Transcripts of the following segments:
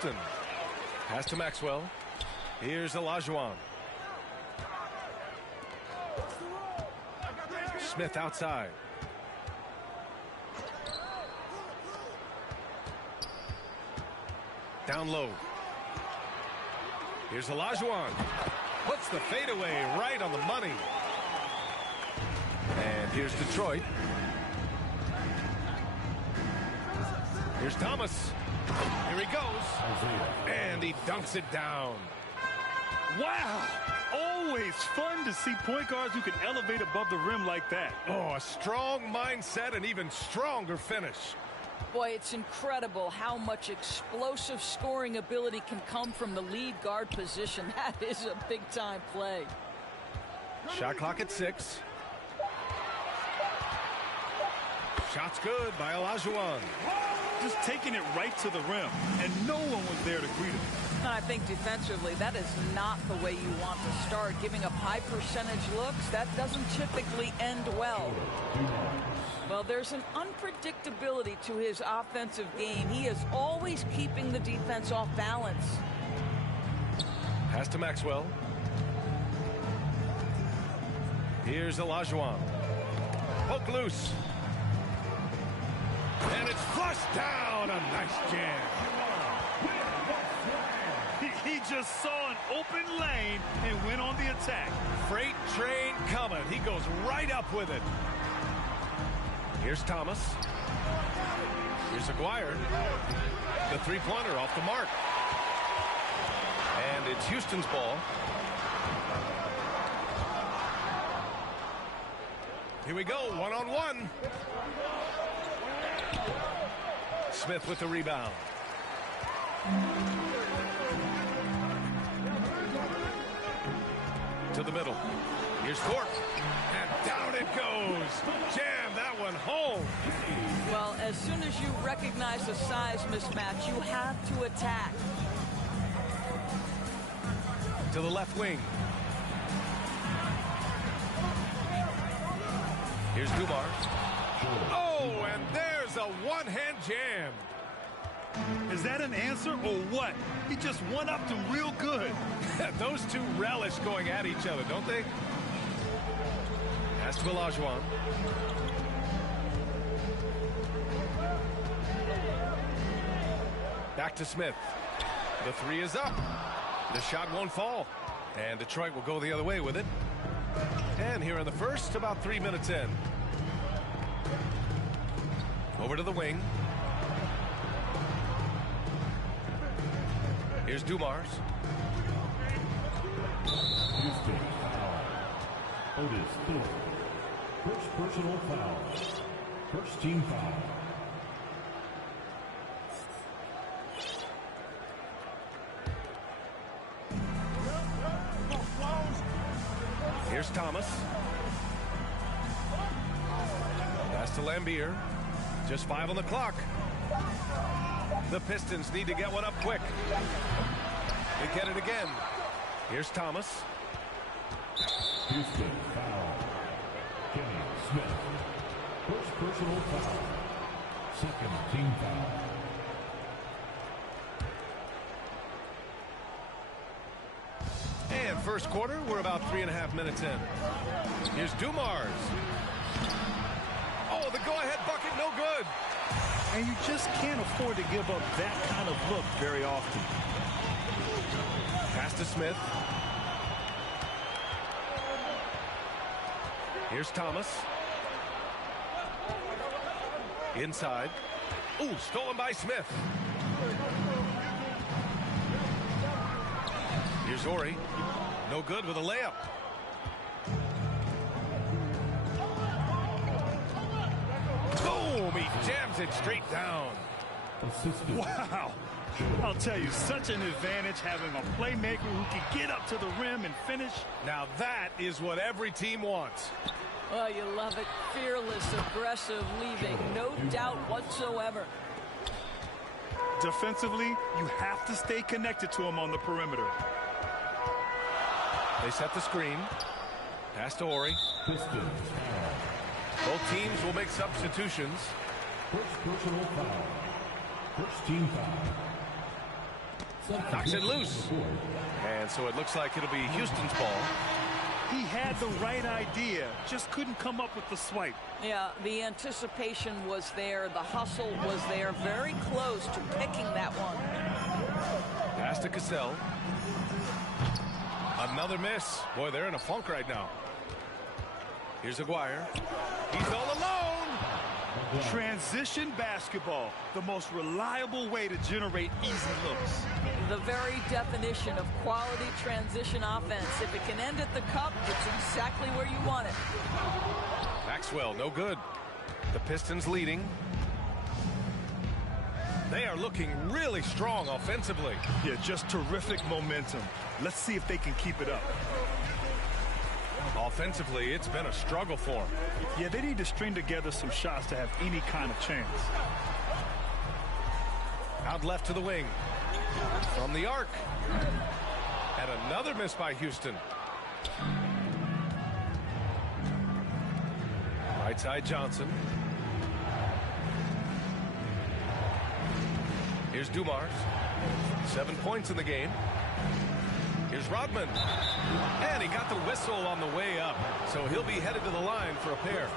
Houston. Pass to Maxwell. Here's Olajuwon. Smith outside. Down low. Here's Olajuwon. Puts the fadeaway right on the money. And here's Detroit. Here's Thomas. Here he goes. And he dunks it down. Wow. Always fun to see point guards who can elevate above the rim like that. Oh, a strong mindset and even stronger finish. Boy, it's incredible how much explosive scoring ability can come from the lead guard position. That is a big-time play. Shot clock at 6. Shot's good by Olajuwon. Just taking it right to the rim, and no one was there to greet him. I think defensively, that is not the way you want to start. Giving up high percentage looks, that doesn't typically end well. Well, there's an unpredictability to his offensive game. He is always keeping the defense off balance. Pass to Maxwell. Here's Olajuwon. Poke loose. And it's flushed down. A nice jam. He just saw an open lane and went on the attack. Freight train coming. He goes right up with it. Here's Thomas. Here's Aguirre. The three-pointer off the mark. And it's Houston's ball. Here we go, one-on-one. Smith with the rebound. To the middle. Here's Thorpe. And down it goes. Jam that one home. Well, as soon as you recognize the size mismatch, you have to attack. To the left wing. Here's Dumars. Oh, and there's a one-hand jam. Is that an answer or what? He just one-upped him real good. Those two relish going at each other, don't they? Pass to Olajuwon. Back to Smith. The three is up. The shot won't fall. And Detroit will go the other way with it. And here in the first, about 3 minutes in. Over to the wing. Here's Dumars. Houston foul. Otis Thorpe. First personal foul. First team foul. Here's Thomas. Pass to Lambier. Just 5 on the clock. The Pistons need to get one up quick. They get it again. Here's Thomas. Houston foul. Kenny Smith. First personal foul. Second team foul. And first quarter, we're about 3.5 minutes in. Here's Dumars. Oh, the go-ahead bucket, no good. And you just can't afford to give up that kind of look very often. Pass to Smith. Here's Thomas. Inside. Ooh, stolen by Smith. Here's Horry. No good with a layup. Boom! He jams it straight down. Wow. I'll tell you, such an advantage having a playmaker who can get up to the rim and finish. Now that is what every team wants. Oh, you love it. Fearless, aggressive, leaving. No doubt whatsoever. Defensively, you have to stay connected to him on the perimeter. They set the screen. Pass to Horry. Both teams will make substitutions. First personal foul. First team foul. Knocks it loose. And so it looks like it'll be Houston's ball. He had the right idea, just couldn't come up with the swipe. Yeah, the anticipation was there. The hustle was there. Very close to picking that one. Pass to Cassell. Another miss. Boy, they're in a funk right now. Here's Aguirre. He's all alone. Transition basketball, the most reliable way to generate easy looks. The very definition of quality transition offense. If it can end at the cup, it's exactly where you want it. Maxwell, no good. The Pistons leading. They are looking really strong offensively. Yeah, just terrific momentum. Let's see if they can keep it up. Offensively, it's been a struggle for them. Yeah, they need to string together some shots to have any kind of chance. Out left to the wing. From the arc. And another miss by Houston. Right side Johnson. Here's Dumars. 7 points in the game. Here's Rodman. And he got the whistle on the way up. So he'll be headed to the line for a pair.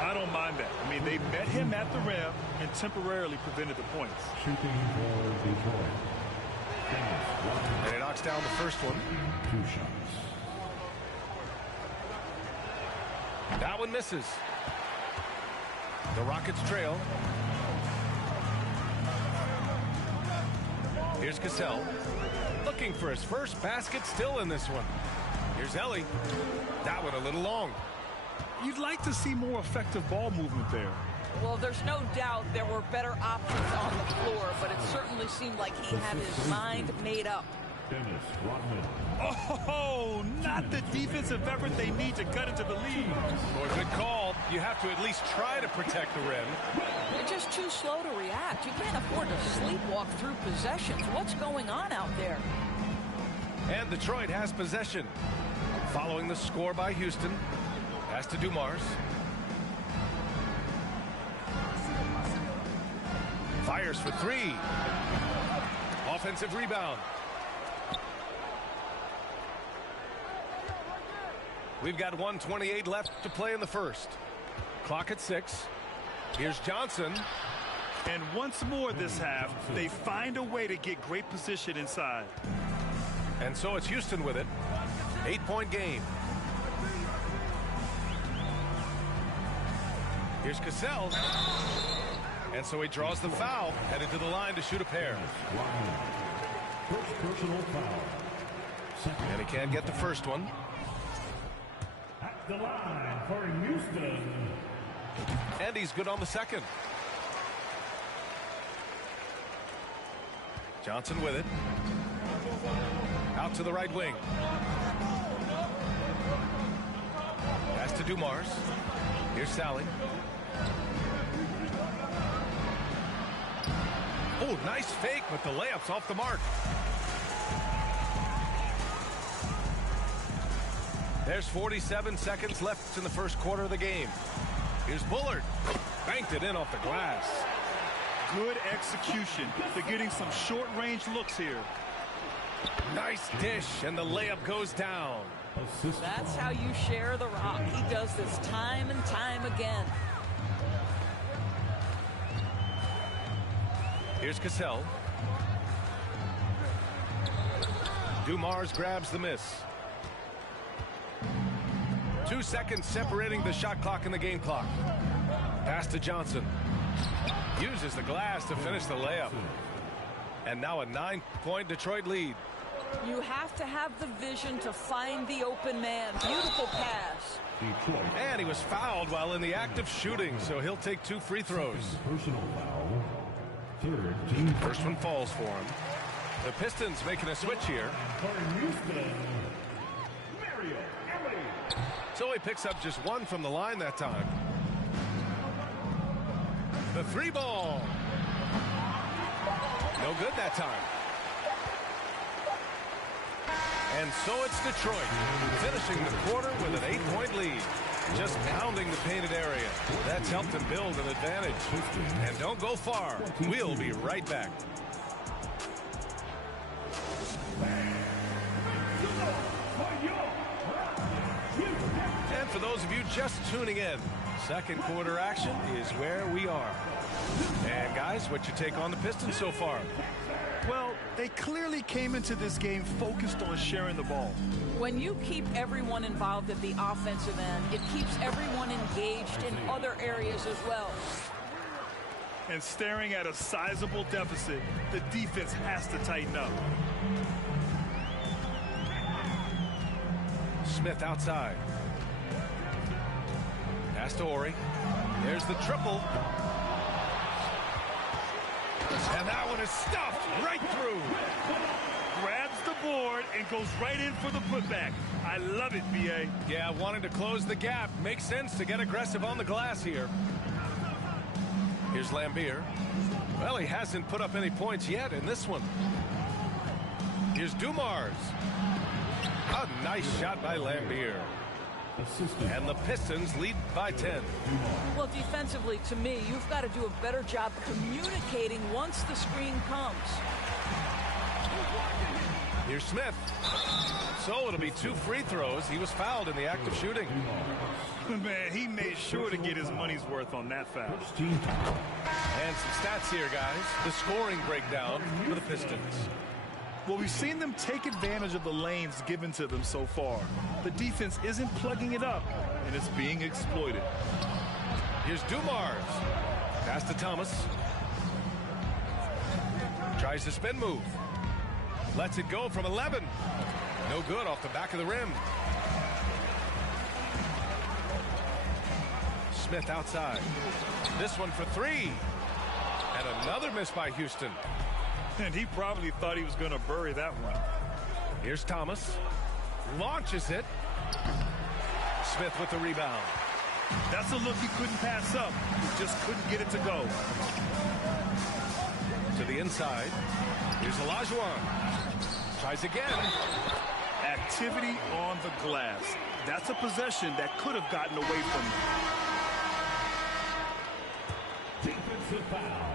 I don't mind that. I mean, they met him at the rim and temporarily prevented the points. Shooting for Detroit. And he knocks down the first one. 2 shots. That one misses. The Rockets trail. Here's Cassell. Looking for his first basket, still in this one. Here's Ellie. That one a little long. You'd like to see more effective ball movement there. Well, there's no doubt there were better options on the floor, but it certainly seemed like he had his mind made up. Dennis Rodman. Oh, not the defensive effort they need to cut into the lead. Boy, good call. You have to at least try to protect the rim. You're just too slow to react. You can't afford to sleepwalk through possessions. What's going on out there? And Detroit has possession. Following the score by Houston. Pass to Dumars. Fires for 3. Offensive rebound. We've got 1:28 left to play in the first. Clock at 6. Here's Johnson. And once more this half, they find a way to get great position inside. And so it's Houston with it. 8-point game. Here's Cassell. And so he draws the foul, headed to the line to shoot a pair. First personal foul. And he can't get the first one. At the line for Houston. And he's good on the second. Johnson with it. Out to the right wing. Pass to Dumars. Here's Sally. Oh, nice fake, but the layup's off the mark. There's 47 seconds left in the first quarter of the game. Here's Bullard. Banked it in off the glass. Good execution. They're getting some short-range looks here. Nice dish, and the layup goes down. That's how you share the rock. He does this time and time again. Here's Cassell. Dumars grabs the miss. 2 seconds separating the shot clock and the game clock. Pass to Johnson. Uses the glass to finish the layup. And now a 9-point Detroit lead. You have to have the vision to find the open man. Beautiful pass. Detroit. And he was fouled while in the act of shooting, so he'll take 2 free throws. Personal foul. Third team. First one falls for him. The Pistons making a switch here. For Houston. Mario Ellie. So he picks up just 1 from the line that time. The 3 ball. No good that time. And so it's Detroit, finishing the quarter with an 8-point lead. Just pounding the painted area. That's helped them build an advantage. And don't go far. We'll be right back. just tuning in, second quarter action is where we are. And guys, what's your take on the Pistons so far? Well, they clearly came into this game focused on sharing the ball. When you keep everyone involved at the offensive end, it keeps everyone engaged in other areas as well. And staring at a sizable deficit, the defense has to tighten up. Smith outside. Pass to Horry. There's the triple. And that one is stuffed right through. Grabs the board and goes right in for the putback. I love it, B.A. Yeah, wanting to close the gap. Makes sense to get aggressive on the glass here. Here's Laimbeer. Well, he hasn't put up any points yet in this one. Here's Dumars. A nice shot by Laimbeer. And the Pistons lead by 10. Well, defensively, to me, you've got to do a better job communicating once the screen comes. Here's Smith. So it'll be 2 free throws. He was fouled in the act of shooting. Man, he made sure to get his money's worth on that foul. And some stats here, guys. The scoring breakdown for the Pistons. Well, we've seen them take advantage of the lanes given to them so far. The defense isn't plugging it up, and it's being exploited. Here's Dumars. Pass to Thomas. Tries the spin move. Lets it go from 11. No good off the back of the rim. Smith outside. This one for 3. And another miss by Houston. And he probably thought he was going to bury that one. Here's Thomas. Launches it. Smith with the rebound. That's a look he couldn't pass up. He just couldn't get it to go. To the inside. Here's Olajuwon. Tries again. Activity on the glass. That's a possession that could have gotten away from him. Defensive foul.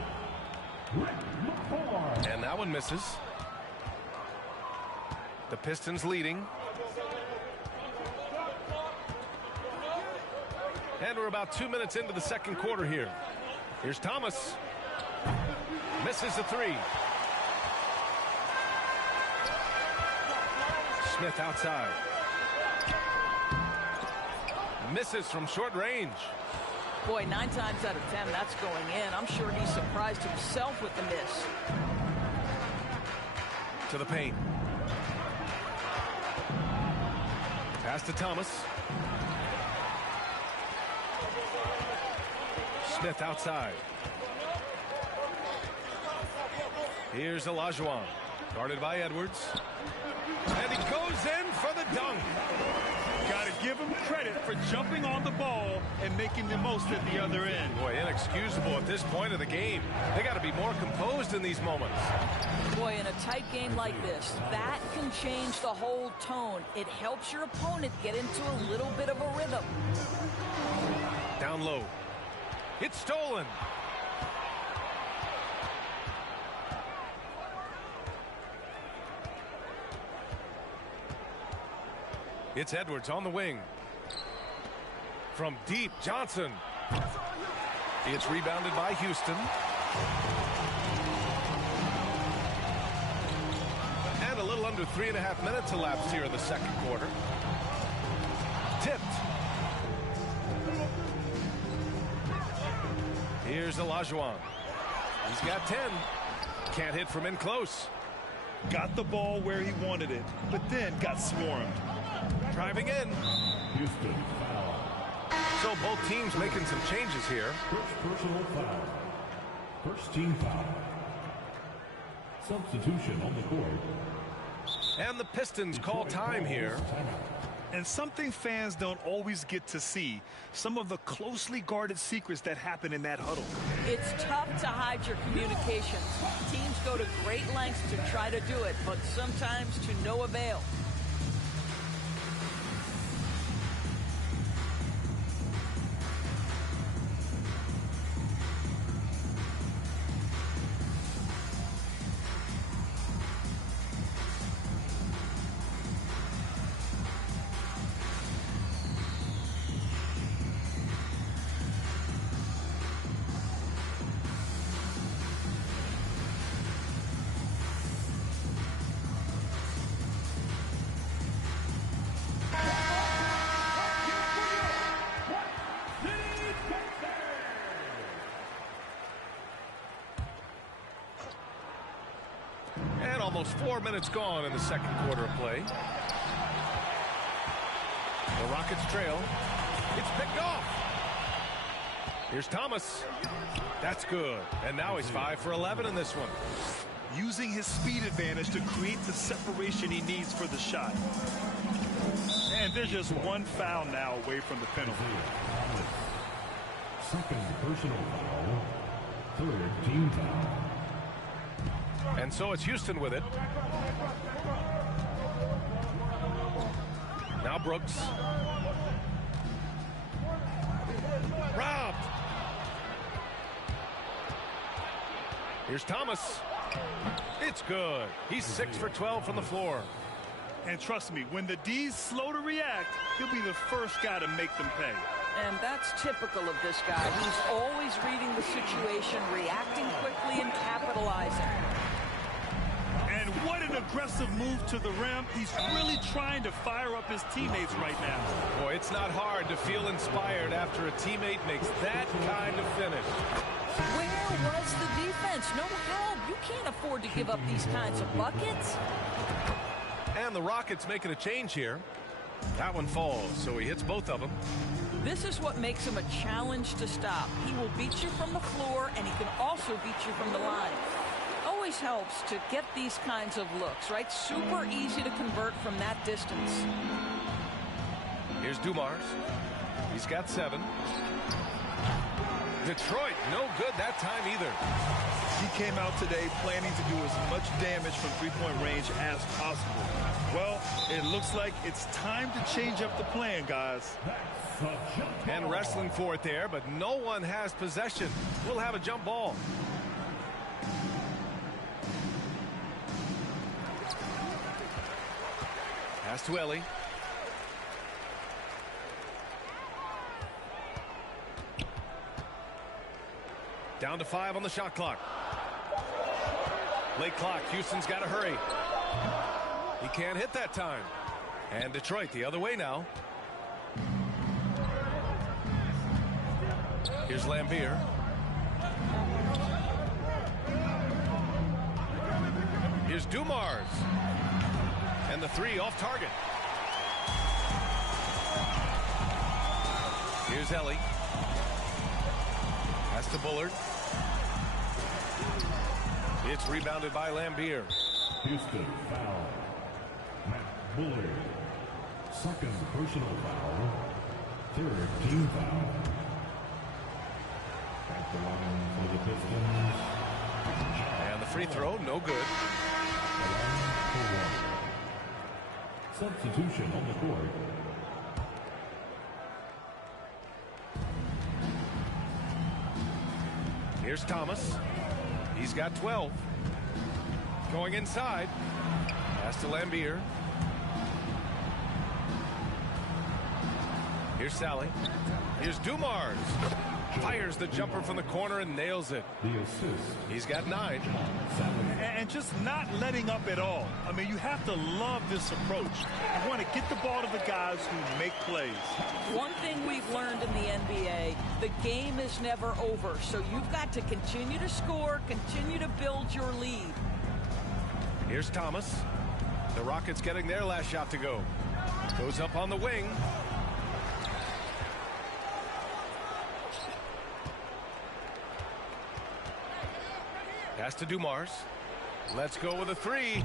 Rick McCord. And that one misses. The Pistons leading. And we're about 2 minutes into the second quarter here. Here's Thomas. Misses the 3. Smith outside. Misses from short range. Boy, 9 times out of 10, that's going in. I'm sure he surprised himself with the miss. To the paint. Pass to Thomas. Smith outside. Here's Olajuwon. Guarded by Edwards. And he goes in for the dunk. Got to give him credit for jumping on the ball and making the most at the other end. Boy, inexcusable at this point of the game. They got to be more composed in these moments. Boy, in a tight game like this, that can change the whole tone. It helps your opponent get into a little bit of a rhythm. Down low. It's stolen. It's Edwards on the wing. From deep, Johnson. It's rebounded by Houston. And a little under 3.5 minutes elapsed here in the second quarter. Tipped. Here's Olajuwon. He's got 10. Can't hit from in close. Got the ball where he wanted it, but then got swarmed. Driving in. Houston foul. So both teams making some changes here. First personal foul. First team foul. Substitution on the court. And the Pistons call time here. And something fans don't always get to see, some of the closely guarded secrets that happen in that huddle. It's tough to hide your communications. Teams go to great lengths to try to do it, but sometimes to no avail. Almost 4 minutes gone in the second quarter of play. The Rockets trail. It's picked off. Here's Thomas. That's good. And now he's 5 for 11 in this one. Using his speed advantage to create the separation he needs for the shot. And there's just one foul now away from the penalty. Second personal foul. Third team foul. And so it's Houston with it. Now Brooks. Robbed. Here's Thomas. It's good. He's 6 for 12 from the floor. And trust me, when the D's slow to react, he'll be the first guy to make them pay. And that's typical of this guy. He's always reading the situation, reacting quickly, and capitalizing. And what an aggressive move to the rim. He's really trying to fire up his teammates right now. Boy, it's not hard to feel inspired after a teammate makes that kind of finish. Where was the defense? No help. You can't afford to give up these kinds of buckets. And the Rockets making a change here. That one falls, so he hits both of them. This is what makes him a challenge to stop. He will beat you from the floor, and he can also beat you from the line. Always helps to get these kinds of looks, right? Super easy to convert from that distance. Here's Dumars. He's got 7. Detroit, no good that time either. He came out today planning to do as much damage from three-point range as possible. Well, it looks like it's time to change up the plan, guys. And wrestling for it there, but no one has possession. We'll have a jump ball. Pass to Ellie. Down to 5 on the shot clock. Late clock. Houston's got to hurry. He can't hit that time. And Detroit the other way now. Here's Lambier. Here's Dumars. And the 3 off target. Here's Ellie. Pass to Bullard. It's rebounded by Lambier. Houston foul. Matt Bullard. Second personal foul. Third team foul. At the line for the Pistons. And the free throw, no good. Substitution on the court. Here's Thomas. He's got 12. Going inside. Pass to Lambier. Here's Sally. Here's Dumars. Fires the jumper from the corner and nails it. The assist. He's got 9. And just not letting up at all. I mean, you have to love this approach. You want to get the ball to the guys who make plays. One thing we've learned in the NBA, the game is never over. So you've got to continue to score, continue to build your lead. Here's Thomas. The Rockets getting their last shot to go. Goes up on the wing. Pass to Dumars. Let's go with a 3.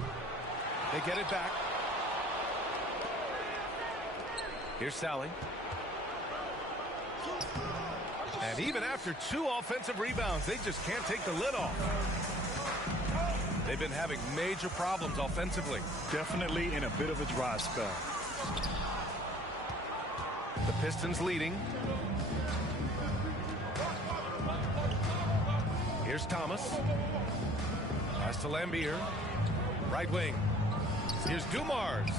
They get it back. Here's Sally. And even after 2 offensive rebounds, they just can't take the lid off. They've been having major problems offensively. Definitely in a bit of a dry spell. The Pistons leading. Here's Thomas. Pass to Lambier. Right wing. Here's Dumars.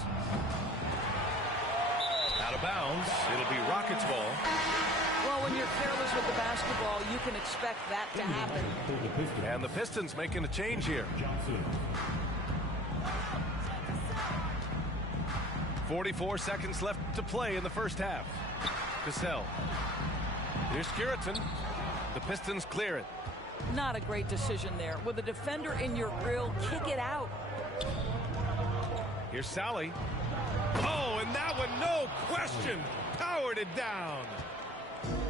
Out of bounds. It'll be Rockets ball. Well, when you're careless with the basketball, you can expect that to happen. And the Pistons making a change here. 44 seconds left to play in the first half. Cassell. Here's Skiriton. The Pistons clear it. Not a great decision there. With a defender in your grill, kick it out. Here's Sally. Oh, and that one, no question, powered it down.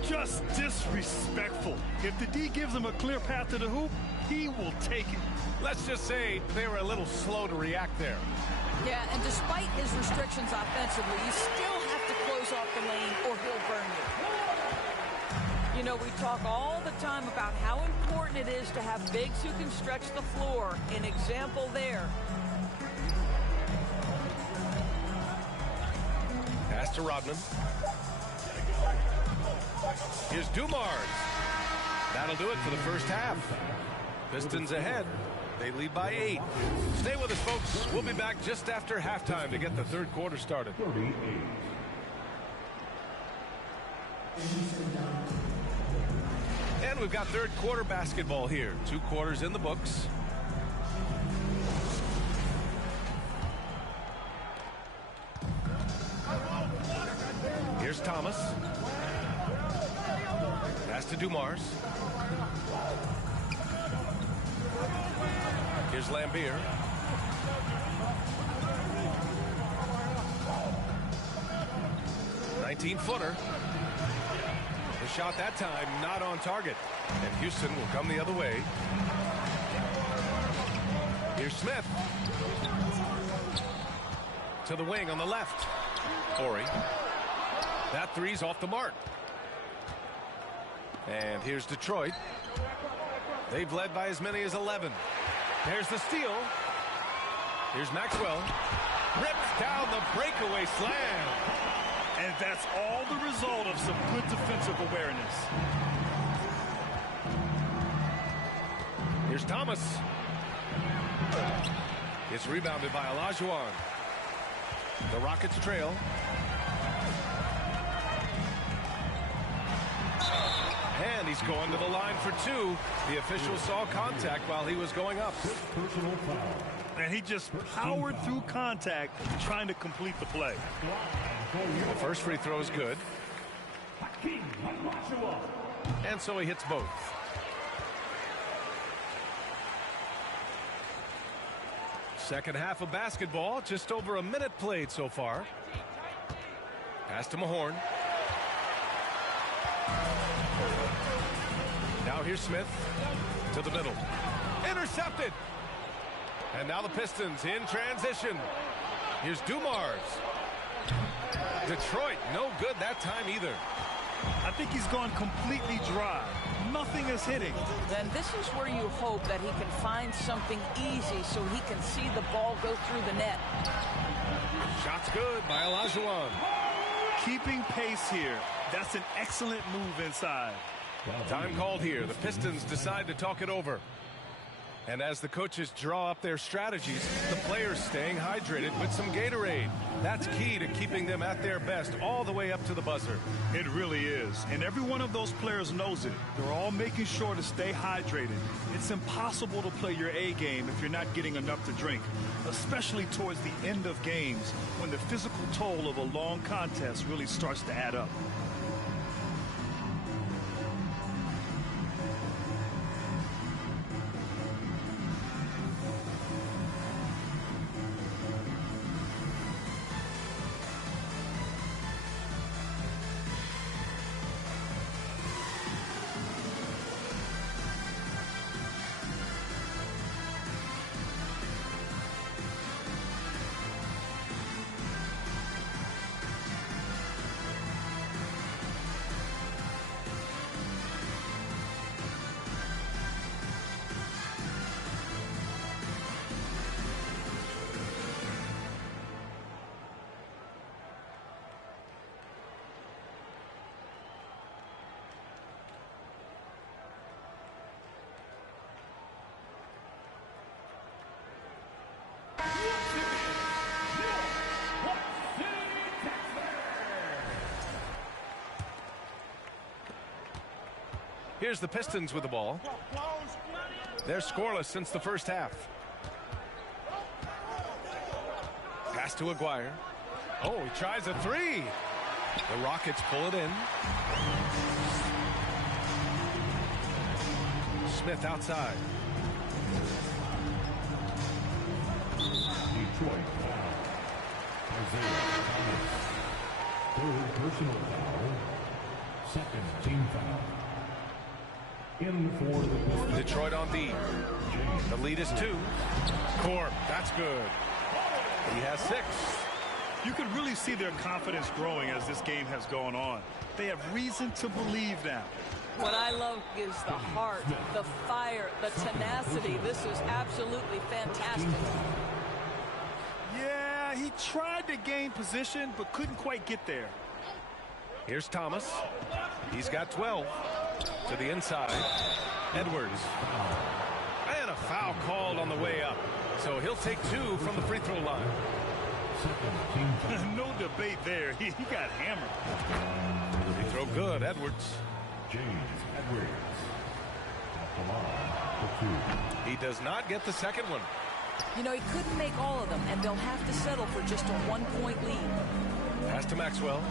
Just disrespectful. If the D gives him a clear path to the hoop, he will take it. Let's just say they were a little slow to react there. Yeah, and despite his restrictions offensively, you still have to close off the lane or he'll burn you. You know, we talk all the time about how important it is to have bigs who can stretch the floor. An example there. Pass to Rodman. Here's Dumars. That'll do it for the first half. Pistons ahead. They lead by 8. Stay with us, folks. We'll be back just after halftime to get the third quarter started. 38. And we've got third quarter basketball here. 2 quarters in the books. Here's Thomas. Pass to Dumars. Here's Lambier. "19-footer. The shot that time not on target. And Houston will come the other way. Here's Smith. To the wing on the left. Horry. That three's off the mark. And here's Detroit. They've led by as many as 11. There's the steal. Here's Maxwell. Rips down the breakaway slam. And that's all the result of some good defensive awareness. Here's Thomas. It's rebounded by Olajuwon. The Rockets trail. And he's going to the line for 2. The official saw contact while he was going up. Personal foul. And he just powered through contact trying to complete the play. The first free throw is good. And so he hits both. Second half of basketball, just over a minute played so far. Pass to Mahorn. Now here's Smith to the middle. Intercepted. And now the Pistons in transition. Here's Dumars. Detroit, no good that time either. I think he's gone completely dry. Nothing is hitting. Then this is where you hope that he can find something easy so he can see the ball go through the net. Shot's good by Olajuwon. Keeping pace here. That's an excellent move inside. Time called here. The Pistons decide to talk it over. And as the coaches draw up their strategies, the players staying hydrated with some Gatorade. That's key to keeping them at their best all the way up to the buzzer. It really is. And every one of those players knows it. They're all making sure to stay hydrated. It's impossible to play your A game if you're not getting enough to drink, especially towards the end of games when the physical toll of a long contest really starts to add up. Here's the Pistons with the ball. They're scoreless since the first half. Pass to Aguirre. Oh, he tries a three. The Rockets pull it in. Smith outside. Detroit foul. Third personal foul. Second team foul. In for the Pistons. Detroit on D. The lead is 2. Corp, that's good. He has 6. You can really see their confidence growing as this game has gone on. They have reason to believe now. What I love is the heart, the fire, the tenacity. This is absolutely fantastic. Yeah, he tried to gain position, but couldn't quite get there. Here's Thomas. He's got 12. To the inside. Edwards. And a foul called on the way up. So he'll take 2 from the free throw line. No debate there. He got hammered. Free throw good, Edwards. James Edwards. At the line for 2. He does not get the second one. You know, he couldn't make all of them, and they'll have to settle for just a 1-point lead. Pass to Maxwell.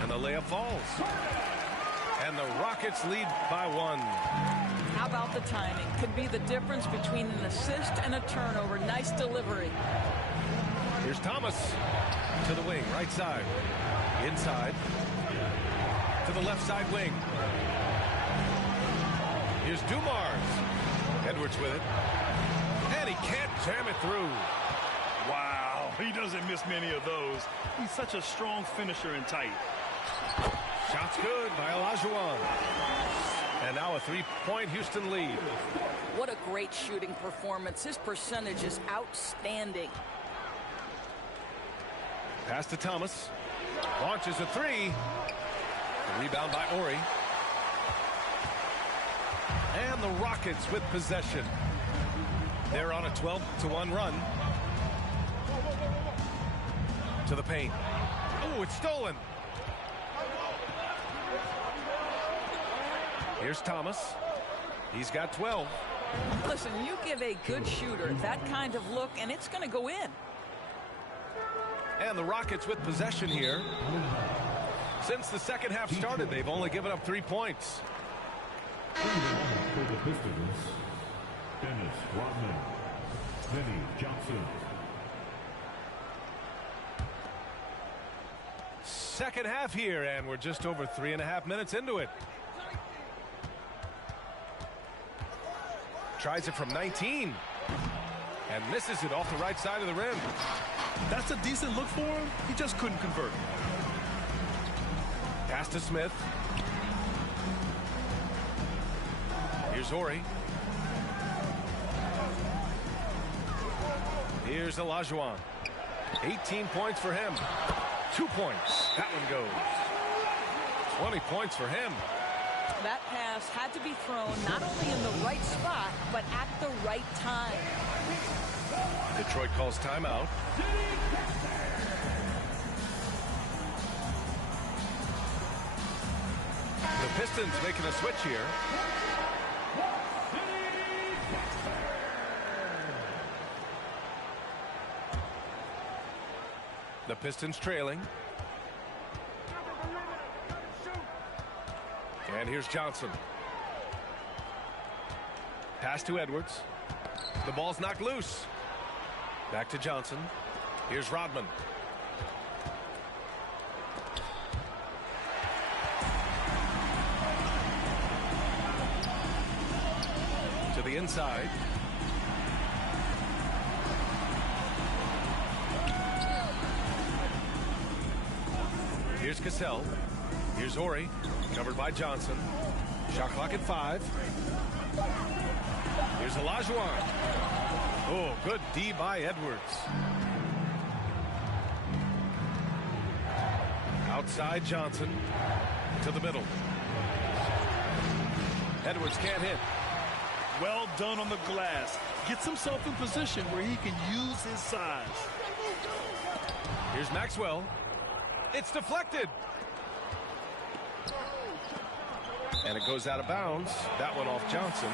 And the layup falls. And the Rockets lead by 1. How about the timing? Could be the difference between an assist and a turnover. Nice delivery. Here's Thomas. To the wing, right side. Inside. To the left side wing. Here's Dumars. Edwards with it. And he can't jam it through. Wow, he doesn't miss many of those. He's such a strong finisher in tight. Shot's good by Olajuwon. And now a 3-point Houston lead. What a great shooting performance. His percentage is outstanding. Pass to Thomas. Launches a 3. The rebound by Ori. And the Rockets with possession. They're on a 12-1 run. To the paint. Oh, it's stolen. Here's Thomas. He's got 12. Listen, you give a good shooter that kind of look, and it's going to go in. And the Rockets with possession here. Since the second half started, they've only given up 3 points. For the Pistons, Dennis Rodman. Vinny Johnson. Second half here, and we're just over 3.5 minutes into it. Tries it from 19. And misses it off the right side of the rim. That's a decent look for him. He just couldn't convert. Pass to Smith. Here's Ori. Here's Olajuwon. 18 points for him. 2 points. That one goes. 20 points for him. That pass had to be thrown not only in the right spot, but at the right time. Detroit calls timeout. The Pistons making a switch here. The Pistons trailing. And here's Johnson. Pass to Edwards. The ball's knocked loose. Back to Johnson. Here's Rodman. To the inside. Here's Cassell. Here's Ori. Covered by Johnson. Shot clock at 5. Here's Olajuwon. Oh, good D by Edwards. Outside Johnson. To the middle. Edwards can't hit. Well done on the glass. Gets himself in position where he can use his size. Here's Maxwell. It's deflected. And it goes out of bounds. That one off Johnson.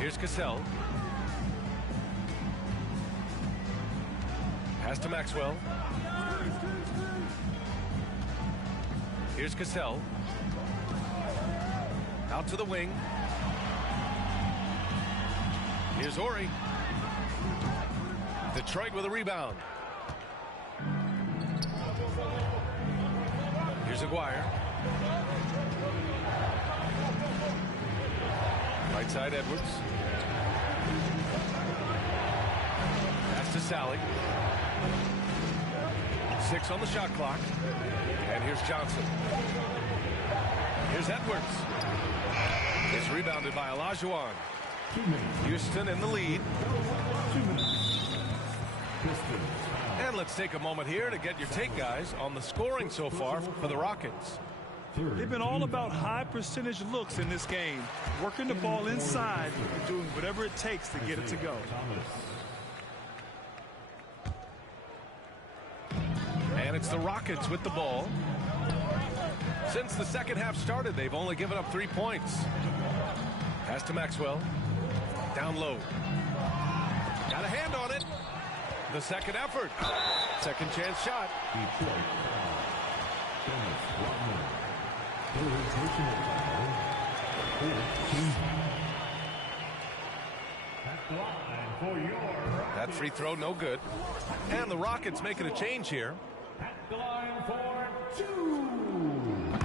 Here's Cassell. Pass to Maxwell. Here's Cassell. Out to the wing. Here's Horry. Detroit with a rebound. Here's Aguirre. Right side Edwards. Pass to Sally. 6 on the shot clock. And here's Johnson. Here's Edwards. It's rebounded by Olajuwon. Houston in the lead. And let's take a moment here to get your take, guys, on the scoring so far for the Rockets. They've been all about high percentage looks in this game, working the ball inside and doing whatever it takes to get it to go. And it's the Rockets with the ball. Since the second half started, they've only given up 3 points. Pass to Maxwell. Down low. Got a hand on it. The second effort. Second chance shot. That free throw no good. And the Rockets making a change here.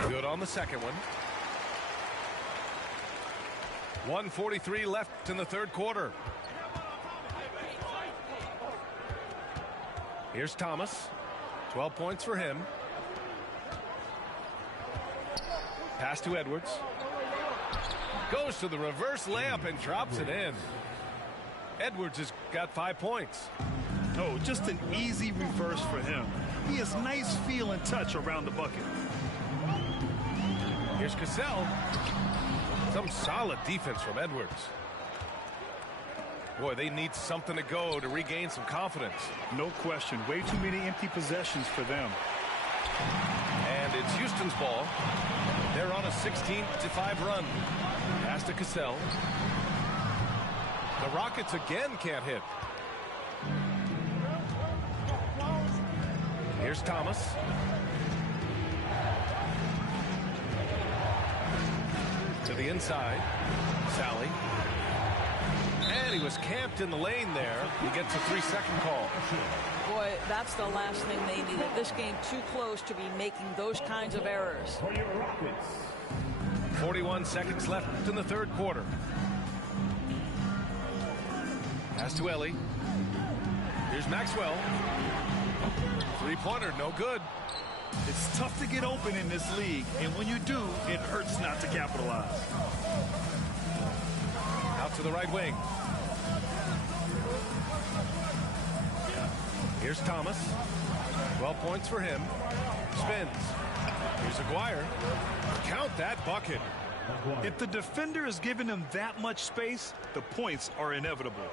Good on the second one. 1:43 left in the third quarter. Here's Thomas. 12 points for him. Pass to Edwards. Goes to the reverse layup and drops it in. Edwards has got 5 points. Oh, just an easy reverse for him. He has nice feel and touch around the bucket. Here's Cassell. Some solid defense from Edwards. Boy, they need something to go to regain some confidence. No question. Way too many empty possessions for them. And it's Houston's ball. They're on a 16-5 run. Pass to Cassell. The Rockets again can't hit. Here's Thomas. To the inside. Sally. And he was camped in the lane there. He gets a 3-second call. Boy, that's the last thing they needed. This game too close to be making those kinds of errors. 41 seconds left in the third quarter. Pass to Ellie. Here's Maxwell. Three-pointer, no good. It's tough to get open in this league, and when you do, it hurts not to capitalize. Out to the right wing. Here's Thomas. 12 points for him. Spins. Here's Aguirre. Count that bucket. If the defender is giving him that much space, the points are inevitable.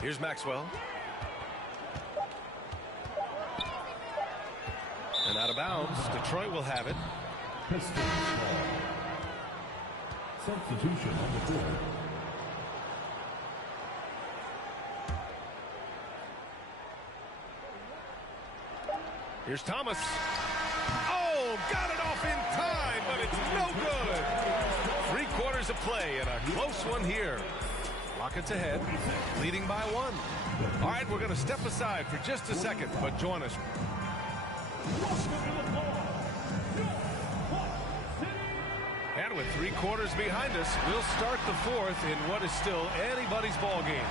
Here's Maxwell. And out of bounds. Detroit will have it. Substitution on the court. Here's Thomas. Oh, got it off in time, but it's no good. 3 quarters of play and a close one here. Rockets ahead, leading by 1. All right, we're going to step aside for just a second, but join us. And with 3 quarters behind us, we'll start the fourth in what is still anybody's ball game.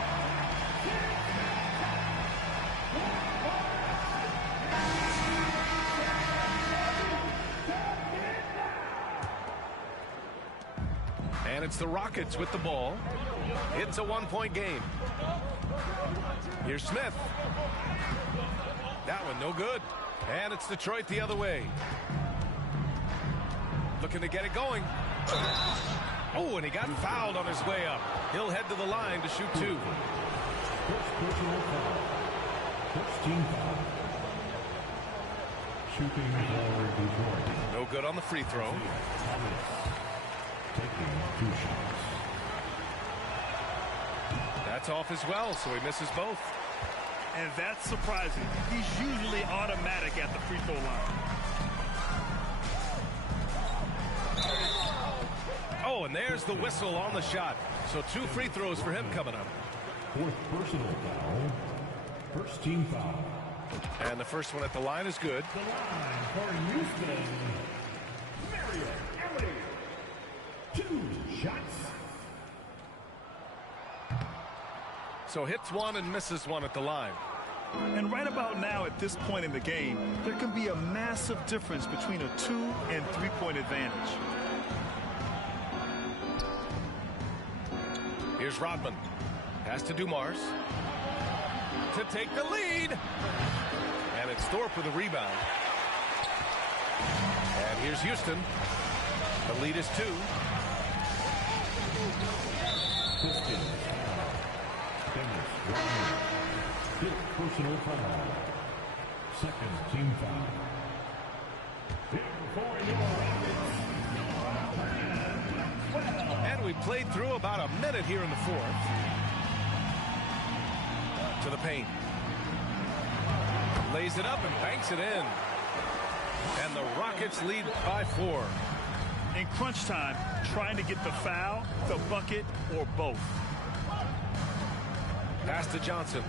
And it's the Rockets with the ball. It's a 1-point game. Here's Smith. That one no good. And it's Detroit the other way. Looking to get it going. Oh, and he got fouled on his way up. He'll head to the line to shoot 2. First personal foul. First team foul. Shooting for Detroit. No good on the free throw. Taking 2 shots. That's off as well, so he misses both. And that's surprising. He's usually automatic at the free throw line. And there's the whistle on the shot. So 2 free throws for him coming up. 4th personal foul. First team foul. And the first one at the line is good. The line for Houston. Marion Elliott. 2 shots. So hits one and misses one at the line. And right about now, at this point in the game, there can be a massive difference between a 2- and 3-point advantage. Here's Rodman. Pass to Dumars. To take the lead. And it's Thorpe with a rebound. And here's Houston. The lead is 2. Pistons. Dennis Rodman. 5th personal foul. 2nd team foul. Here for your Rockets. And we played through about a minute here in the 4th. To the paint. Lays it up and banks it in. And the Rockets lead by 4. In crunch time, trying to get the foul, the bucket, or both. Pass to Johnson.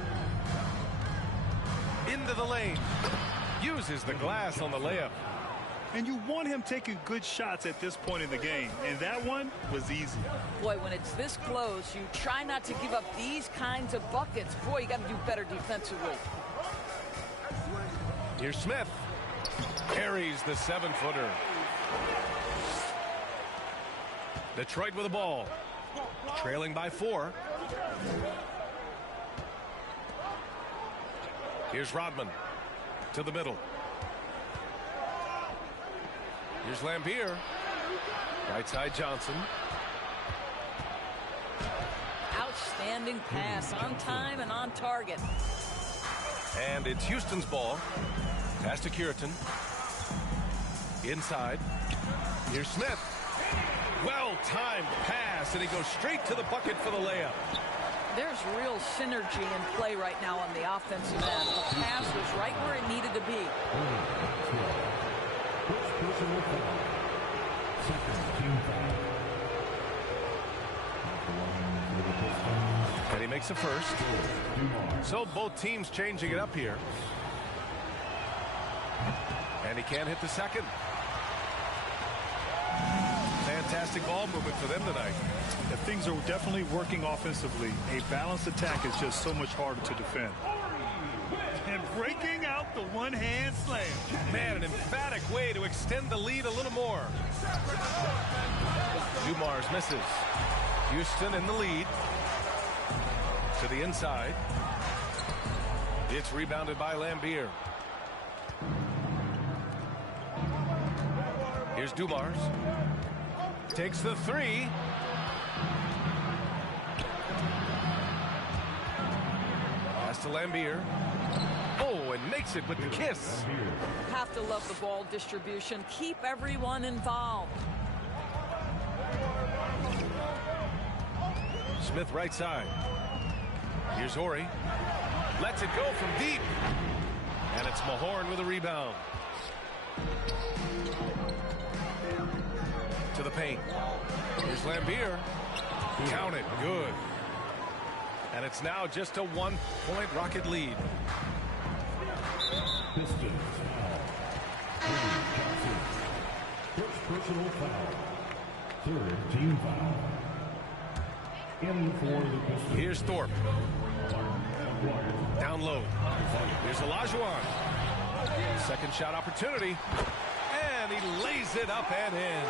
Into the lane. Uses the glass on the layup. And you want him taking good shots at this point in the game. And that one was easy. Boy, when it's this close, you try not to give up these kinds of buckets. Boy, you got to do better defensively. Here's Smith. Carries the 7-footer. Detroit with the ball. Trailing by 4. Here's Rodman to the middle. Here's Lambier. Right side Johnson. Outstanding pass, on time and on target. And it's Houston's ball. Pass to Curitan. Inside. Here's Smith. Well-timed pass, and he goes straight to the bucket for the layup. There's real synergy in play right now on the offensive end. The pass was right where it needed to be. First personal foul. 2nd team foul. And he makes a first. So both teams changing it up here. And he can't hit the second. Fantastic ball movement for them tonight. If things are definitely working offensively, a balanced attack is just so much harder to defend. And breaking out the one-hand slam. Man, an emphatic way to extend the lead a little more. Dumars misses. Houston in the lead. To the inside. It's rebounded by Lambier. Here's Dumars. Takes the 3. Pass to Lambier. Oh, and makes it with the kiss. Have to love the ball distribution. Keep everyone involved. Smith right side. Here's Horry. Lets it go from deep. And it's Mahorn with a rebound. To the paint. Here's Lambier. Count it. Good. And it's now just a 1-point Rocket lead. Pistons foul. Johnson. First personal foul. 3rd team foul. In for the Pistons. Here's Thorpe. Down low. Here's Olajuwon. Second shot opportunity. And he lays it up and in.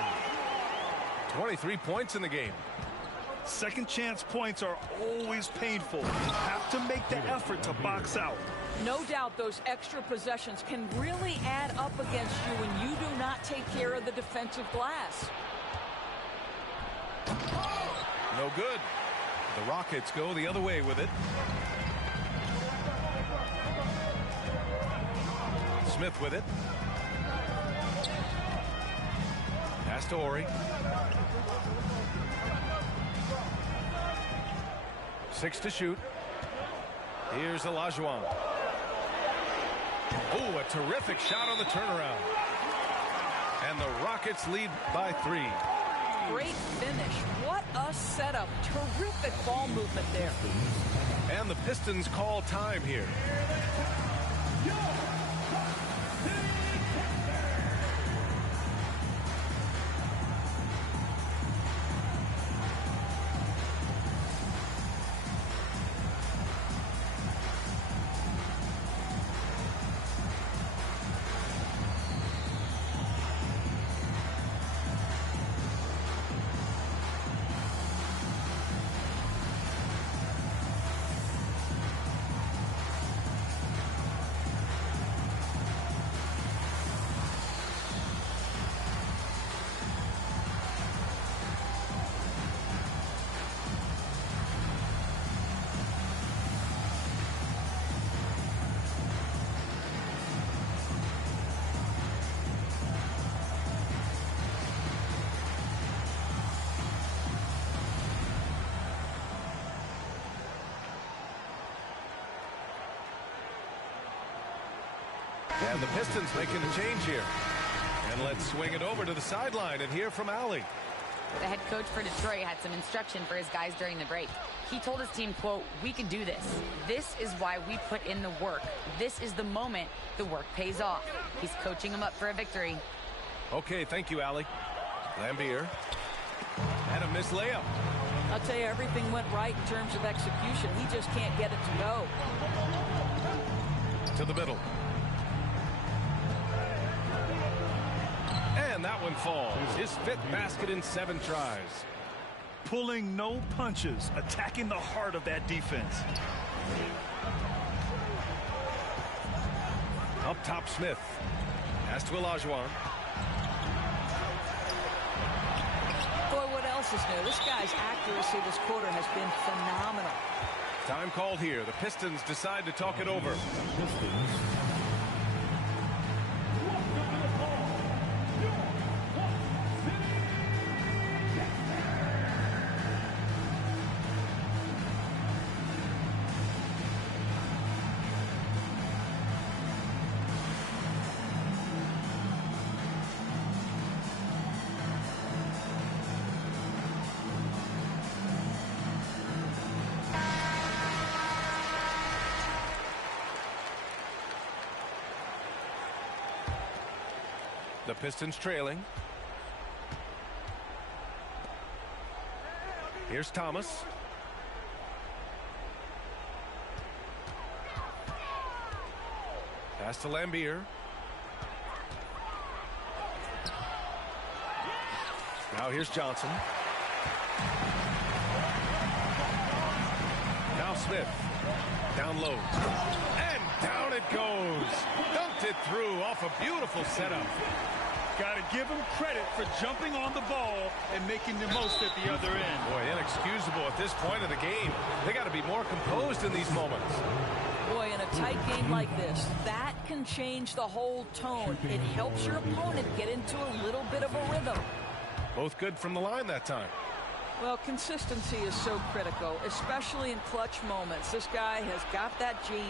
23 points in the game. Second chance points are always painful. You have to make the effort to box out. No doubt those extra possessions can really add up against you when you do not take care of the defensive glass. No good. The Rockets go the other way with it. Smith with it. Pass to Horry. 6 to shoot. Here's Olajuwon. Oh, a terrific shot on the turnaround. And the Rockets lead by 3. great finish. What a setup. Terrific ball movement there. And the Pistons call time here. And the Pistons making a change here. And let's swing it over to the sideline and hear from Allie. The head coach for Detroit had some instruction for his guys during the break. He told his team, quote, "We can do this. This is why we put in the work. This is the moment the work pays off." He's coaching them up for a victory. Okay, thank you, Allie. Lambier. And a missed layup. I'll tell you, everything went right in terms of execution. He just can't get it to go. To the middle. And that one falls. His 5th basket in 7 tries. Pulling no punches, attacking the heart of that defense. Up top, Smith. Pass to Olajuwon. Boy, what else is new? This guy's accuracy this quarter has been phenomenal. Time called here. The Pistons decide to talk it over. The Pistons trailing. Here's Thomas. Pass to Lambier. Now here's Johnson. Now Smith. Down low. And down it goes. Dunked it through off a beautiful setup. Got to give him credit for jumping on the ball and making the most at the other end. Boy, inexcusable at this point of the game. They got to be more composed in these moments. Boy, in a tight game like this, that can change the whole tone. It helps your opponent get into a little bit of a rhythm. Both good from the line that time. Well, consistency is so critical, especially in clutch moments. This guy has got that gene.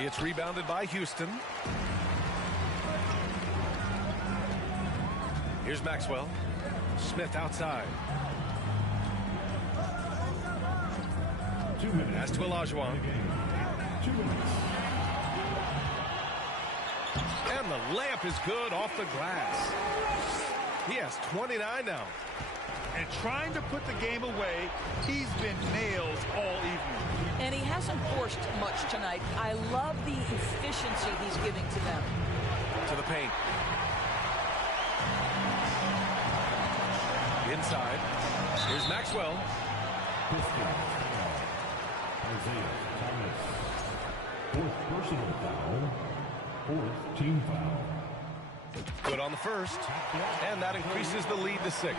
It's rebounded by Houston. Here's Maxwell. Smith outside. Pass to Olajuwon. 2 minutes. And the layup is good off the glass. He has 29 now. And trying to put the game away, he's been nails all evening. And he hasn't forced much tonight. I love the efficiency he's giving to them. To the paint. Inside. Here's Maxwell. Isaiah Thomas. 4th personal foul. 4th team foul. Good on the first. And that increases the lead to 6.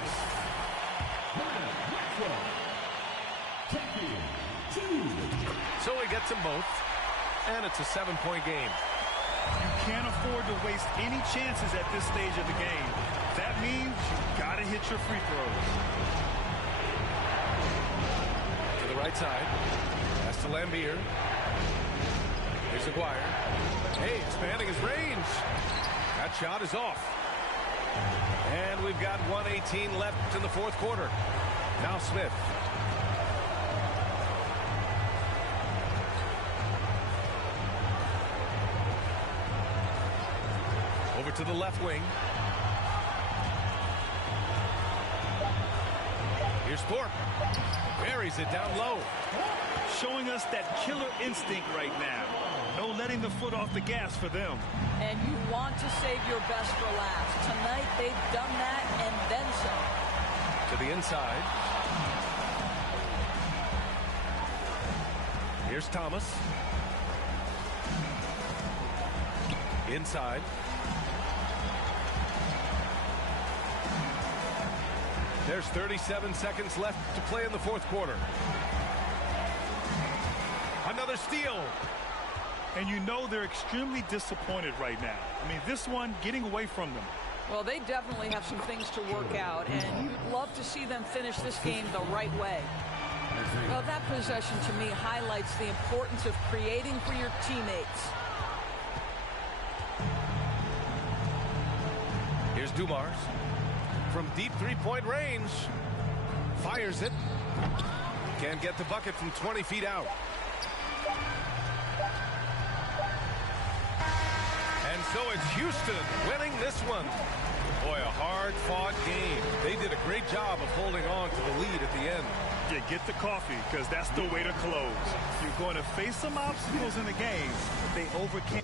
So he gets them both. And it's a 7-point game. You can't afford to waste any chances at this stage of the game. That means you've got to hit your free throws. To the right side. Pass to Lambier. Here's Aguirre. Hey, expanding his range. That shot is off. And we've got 1:18 left in the fourth quarter. Now Smith. Over to the left wing. Here's Thorpe. Buries it down low. Showing us that killer instinct right now. No letting the foot off the gas for them. And you want to save your best for last. Tonight they've done that and then some. To the inside. Here's Thomas. Inside. There's 37 seconds left to play in the fourth quarter. Another steal. And you know they're extremely disappointed right now. I mean, this one getting away from them. Well, they definitely have some things to work out, and you'd love to see them finish this game the right way. Well, that possession to me highlights the importance of creating for your teammates. Here's Dumars. From deep three-point range. Fires it. Can't get the bucket from 20 feet out. And so it's Houston winning this one. Boy, a hard-fought game. They did a great job of holding on to the lead at the end. Yeah, get the coffee, because that's the way to close. You're going to face some obstacles in the game, but they overcame.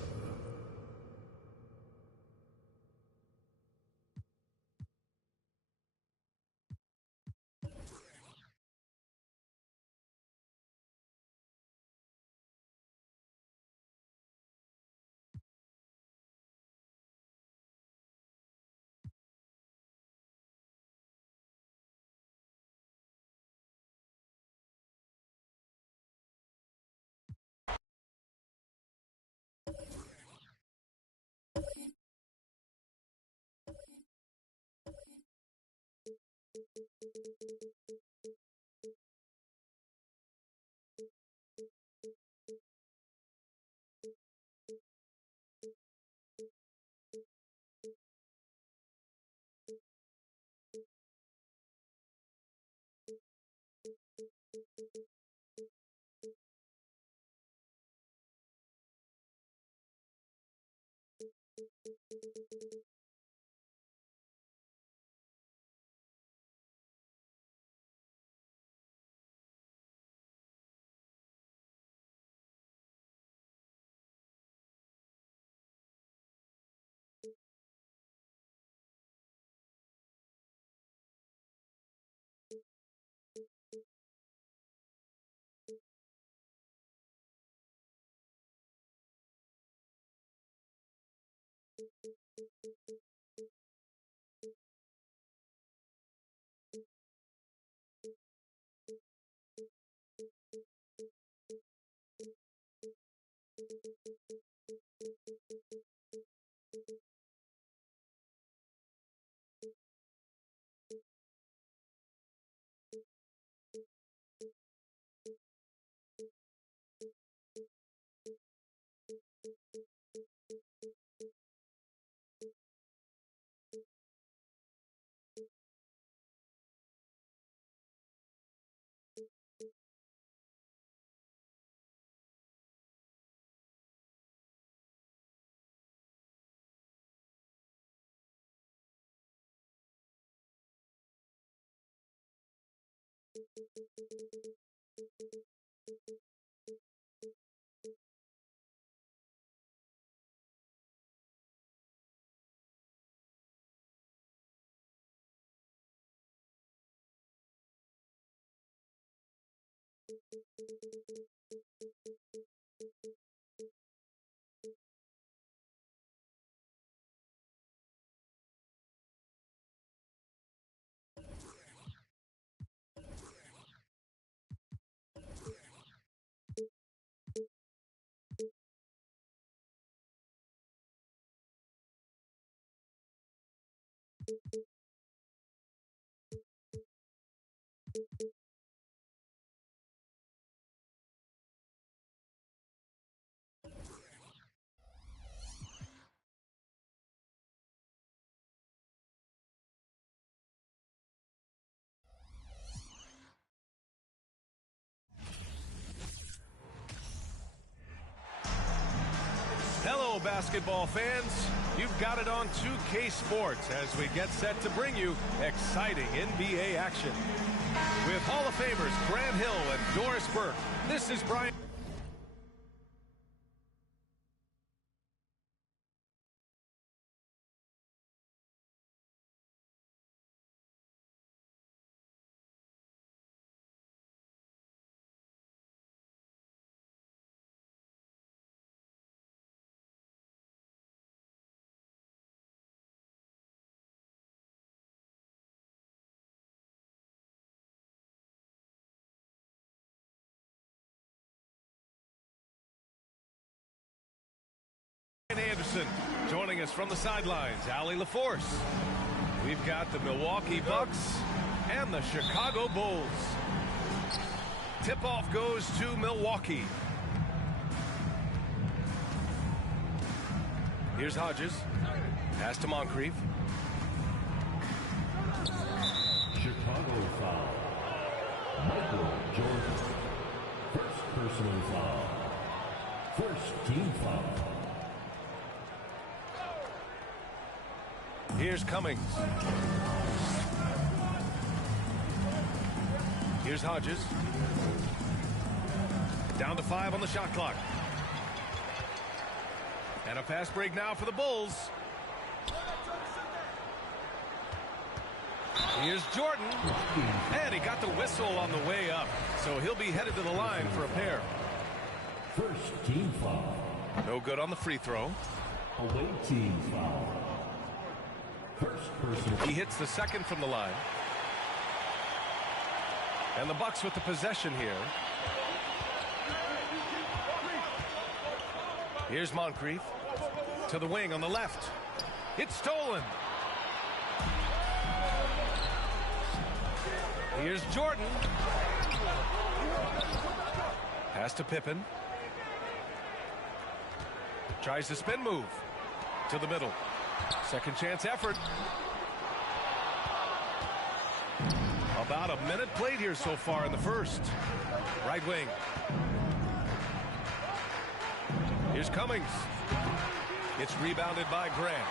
Hello, basketball fans. You've got it on 2K Sports as we get set to bring you exciting NBA action. With Hall of Famers Grant Hill and Doris Burke, this is Brian. Anderson joining us from the sidelines. Allie LaForce. We've got the Milwaukee Bucks and the Chicago Bulls. Tip-off goes to Milwaukee. Here's Hodges. Pass to Moncrief. Chicago foul. Michael Jordan. First personal foul. First team foul. Here's Cummings. Here's Hodges. Down to 5 on the shot clock. And a fast break now for the Bulls. Here's Jordan. And he got the whistle on the way up. So he'll be headed to the line for a pair. First team foul. No good on the free throw. Away team foul. First personal. He hits the second from the line. And the Bucks with the possession here. Here's Moncrief to the wing on the left. It's stolen. Here's Jordan. Pass to Pippen. Tries the spin move to the middle. Second chance effort. About a minute played here so far in the first. Right wing. Here's Cummings. It's rebounded by Grant.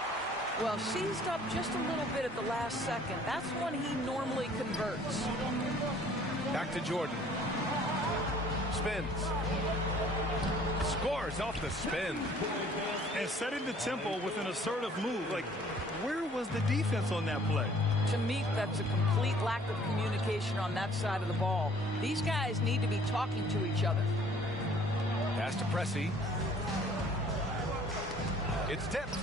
Well, seized up just a little bit at the last second. That's when he normally converts. Back to Jordan. Spins. Scores off the spin. And setting the tempo with an assertive move. Like, where was the defense on that play? To me, that's a complete lack of communication on that side of the ball. These guys need to be talking to each other. Pass to Pressey. It's tipped.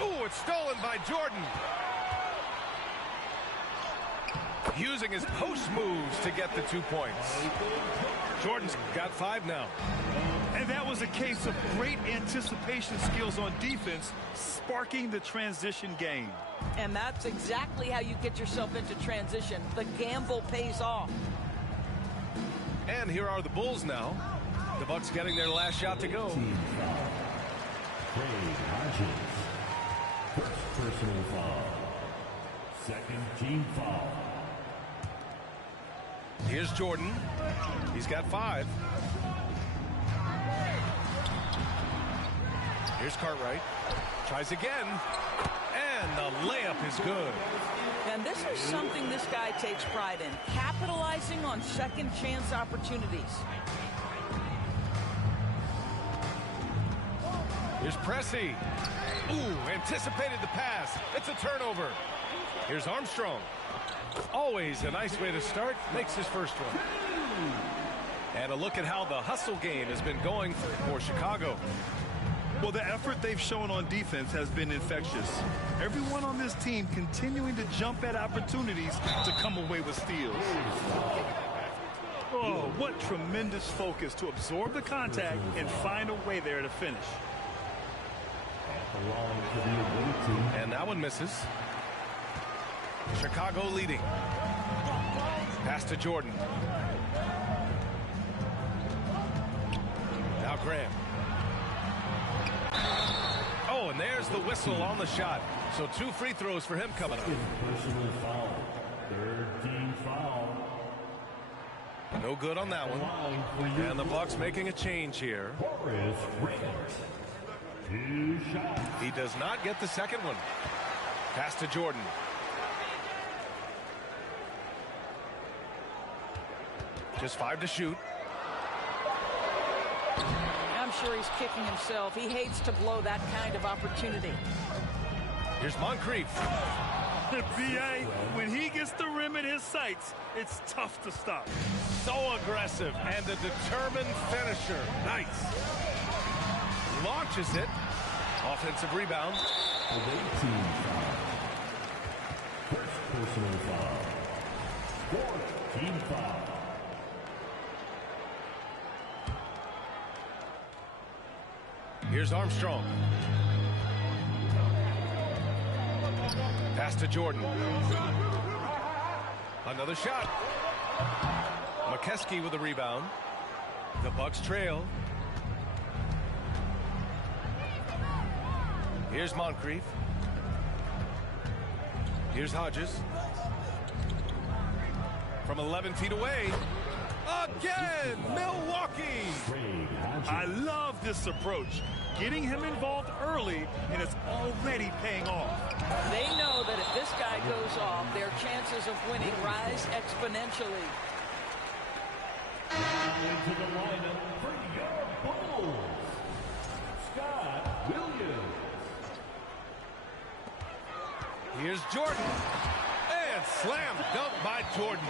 Ooh, it's stolen by Jordan. Using his post moves to get the 2 points. Jordan's got 5 now. And that was a case of great anticipation skills on defense, sparking the transition game. And that's exactly how you get yourself into transition. The gamble pays off. And here are the Bulls now. The Bucks getting their last shot to go. Team foul. Craig Hodges. First personal foul. Second team foul. Here's Jordan. He's got 5. Here's Cartwright. Tries again. And the layup is good. And this is something this guy takes pride in. Capitalizing on second chance opportunities. Here's Pressey. Ooh, anticipated the pass. It's a turnover. Here's Armstrong. Always a nice way to start. Makes his first one. And a look at how the hustle game has been going for Chicago. Well, the effort they've shown on defense has been infectious. Everyone on this team continuing to jump at opportunities to come away with steals. Oh, what tremendous focus to absorb the contact and find a way there to finish. And that one misses. Chicago leading. Pass to Jordan. Now Grant. Oh, and there's the whistle on the shot. So 2 free throws for him coming up. Personal foul. Third team foul. No good on that one. And the Bucks making a change here. Horace Grant. 2 shots. He does not get the second one. Pass to Jordan. Just 5 to shoot. I'm sure he's kicking himself. He hates to blow that kind of opportunity. Here's Moncrief. B.A., when he gets the rim in his sights, it's tough to stop. So aggressive and a determined finisher. Nice. Launches it. Offensive rebound. Away team foul. First personal foul. Fourth team foul. Here's Armstrong. Pass to Jordan. Another shot. McKeskey with a rebound. The Bucks trail. Here's Moncrief. Here's Hodges. From 11 feet away. Again, Milwaukee. I love this approach. Getting him involved early, and it's already paying off. They know that if this guy goes off, their chances of winning rise exponentially. Into the lineup for your Bulls, Scott Williams. Here's Jordan. And slam dunk by Jordan.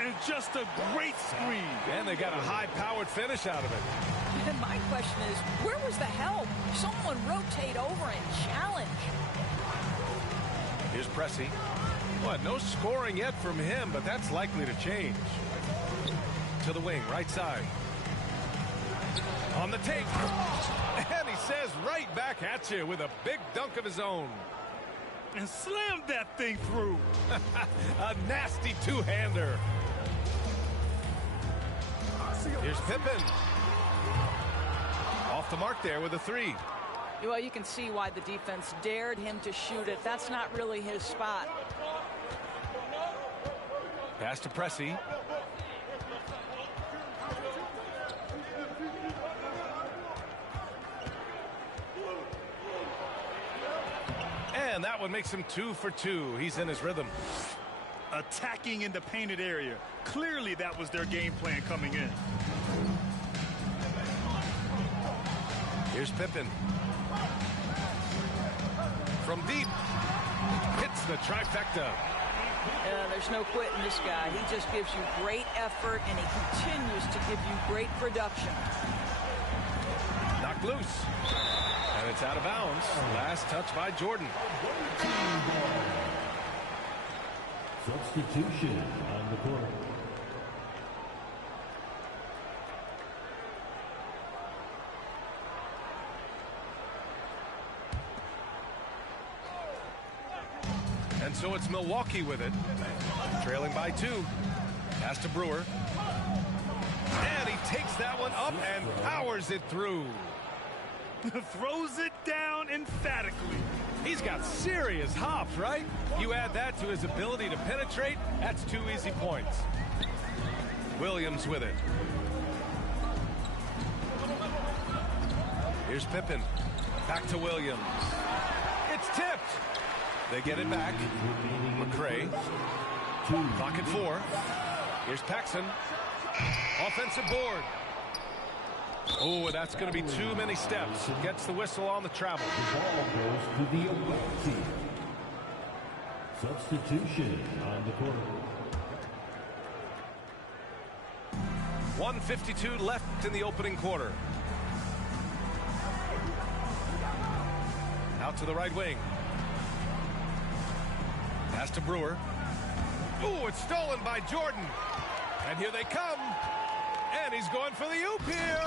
And just a great screen. And they got a high-powered finish out of it. And my question is, where was the help? Someone rotate over and challenge. Here's Pressey. What, no scoring yet from him, but that's likely to change. To the wing, right side. On the take. And he says right back at you with a big dunk of his own. And slammed that thing through. A nasty two-hander. Here's Pippen. Off the mark there with a 3. Well, you can see why the defense dared him to shoot it. That's not really his spot. Pass to Pressey. And that one makes him 2 for 2. He's in his rhythm. Attacking in the painted area. Clearly that was their game plan coming in. Here's Pippen. From deep. Hits the trifecta. There's no quitting this guy. He just gives you great effort, and he continues to give you great production. Knocked loose. And it's out of bounds. Last touch by Jordan. Substitution on the court. And so it's Milwaukee with it. Trailing by 2. Pass to Brewer. And he takes that one up and powers it through. Throws it down emphatically. He's got serious hops, right? You add that to his ability to penetrate, that's 2 easy points. Williams with it. Here's Pippen. Back to Williams. It's tipped. They get it back. McRae. Clock at 4. Here's Paxson. Offensive board. Oh, that's going to be too many steps. Gets the whistle on the travel. The ball goes to the away team. Substitution on the court. 1:52 left in the opening quarter. Out to the right wing. Pass to Brewer. Ooh, it's stolen by Jordan. And here they come. And he's going for the oop here.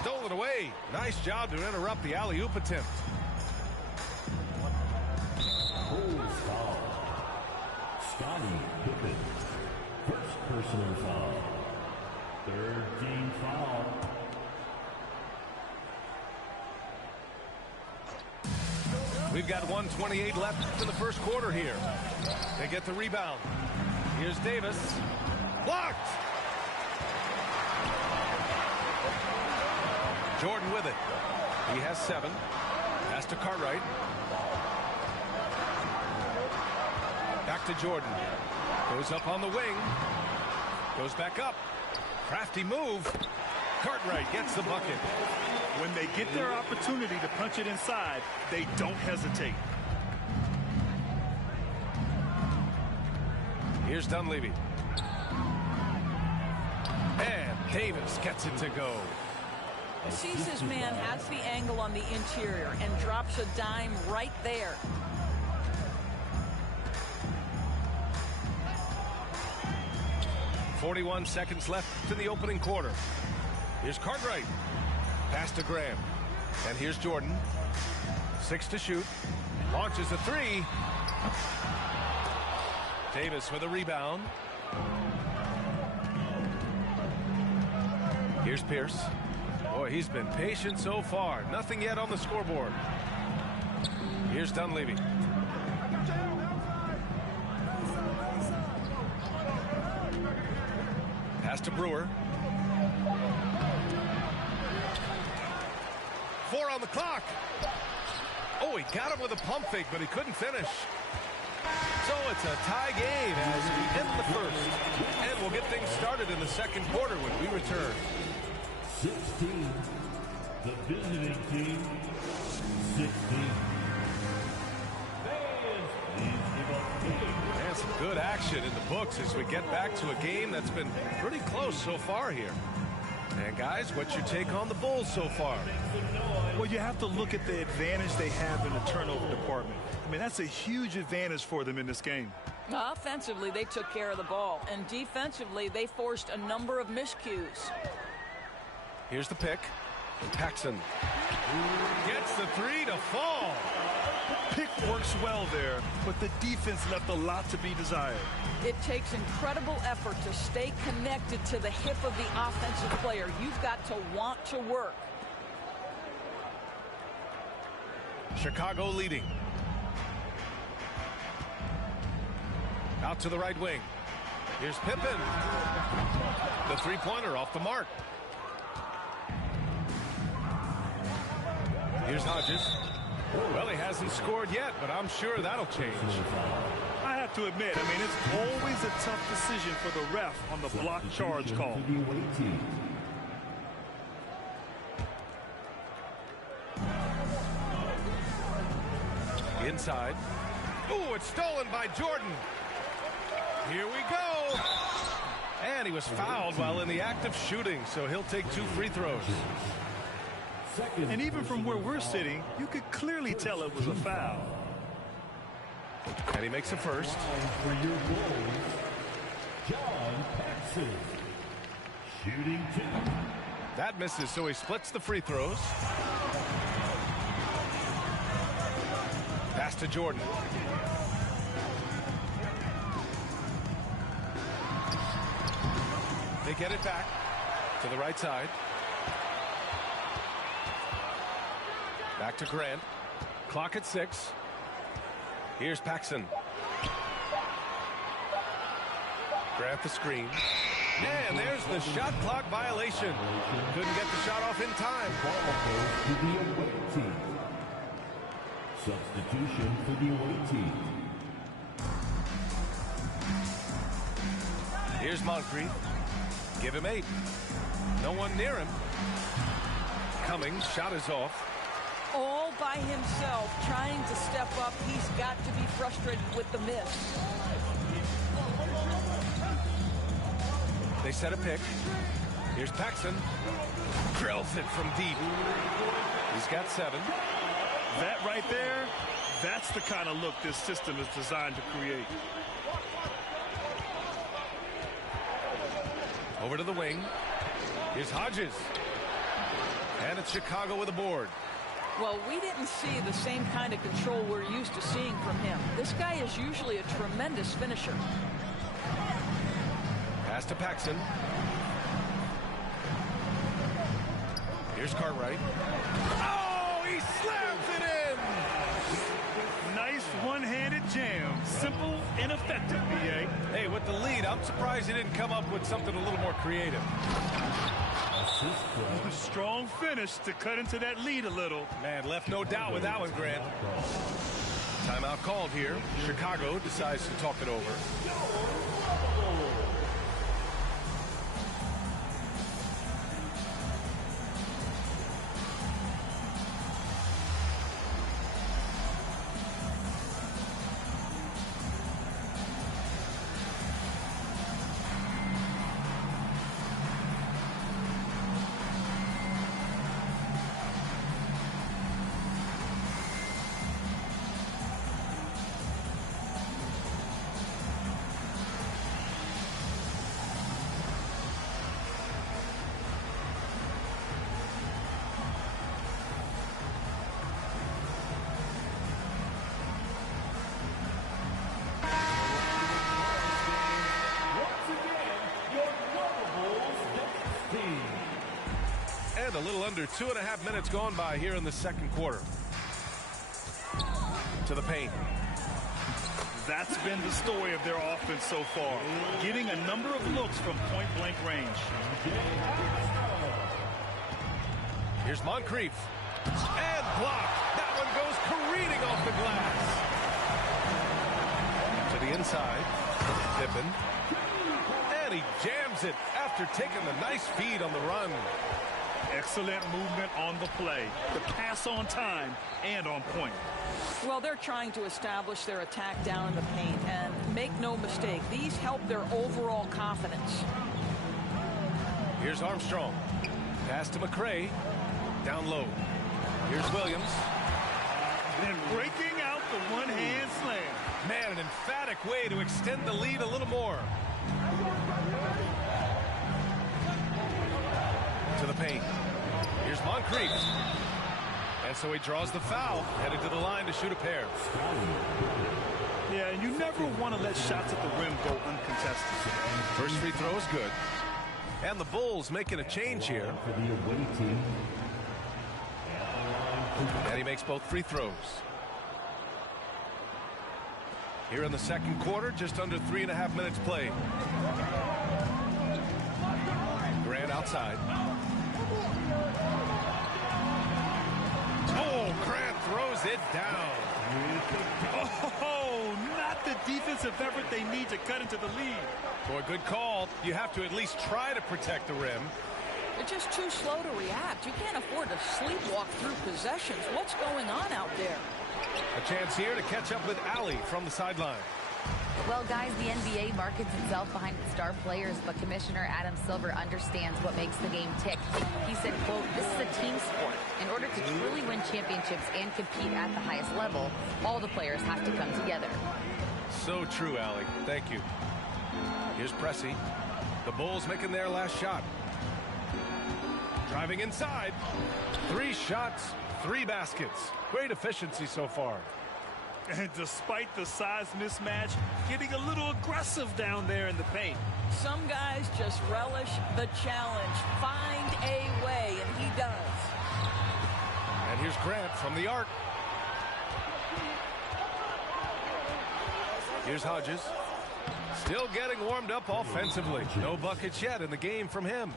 Stolen away. Nice job to interrupt the alley-oop attempt. Bulls foul. Scottie Pippen. First personal foul. Third team foul. We've got 1:28 left in the first quarter here. They get the rebound. Here's Davis. Blocked! Jordan with it. He has 7. Pass to Cartwright. Back to Jordan. Goes up on the wing. Goes back up. Crafty move. Cartwright gets the bucket. When they get their opportunity to punch it inside, they don't hesitate. Here's Dunleavy. And Davis gets it to go. Sees his man has the angle on the interior and drops a dime right there. .41 seconds left in the opening quarter. Here's Cartwright. Pass to Graham. And here's Jordan. 6 to shoot. Launches a 3. Davis with a rebound. Here's Pierce. Boy, he's been patient so far. Nothing yet on the scoreboard. Here's Dunleavy. Pass to Brewer. 4 on the clock. Oh, he got him with a pump fake, but he couldn't finish. So it's a tie game as we end the first. And we'll get things started in the second quarter when we return. 16. The visiting team, 16. And some good action in the books as we get back to a game that's been pretty close so far here. And guys, what's your take on the Bulls so far? Well, you have to look at the advantage they have in the turnover department. I mean, that's a huge advantage for them in this game. Offensively, they took care of the ball. And defensively, they forced a number of miscues. Here's the pick. Paxson gets the 3 to fall. Pick works well there, but the defense left a lot to be desired. It takes incredible effort to stay connected to the hip of the offensive player. You've got to want to work. Chicago leading. Out to the right wing. Here's Pippen. The three-pointer off the mark. Here's Hodges. Well, he hasn't scored yet, but I'm sure that'll change. I have to admit, I mean, it's always a tough decision for the ref on the block charge call. Inside. Oh, it's stolen by Jordan. Here we go. And he was fouled while in the act of shooting, so he'll take 2 free throws. And even from where we're sitting, you could clearly tell it was a foul. And he makes a first. For your Bulls, John Paxson. Shooting 2. That misses, so he splits the free throws. Pass to Jordan. They get it back to the right side. Back to Grant. Clock at 6. Here's Paxson. Grant the screen. And there's the shot clock violation. Couldn't get the shot off in time. To the away team. Substitution for the away team. Here's Moncrief. Give him 8. No one near him. Cummings, shot is off. All by himself, trying to step up. He's got to be frustrated with the miss. They set a pick. Here's Paxson. Drills it from deep. He's got 7. That right there, that's the kind of look this system is designed to create. Over to the wing. Here's Hodges. And it's Chicago with a board. Well, we didn't see the same kind of control we're used to seeing from him. This guy is usually a tremendous finisher. Pass to Paxson. Here's Cartwright. Oh, he slams it in! Nice one-handed jam. Simple and effective, B.A. Hey, with the lead, I'm surprised he didn't come up with something a little more creative. Strong finish to cut into that lead a little. Man, left no doubt with that one, Grant. Timeout called here. Chicago decides to talk it over. And a little under 2.5 minutes gone by here in the second quarter. To the paint. That's been the story of their offense so far. Getting a number of looks from point-blank range. Here's Moncrief. And blocked. That one goes careening off the glass. To the inside. Pippen. And he jams it after taking the nice feed on the run. Excellent movement on the play. The pass on time and on point. Well, they're trying to establish their attack down in the paint, and make no mistake, these help their overall confidence. Here's Armstrong. Pass to McRae. Down low. Here's Williams. Then breaking out the one-hand slam. Man, an emphatic way to extend the lead a little more. To the paint. Here's Moncrief. And so he draws the foul, headed to the line to shoot a pair. Yeah, and you never want to let shots at the rim go uncontested. First free throw is good. And the Bulls making a change here. And he makes both free throws. Here in the second quarter, just under 3.5 minutes played. Grant outside. Oh, Grant throws it down. Oh, not the defensive effort they need to cut into the lead. Boy, good call. You have to at least try to protect the rim. They're just too slow to react. You can't afford to sleepwalk through possessions. What's going on out there? A chance here to catch up with Allie from the sideline. Well, guys, the NBA markets itself behind its star players, but Commissioner Adam Silver understands what makes the game tick. He said, quote, "This is a team sport. In order to truly win championships and compete at the highest level, all the players have to come together." So true, Allie. Thank you. Here's Pressey. The Bulls making their last shot. Driving inside. 3 shots, 3 baskets. Great efficiency so far. And despite the size mismatch, getting a little aggressive down there in the paint. Some guys just relish the challenge. Find a way, and he does. And here's Grant from the arc. Here's Hodges. Still getting warmed up offensively. No buckets yet in the game from him.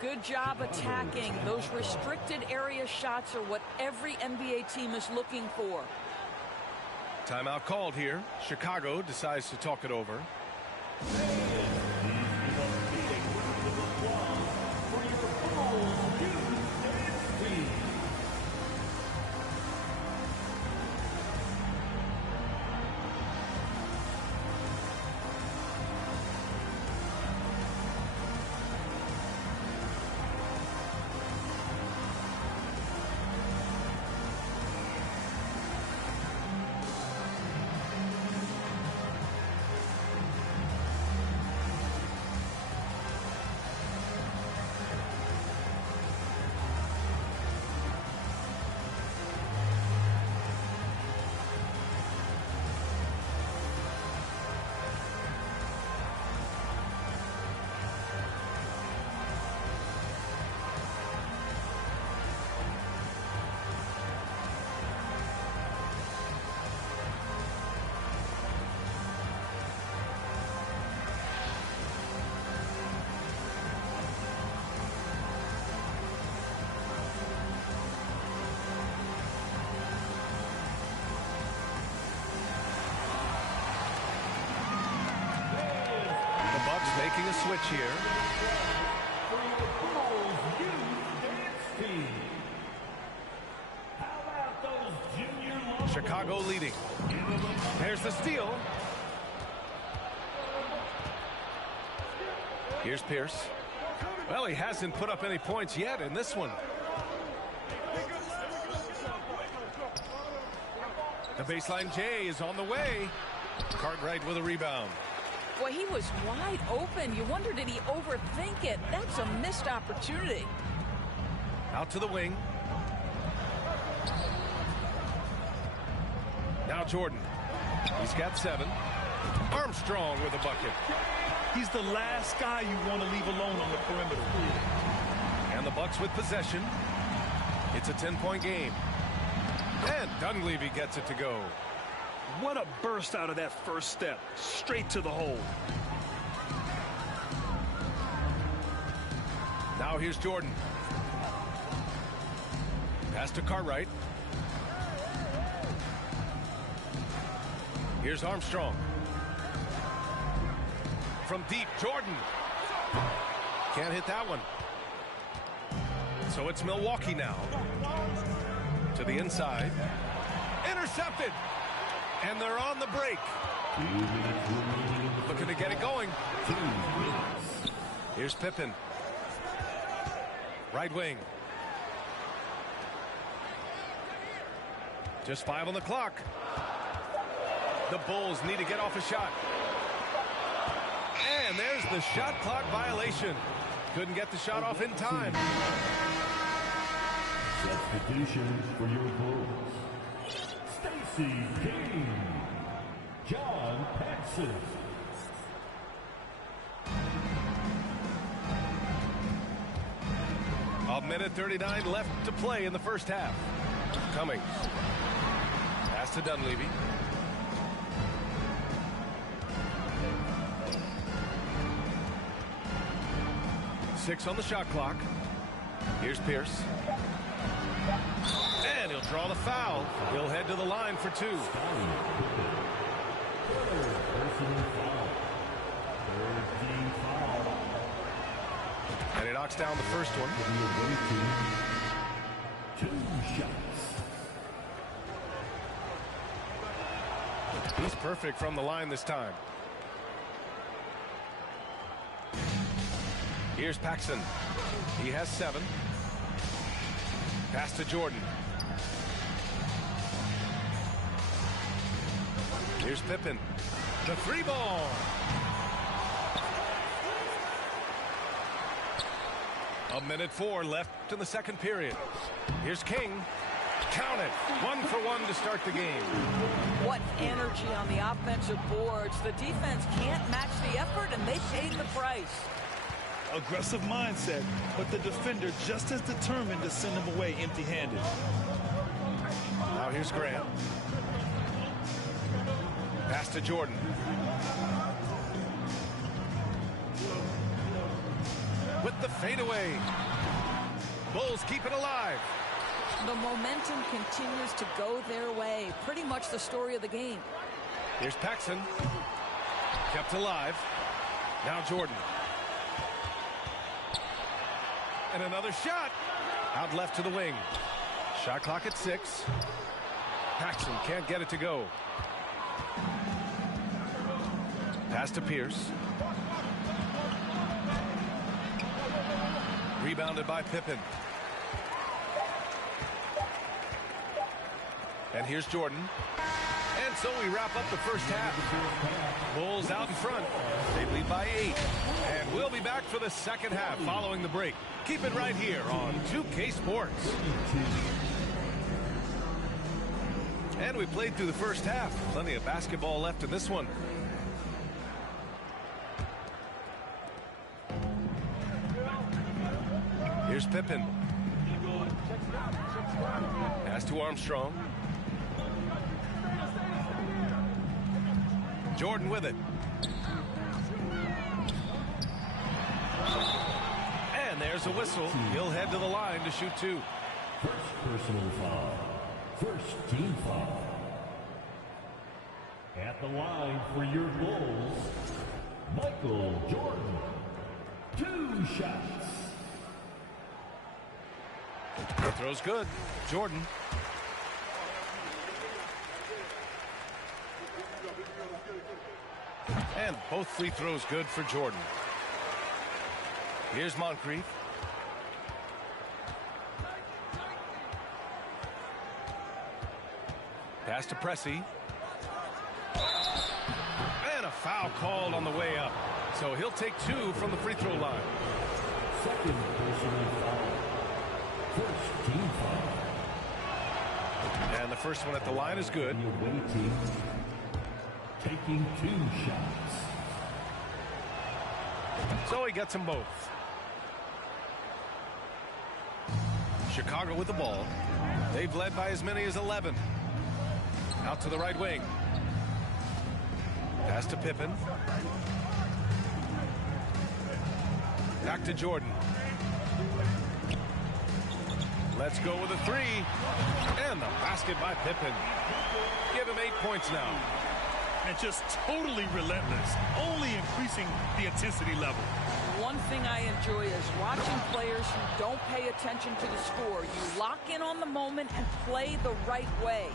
Good job attacking. Those restricted area shots are what every NBA team is looking for. Timeout called here. Chicago decides to talk it over. making a switch here. Chicago leading. There's the steal. Here's Pierce. Well, he hasn't put up any points yet in this one. The baseline J is on the way. Cartwright with a rebound. Boy, he was wide open. You wonder, did he overthink it? That's a missed opportunity. Out to the wing. Now Jordan. He's got 7. Armstrong with a bucket. He's the last guy you want to leave alone on the perimeter. And the Bucks with possession. It's a 10-point game. And Dunleavy gets it to go. What a burst out of that first step. Straight to the hole. Now here's Jordan. Pass to Cartwright. Here's Armstrong. From deep, Jordan. Can't hit that one. So it's Milwaukee now. To the inside. Intercepted. And they're on the break. Looking to get it going. Here's Pippen. Right wing. Just 5 on the clock. The Bulls need to get off a shot. And there's the shot clock violation. Couldn't get the shot off in time. Substitution for your Bulls. Stacey King. John Paxson. A minute 39 left to play in the first half. Cummings. Pass to Dunleavy. Six on the shot clock. Here's Pierce. And he'll draw the foul. He'll head to the line for 2. And he knocks down the first one. 2 shots. He's perfect from the line this time. Here's Paxson. He has 7. Pass to Jordan. Here's Pippen. The 3 ball. A minute 4 left in the second period. Here's King. Count it. 1 for 1 to start the game. What energy on the offensive boards. The defense can't match the effort, and they paid the price. Aggressive mindset, but the defender just as determined to send him away empty-handed. Now here's Grant. Pass to Jordan. With the fadeaway. Bulls keep it alive. The momentum continues to go their way. Pretty much the story of the game. Here's Paxson. Kept alive. Now Jordan. And another shot. Out left to the wing. Shot clock at 6. Paxson can't get it to go. Pass to Pierce. Rebounded by Pippen. And here's Jordan. And so we wrap up the first half. Bulls out in front. They lead by 8. And we'll be back for the second half following the break. Keep it right here on 2K Sports. And we played through the first half. Plenty of basketball left in this one. Here's Pippen. Pass to Armstrong. Jordan with it. And there's a whistle. He'll head to the line to shoot 2. First personal foul. First team foul. At the line for your Bulls, Michael Jordan. 2 shots. He throws good. Jordan. And both free throws good for Jordan. Here's Moncrief. Pass to Pressey. And a foul called on the way up. So he'll take 2 from the free throw line. Second personal foul. First team foul. And the first one at the line is good. The away team taking 2 shots. So he gets them both. Chicago with the ball. They've led by as many as 11. Out to the right wing. Pass to Pippen. Back to Jordan. Let's go with a 3. And the basket by Pippen. Give him 8 points now. And just totally relentless, only increasing the intensity level. One thing I enjoy is watching players who don't pay attention to the score. You lock in on the moment and play the right way.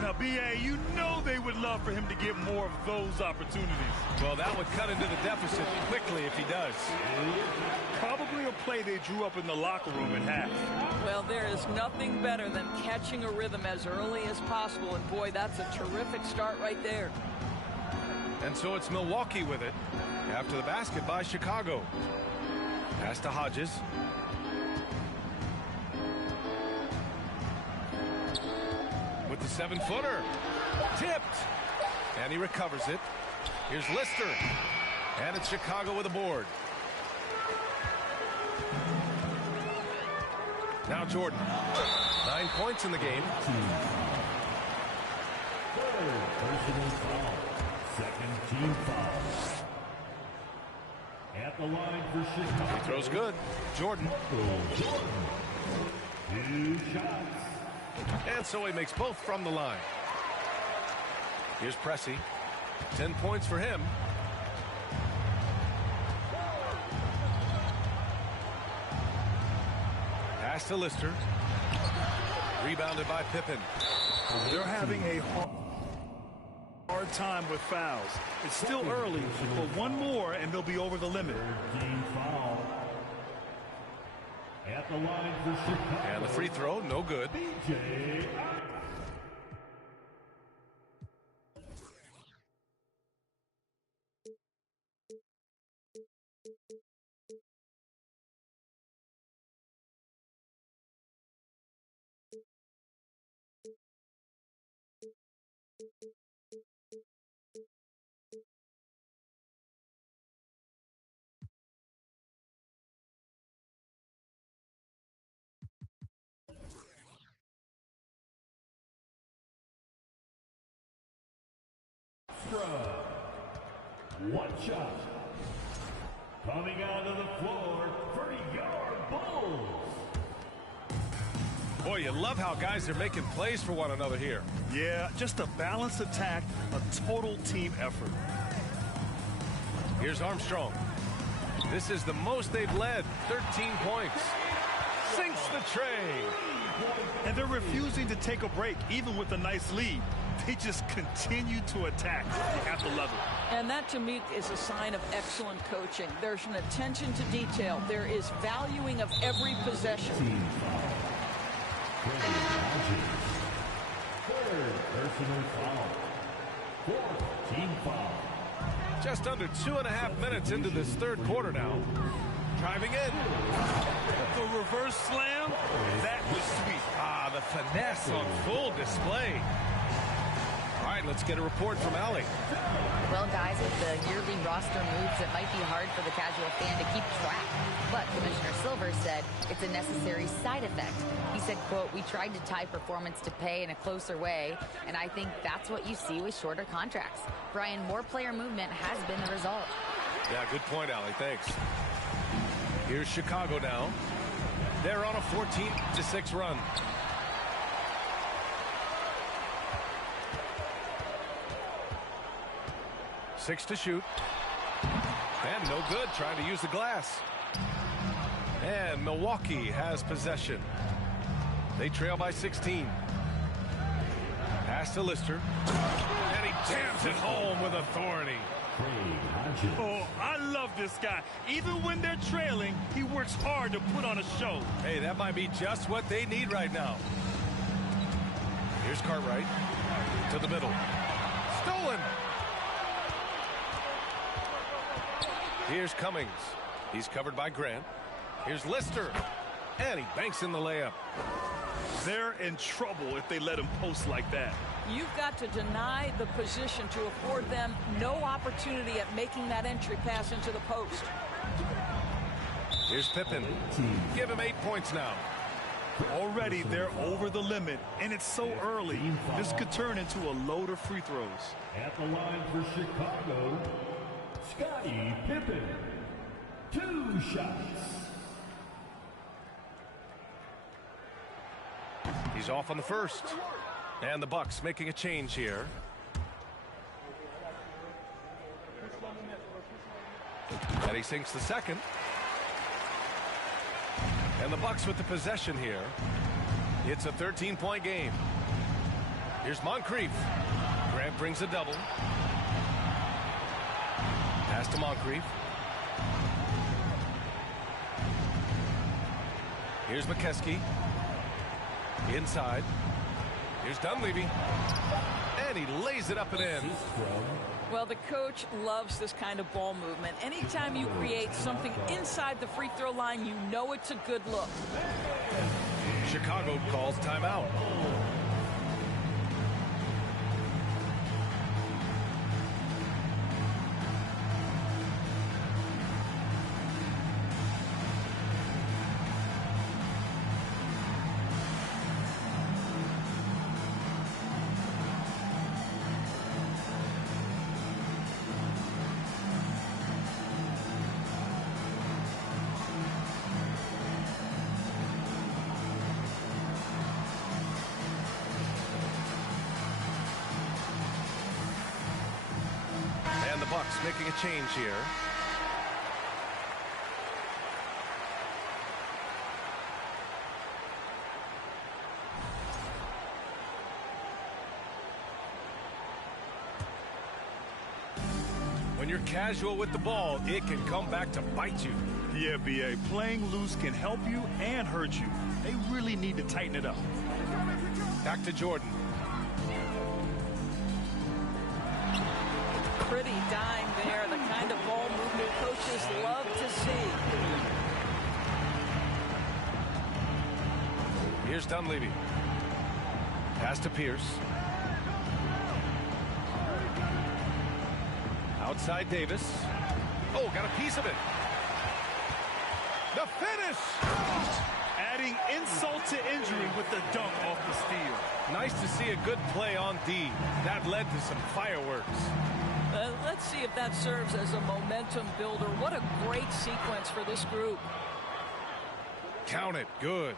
Now, B.A., you know they would love for him to get more of those opportunities. Well, that would cut into the deficit quickly if he does. Probably a play they drew up in the locker room at half. Well, there is nothing better than catching a rhythm as early as possible. And, boy, that's a terrific start right there. And so it's Milwaukee with it after the basket by Chicago. Pass to Hodges. With the 7-footer. Tipped. And he recovers it. Here's Lister. And it's Chicago with a board. Now Jordan. 9 points in the game. Third personal foul. Second team foul. At the line for Chicago. He throws good. Jordan. 2 shots. And so he makes both from the line. Here's Pressey. 10 points for him. Pass to Lister. Rebounded by Pippen. They're having a hard time with fouls. It's still early, but one more and they'll be over the limit. Third team foul. At the line for Chicago. And the free throw, no good. BJ. One shot. Coming onto the floor for your Bulls. Boy, you love how guys are making plays for one another here. Yeah, just a balanced attack, a total team effort. Here's Armstrong. This is the most they've led. 13 points. Sinks the tray. And they're refusing to take a break, even with a nice lead. They just continue to attack at the level. And that, to me, is a sign of excellent coaching. There's an attention to detail. There is valuing of every possession. Team foul. Third personal foul. Fourth team foul. Just under 2.5 minutes into this third quarter now. Driving in. The reverse slam, that was sweet. Ah, the finesse on full display. All right, let's get a report from Allie. Well, guys, with the yearly roster moves, it might be hard for the casual fan to keep track. But Commissioner Silver said it's a necessary side effect. He said, quote, "We tried to tie performance to pay in a closer way, and I think that's what you see with shorter contracts." Brian, more player movement has been the result. Yeah, good point, Allie. Thanks. Here's Chicago now. They're on a 14-6 run. 6 to shoot. And no good, trying to use the glass. And Milwaukee has possession. They trail by 16. Pass to Lister. And he jams it home with authority. Oh, I love this guy. Even when they're trailing, he works hard to put on a show. Hey, that might be just what they need right now. Here's Cartwright to the middle. Stolen. Here's Cummings. He's covered by Grant. Here's Lister. And he banks in the layup. They're in trouble if they let him post like that. You've got to deny the position to afford them no opportunity at making that entry pass into the post. Here's Pippen. Give him 8 points now. Already they're over the limit, and it's so early. This could turn into a load of free throws. At the line for Chicago, Scottie Pippen. 2 shots. He's off on the first. And the Bucks making a change here. And he sinks the second. And the Bucks with the possession here. It's a 13-point game. Here's Moncrief. Grant brings a double. Pass to Moncrief. Here's McKeskey. Inside. Here's Dunleavy. And he lays it up and in. Well, the coach loves this kind of ball movement. Anytime you create something inside the free throw line, you know it's a good look. Chicago calls timeout. Bucks making a change here. When you're casual with the ball, it can come back to bite you. Yeah, B.A. Playing loose can help you and hurt you. They really need to tighten it up. Back to Jordan. Pretty dime there, the kind of ball movement coaches love to see. Here's Dunleavy. Pass to Pierce. Outside Davis. Oh, got a piece of it. The finish! Adding insult to injury with the dunk off the steal. Nice to see a good play on D. That led to some fireworks. Let's see if that serves as a momentum builder. What a great sequence for this group. Count it. Good.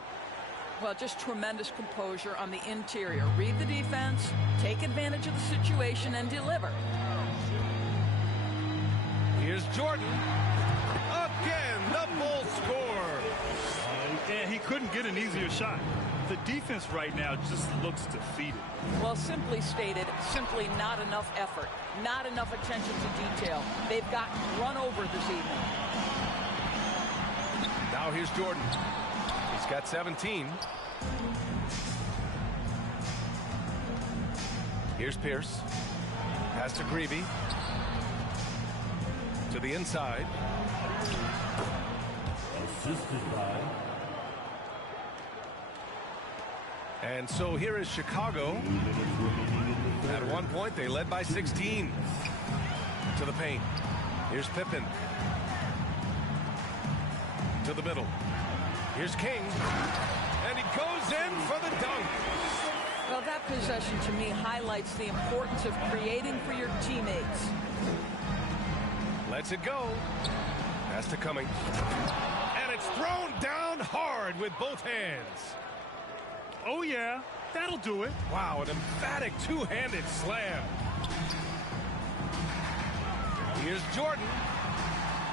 Well, just tremendous composure on the interior. Read the defense, take advantage of the situation, and deliver. Here's Jordan. Again, the Bulls score. And he couldn't get an easier shot. The defense right now just looks defeated. Well, simply stated, simply not enough effort, not enough attention to detail. They've gotten run over this evening. Now here's Jordan. He's got 17. Here's Pierce. Pass to Greavy. To the inside. Assisted by. And so here is Chicago. At one point, they led by 16. To the paint. Here's Pippen. To the middle. Here's King. And he goes in for the dunk. Well, that possession to me highlights the importance of creating for your teammates. Lets it go. Pass to Cummings. And it's thrown down hard with both hands. Oh, yeah, that'll do it. Wow, an emphatic two-handed slam. Here's Jordan.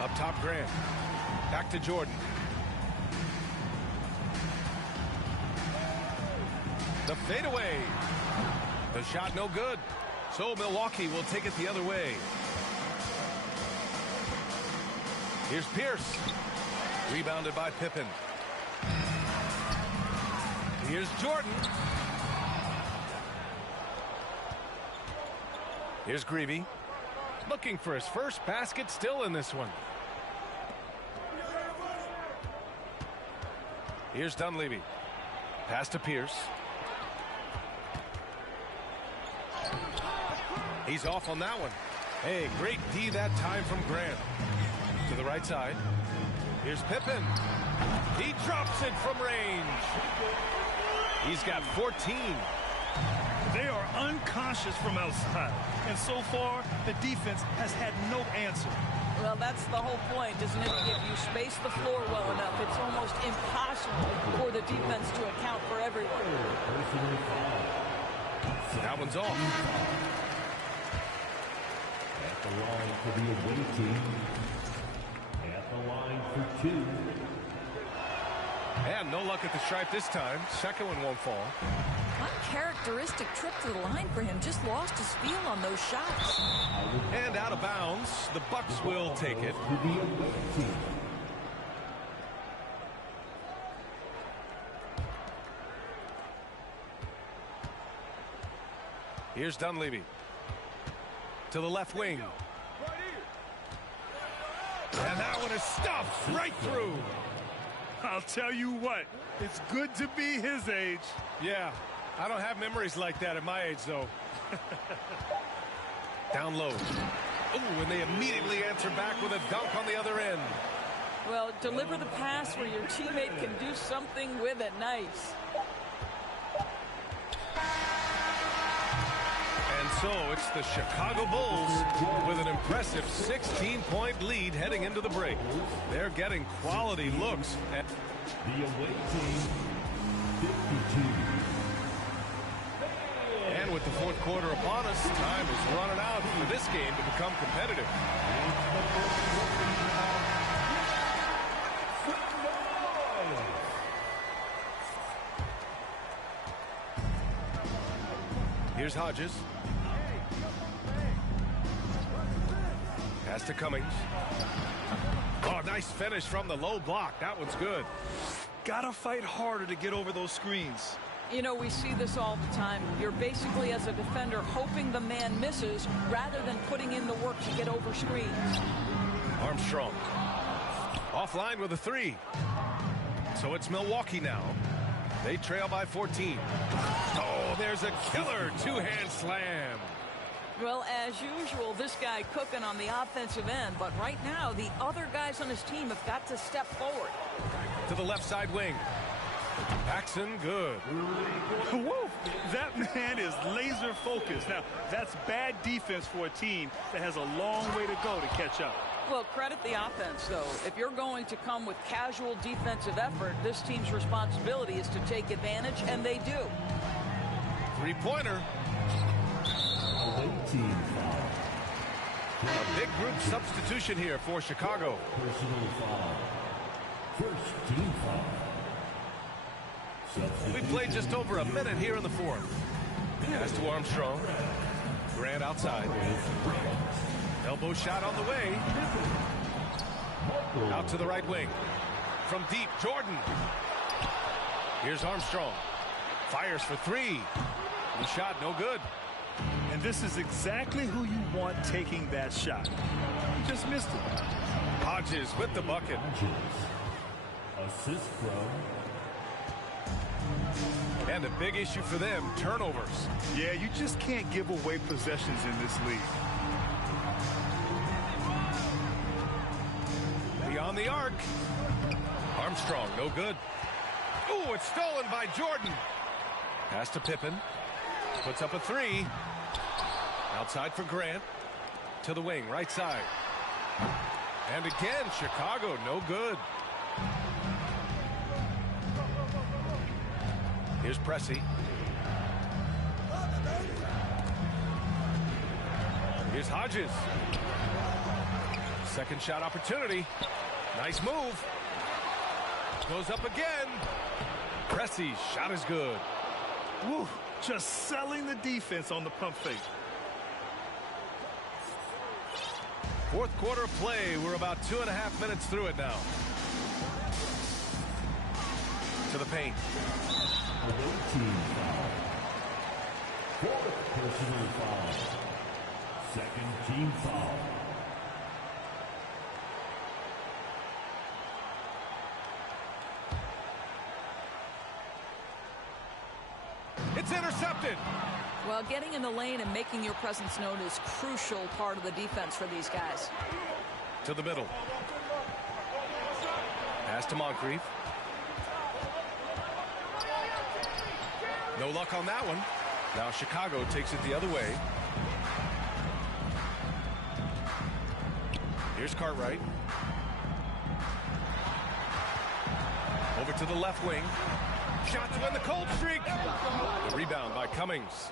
Up top, Grant. Back to Jordan. The fadeaway. The shot no good. So Milwaukee will take it the other way. Here's Pierce. Rebounded by Pippen. Here's Jordan. Here's Greavy. Looking for his first basket, still in this one. Here's Dunleavy. Pass to Pierce. He's off on that one. Hey, great D that time from Grant. To the right side. Here's Pippen. He drops it from range. He's got 14. They are unconscious from outside. And so far, the defense has had no answer. Well, that's the whole point, isn't it? If you space the floor well enough, it's almost impossible for the defense to account for everyone. That one's off. At the line for the away team. At the line for 2. And no luck at the stripe this time. Second one won't fall. Uncharacteristic trip to the line for him. Just lost his feel on those shots. And out of bounds. The Bucks will take it. To the away team. Here's Dunleavy. To the left wing. And that one is stuffed right through. I'll tell you what, it's good to be his age. Yeah, I don't have memories like that at my age, though. Down low. Ooh, and they immediately answer back with a dunk on the other end. Well, deliver the pass where your teammate can do something with it. Nice. And so it's the Chicago Bulls with an impressive 16-point lead heading into the break. They're getting quality looks. The away team, 52. And with the fourth quarter upon us, time is running out for this game to become competitive. Here's Hodges. Pass to Cummings. Oh, nice finish from the low block. That one's good. Gotta fight harder to get over those screens. You know, we see this all the time. You're basically, as a defender, hoping the man misses rather than putting in the work to get over screens. Armstrong. Offline with a 3. So it's Milwaukee now. They trail by 14. Oh, there's a killer two-hand slam. Well, as usual, this guy cooking on the offensive end. But right now, the other guys on his team have got to step forward. To the left side wing. Paxson, good. Woo! That man is laser focused. Now, that's bad defense for a team that has a long way to go to catch up. Well, credit the offense, though. If you're going to come with casual defensive effort, this team's responsibility is to take advantage, and they do. Three-pointer. Away team foul. A big group substitution here for Chicago. Personal foul. First team foul. We played just over a minute here in the fourth. Pass to Armstrong. Grant outside. Elbow shot on the way. Out to the right wing. From deep, Jordan. Here's Armstrong. Fires for 3. The shot no good. And this is exactly who you want taking that shot. He just missed it. Hodges with the bucket. Assist from. And a big issue for them, turnovers. Yeah, you just can't give away possessions in this league. Beyond the arc. Armstrong, no good. Ooh, it's stolen by Jordan. Pass to Pippen. Puts up a 3. Outside for Grant. To the wing, right side. And again, Chicago, no good. Here's Pressey. Here's Hodges. Second shot opportunity. Nice move. Goes up again. Pressey's shot is good. Woo, just selling the defense on the pump fake. Fourth quarter of play. We're about 2.5 minutes through it now. To the paint. Fourth personal foul. Second team foul. It's intercepted. Well, getting in the lane and making your presence known is crucial part of the defense for these guys. To the middle. Pass to Moncrief. No luck on that one. Now Chicago takes it the other way. Here's Cartwright. Over to the left wing. Shot to end the cold streak. The rebound by Cummings.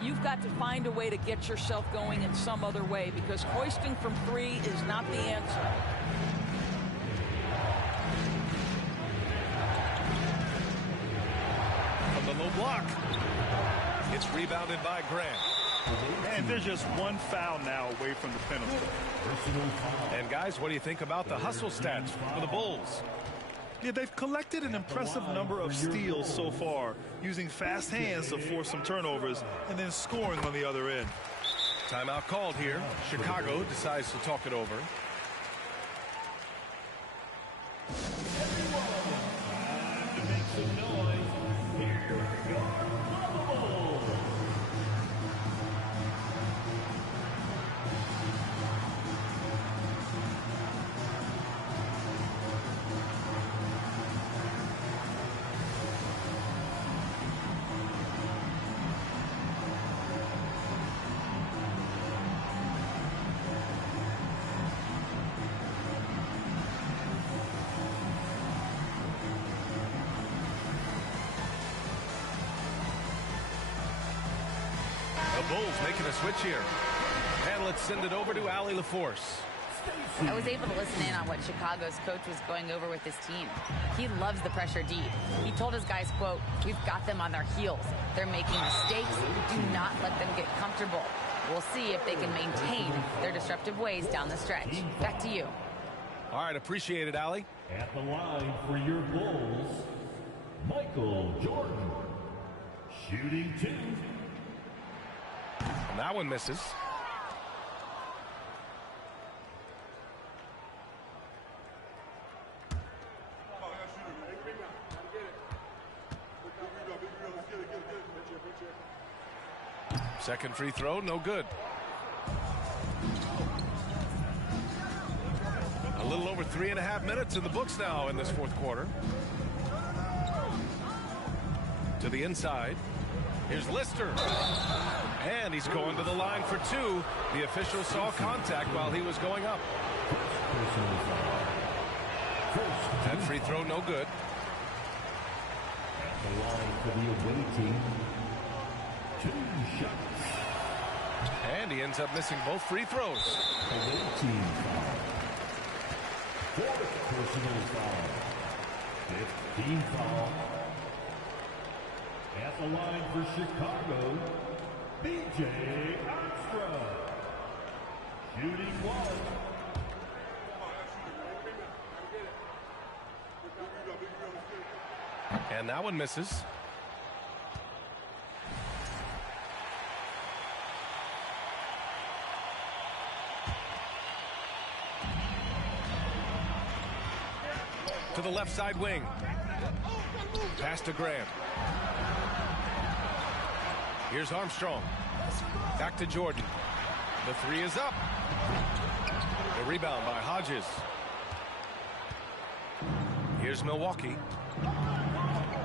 You've got to find a way to get yourself going in some other way, because hoisting from three is not the answer. From the low block. It's rebounded by Grant. And there's just one foul now away from the penalty. And guys, what do you think about the hustle stats for the Bulls? Yeah, they've collected an impressive number of steals so far, using fast hands to force some turnovers and then scoring on the other end. Timeout called here. Chicago decides to talk it over. Bulls making a switch here. And let's send it over to Allie LaForce. I was able to listen in on what Chicago's coach was going over with his team. He loves the pressure deep. He told his guys, quote, "We've got them on their heels. They're making mistakes. Do not let them get comfortable. We'll see if they can maintain their disruptive ways down the stretch." Back to you. All right, appreciate it, Allie. At the line for your Bulls, Michael Jordan. Shooting 2. And that one misses. Second free throw, no good. A little over 3.5 minutes in the books now in this fourth quarter. To the inside. Here's Lister. And he's going to the line for two. The official saw contact while he was going up. That free throw, no good. At the line for the away team, 2 shots. And he ends up missing both free throws. Away team foul. 4th personal foul. 15 foul. At the line for Chicago, B.J. Armstrong. Shooting 1. And that one misses. To the left side wing. Pass to Graham. Here's Armstrong. Back to Jordan. The three is up. The rebound by Hodges. Here's Milwaukee.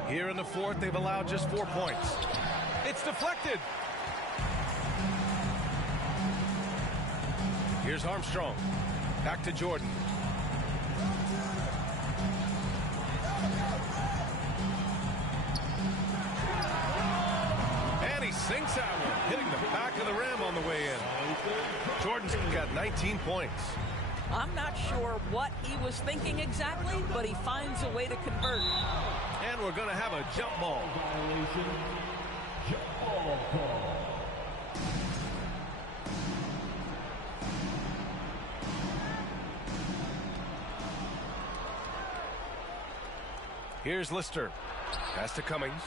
Here in the fourth, they've allowed just 4 points. It's deflected. Here's Armstrong. Back to Jordan. And he sinks that one, hitting the back of the rim on the way in. Jordan's got 19 points. I'm not sure what he was thinking exactly, but he finds a way to convert. And we're going to have a jump ball. Violation. Jump ball call. Here's Lister. Pass to Cummings.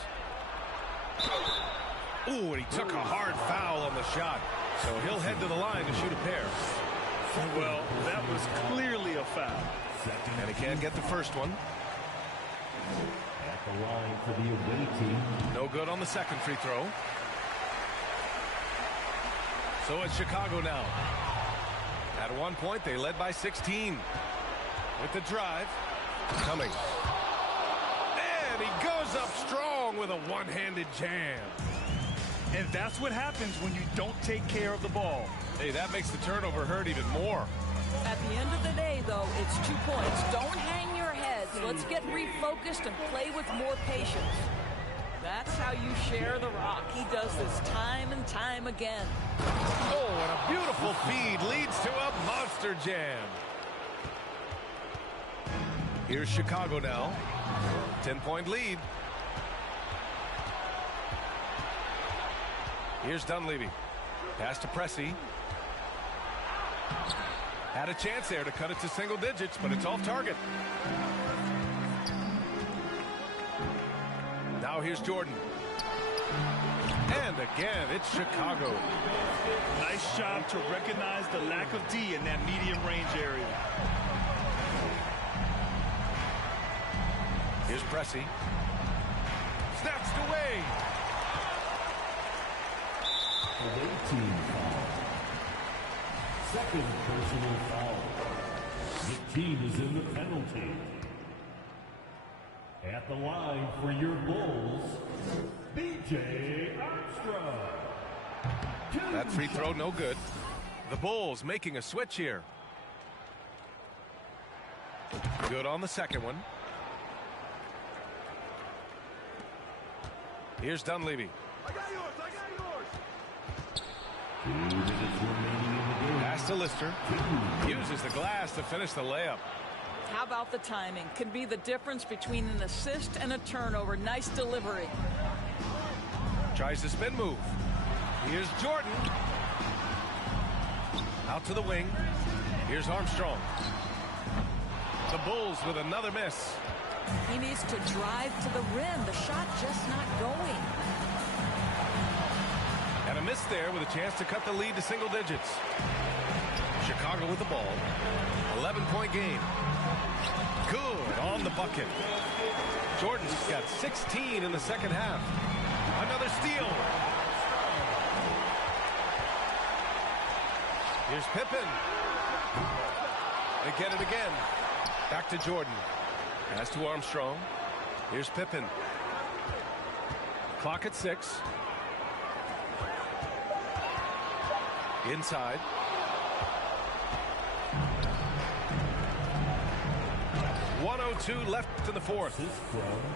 Ooh, and he took a hard foul on the shot. So he'll head to the line to shoot a pair. Well, that was clearly a foul. And he can't get the first one. At the line for the away team. No good on the second free throw. So it's Chicago now. At one point, they led by 16. With the drive, Cummings. And he goes up strong with a one-handed jam. And that's what happens when you don't take care of the ball. Hey, that makes the turnover hurt even more. At the end of the day, though, it's 2 points. Don't hang your heads. Let's get refocused and play with more patience. That's how you share the rock. He does this time and time again. Oh, and a beautiful feed leads to a monster jam. Here's Chicago now. 10-point lead. Here's Dunleavy. Pass to Pressey. Had a chance there to cut it to single digits, but it's off target. Now here's Jordan. And again, it's Chicago. Nice job to recognize the lack of D in that medium range area. Here's Pressey. Snatched away. Away team foul. Second personal foul. The team is in the penalty. At the line for your Bulls, B.J. Armstrong. That free throw no good. The Bulls making a switch here. Good on the second one. Here's Dunleavy. I got yours. 2 minutes remaining in the game. Pass to Lister. Uses the glass to finish the layup. How about the timing? Can be the difference between an assist and a turnover. Nice delivery. Tries the spin move. Here's Jordan. Out to the wing. Here's Armstrong. The Bulls with another miss. He needs to drive to the rim. The shot just not going. And a miss there with a chance to cut the lead to single digits. Chicago with the ball. 11-point game. Good on the bucket. Jordan's got 16 in the second half. Another steal. Here's Pippen. They get it again. Back to Jordan. Pass to Armstrong. Here's Pippen. Clock at 6. Inside. .102 left in the fourth.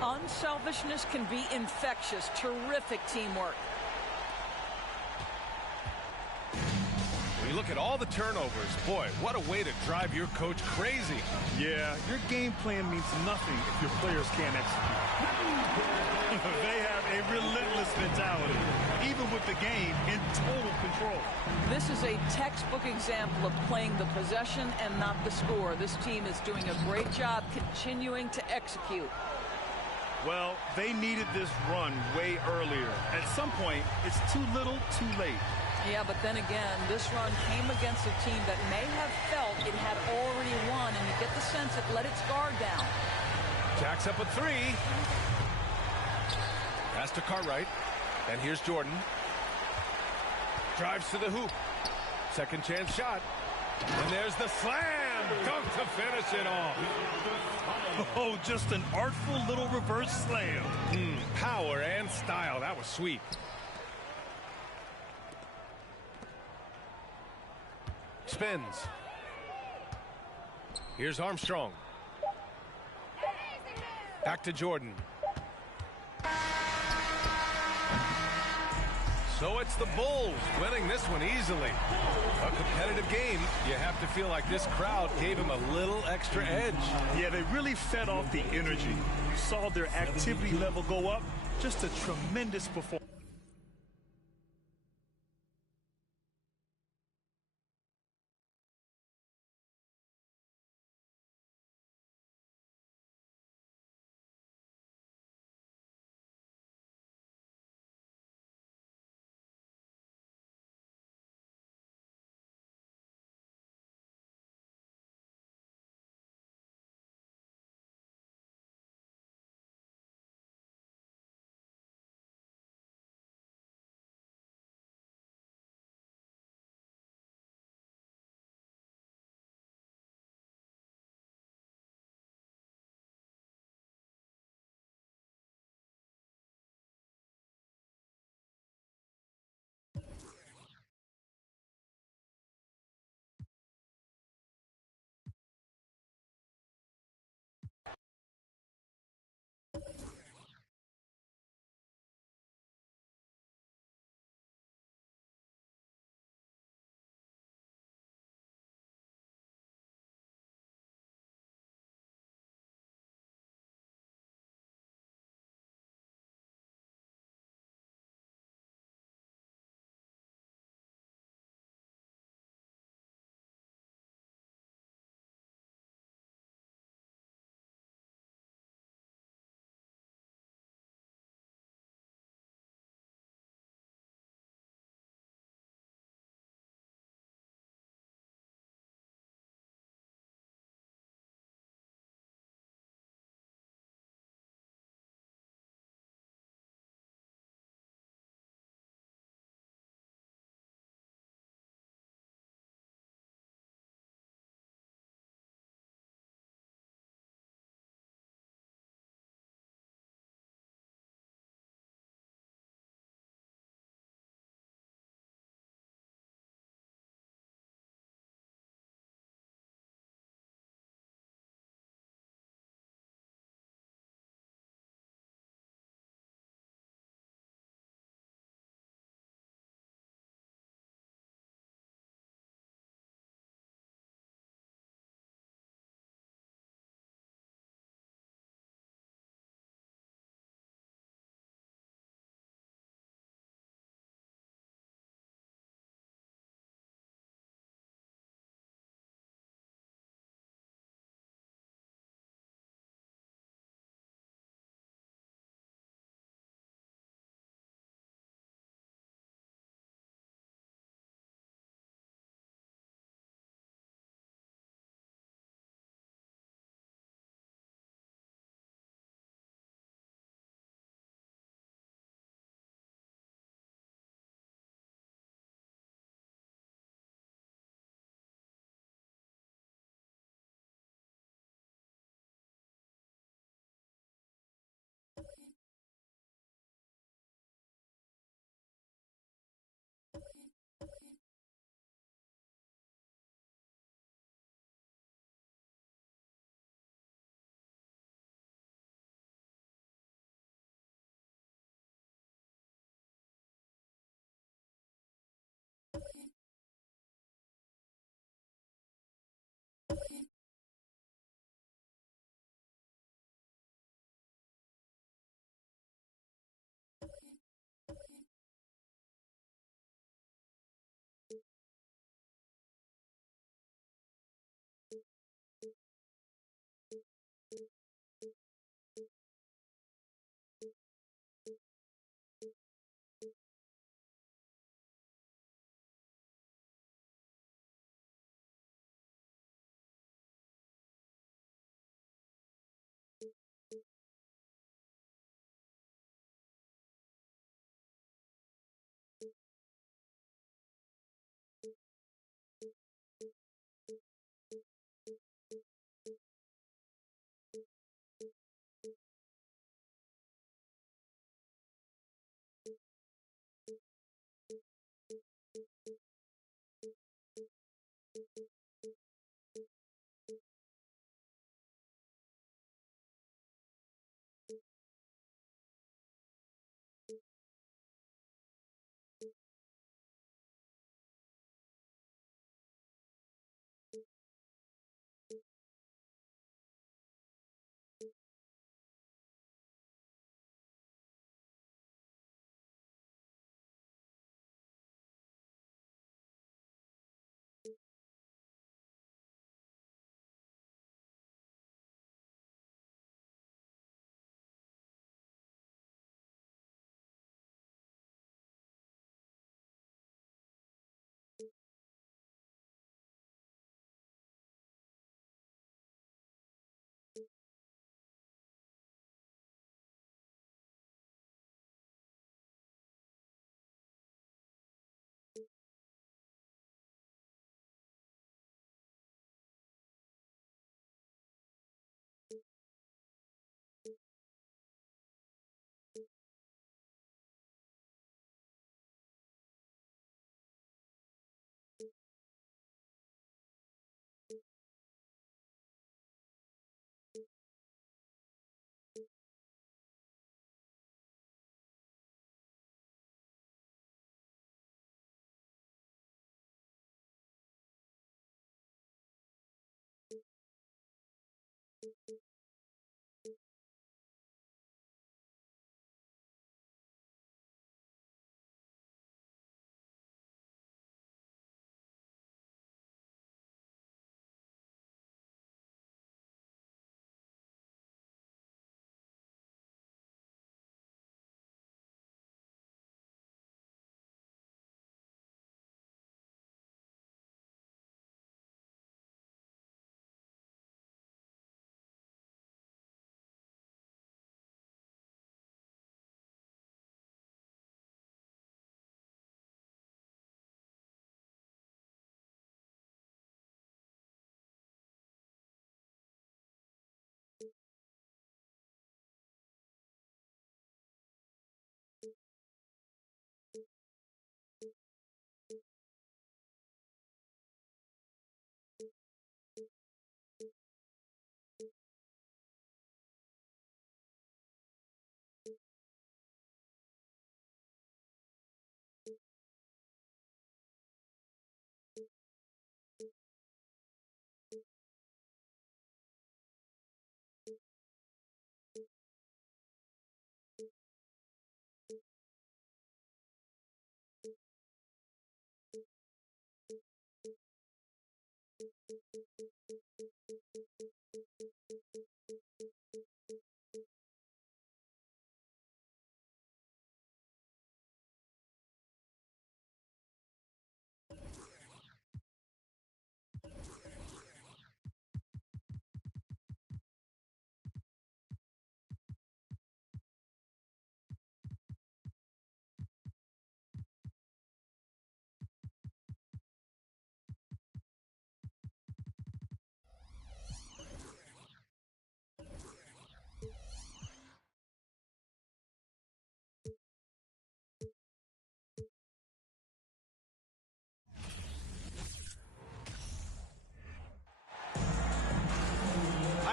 Unselfishness can be infectious. Terrific teamwork. When you look at all the turnovers, boy, what a way to drive your coach crazy. Yeah, your game plan means nothing if your players can't execute. They have a relentless mentality, even with the game in total control. This is a textbook example of playing the possession and not the score. This team is doing a great job continuing to execute. Well, they needed this run way earlier. At some point, it's too little, too late. Yeah, but then again, this run came against a team that may have felt it had already won, and you get the sense it let its guard down. Jacks up a 3. Pass to Cartwright. And here's Jordan. Drives to the hoop. Second chance shot. And there's the slam. Dunk to finish it off. Oh, just an artful little reverse slam. Power and style. That was sweet. Spins. Here's Armstrong. Back to Jordan. So it's the Bulls winning this one easily. A competitive game. You have to feel like this crowd gave them a little extra edge. Yeah, they really fed off the energy. You saw their activity level go up. Just a tremendous performance.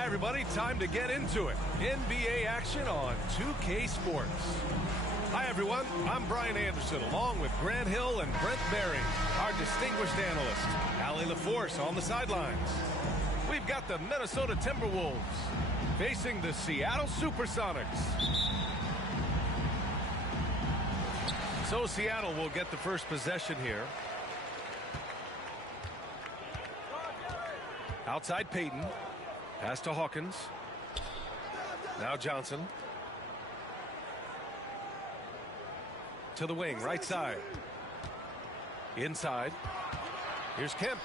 Hi, everybody. Time to get into it. NBA action on 2K Sports. Hi, everyone. I'm Brian Anderson, along with Grant Hill and Brent Barry, our distinguished analyst. Allie LaForce on the sidelines. We've got the Minnesota Timberwolves facing the Seattle Supersonics. So Seattle will get the first possession here. Outside Payton. Pass to Hawkins. Now Johnson. To the wing, right side. Inside. Here's Kemp.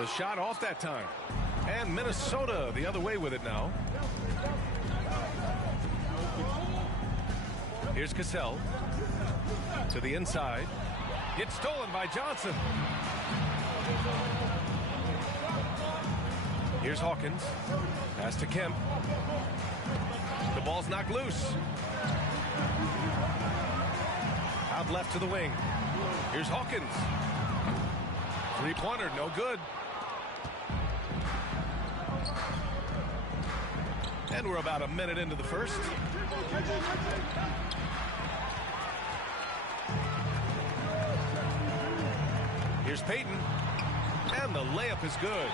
The shot off that time. And Minnesota the other way with it now. Here's Cassell. To the inside. It's stolen by Johnson. Here's Hawkins. Pass to Kemp. The ball's knocked loose. Out left to the wing. Here's Hawkins. Three-pointer, no good. And we're about a minute into the first. Here's Payton. And the layup is good.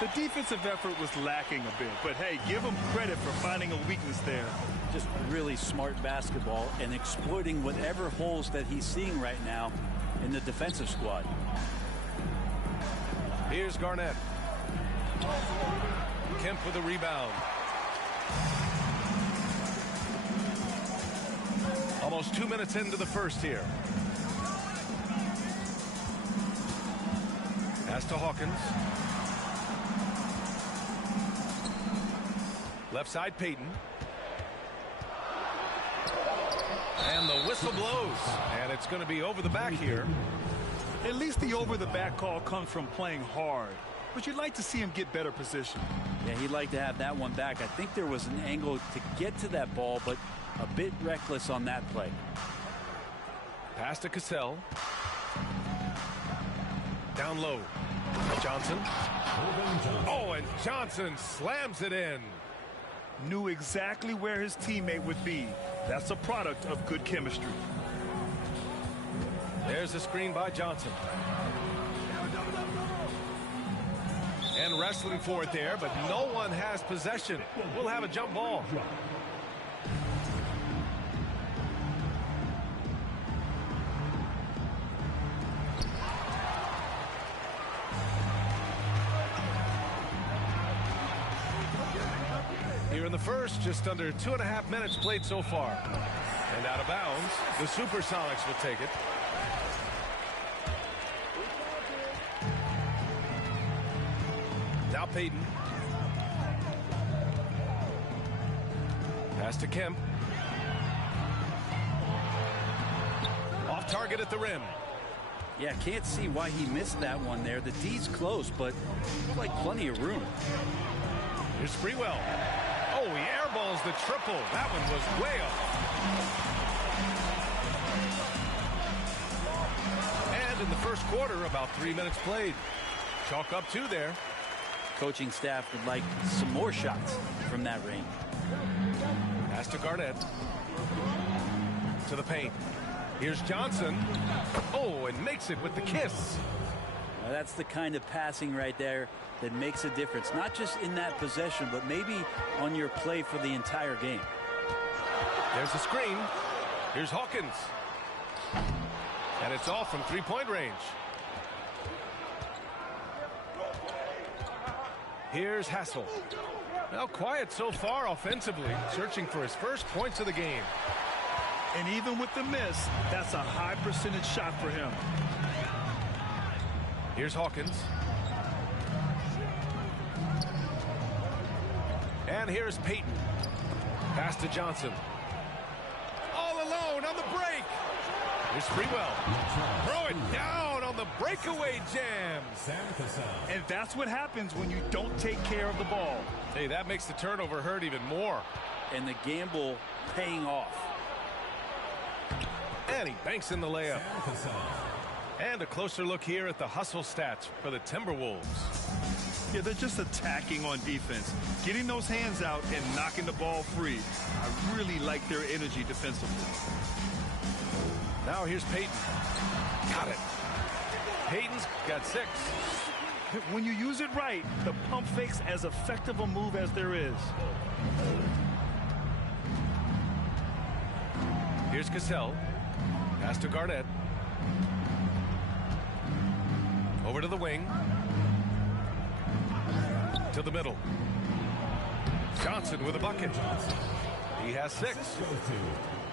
The defensive effort was lacking a bit, but hey, give him credit for finding a weakness there. Just really smart basketball and exploiting whatever holes that he's seeing right now in the defensive squad. Here's Garnett. Kemp with a rebound. Almost 2 minutes into the first here. Pass to Hawkins. Left side, Payton. And the whistle blows. And it's going to be over the back here. At least the over-the-back call comes from playing hard. But you'd like to see him get better position. Yeah, he'd like to have that one back. I think there was an angle to get to that ball, but a bit reckless on that play. Pass to Cassell. Down low. Johnson. Oh, and Johnson slams it in. Knew exactly where his teammate would be. That's a product of good chemistry. There's a screen by Johnson. And wrestling for it there, but no one has possession. We'll have a jump ball. Here in the first, just under 2.5 minutes played so far. And out of bounds, the Supersonics will take it. Now Payton. Pass to Kemp. Off target at the rim. Yeah, can't see why he missed that one there. The D's close, but like plenty of room. Here's Sprewell. Oh, he airballs the triple. That one was way off. And in the first quarter, about 3 minutes played. Chalk up 2 there. Coaching staff would like some more shots from that range. Pass to Garnett. To the paint. Here's Johnson. Oh, and makes it with the kiss. Now that's the kind of passing right there that makes a difference. Not just in that possession, but maybe on your play for the entire game. There's the screen. Here's Hawkins. And it's off from three-point range. Here's Hassel. Now quiet so far offensively, searching for his first points of the game. And even with the miss, that's a high percentage shot for him. Here's Hawkins. And here's Payton. Pass to Johnson. All alone on the break. Here's Sprewell. Throw it down on the breakaway jam. And that's what happens when you don't take care of the ball. Hey, that makes the turnover hurt even more. And the gamble paying off. And he banks in the layup. And a closer look here at the hustle stats for the Timberwolves. Yeah, they're just attacking on defense, getting those hands out and knocking the ball free. I really like their energy defensively. Now here's Payton. Got it. Payton's got 6. When you use it right, the pump fake's as effective a move as there is. Here's Cassell. Pass to Garnett. Over to the wing. To the middle. Johnson with a bucket. He has 6.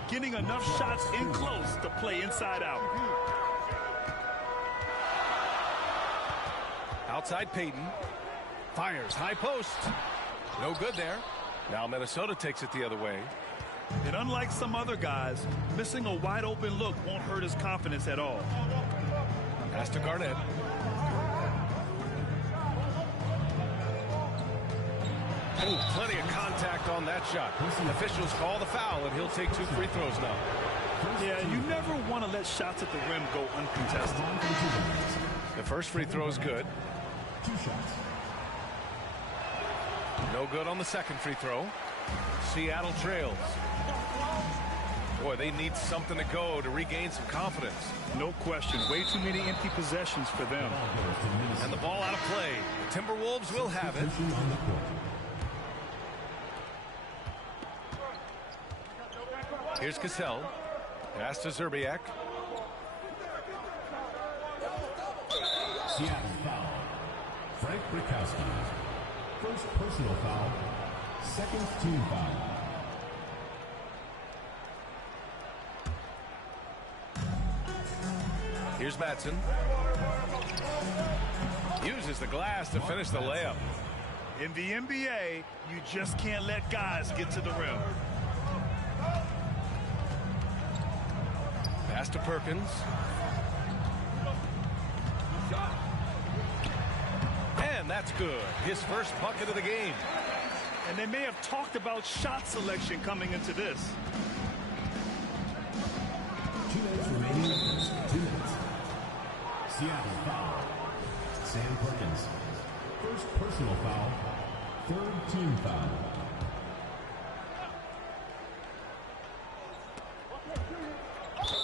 Getting enough shots in close to play inside out. Outside Payton. Fires high post. No good there. Now Minnesota takes it the other way. And unlike some other guys, missing a wide open look won't hurt his confidence at all. Pass to Garnett. Ooh, plenty of contact on that shot. Officials call the foul, and he'll take 2 free throws now. Yeah, you never want to let shots at the rim go uncontested. The first free throw is good. 2 shots. No good on the second free throw. Seattle trails. Boy, they need something to go to regain some confidence. No question. Way too many empty possessions for them. And the ball out of play. The Timberwolves will have it. Here's Cassell. Pass to Zerbiak. Seattle foul. Frank Brickowski. First personal foul. Second team foul. Here's Madsen. Uses the glass to finish the layup. In the NBA, you just can't let guys get to the rim. Pass to Perkins. And that's good. His first bucket of the game. And they may have talked about shot selection coming into this. 2 minutes remaining. 2 minutes. Seattle foul. Sam Perkins. First personal foul. Third team foul.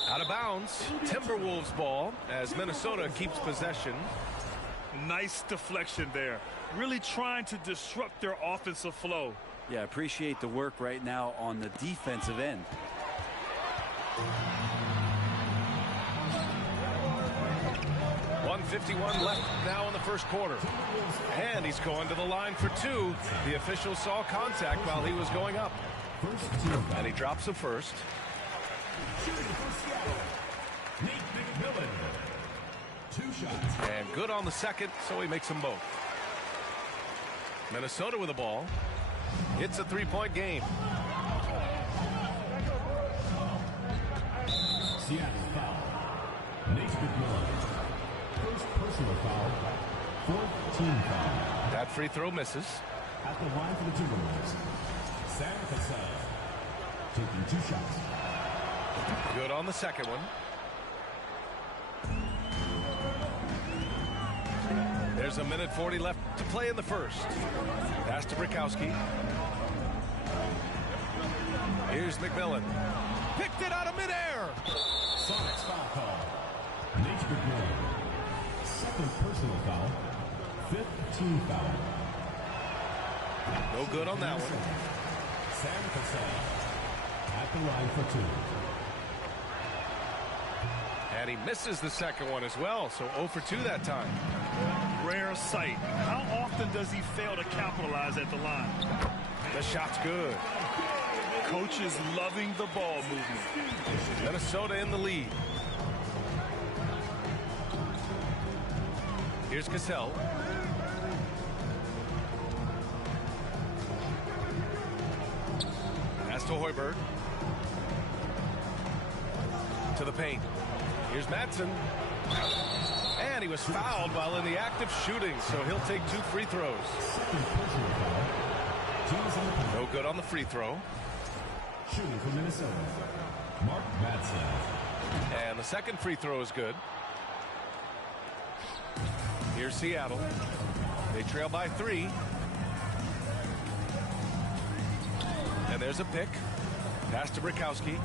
Out of bounds. Timberwolves ball as Minnesota keeps possession. Nice deflection there. Really trying to disrupt their offensive flow. Yeah, appreciate the work right now on the defensive end. .151 left now in the first quarter. And he's going to the line for two. The official saw contact while he was going up. And he drops the first. And good on the second, so he makes them both. Minnesota with the ball. It's a three-point game. Seattle foul. Nate McMillan. First personal foul. Fourth team foul. That free throw misses. At the line for the Timberwolves, Sam Cassell. Taking 2 shots. Good on the second one. There's a minute 40 left to play in the first. Pass to Brikowski. Here's McMillan. Picked it out of midair. Sonics foul call. Nate McMillan. Second personal foul. Fifth team foul. No good on that one. Sam Cassell. At the line for 2. And he misses the second one as well, so 0 for 2 that time. Rare sight. How often does he fail to capitalize at the line? The shot's good. Coach is loving the ball movement. Minnesota in the lead. Here's Cassell. Pass to Hoiberg. To the paint. Here's Madsen. And he was fouled while in the act of shooting, so he'll take 2 free throws. No good on the free throw. Shooting for Minnesota, Mark Madsen. And the second free throw is good. Here's Seattle. They trail by 3. And there's a pick. Pass to Brikowski.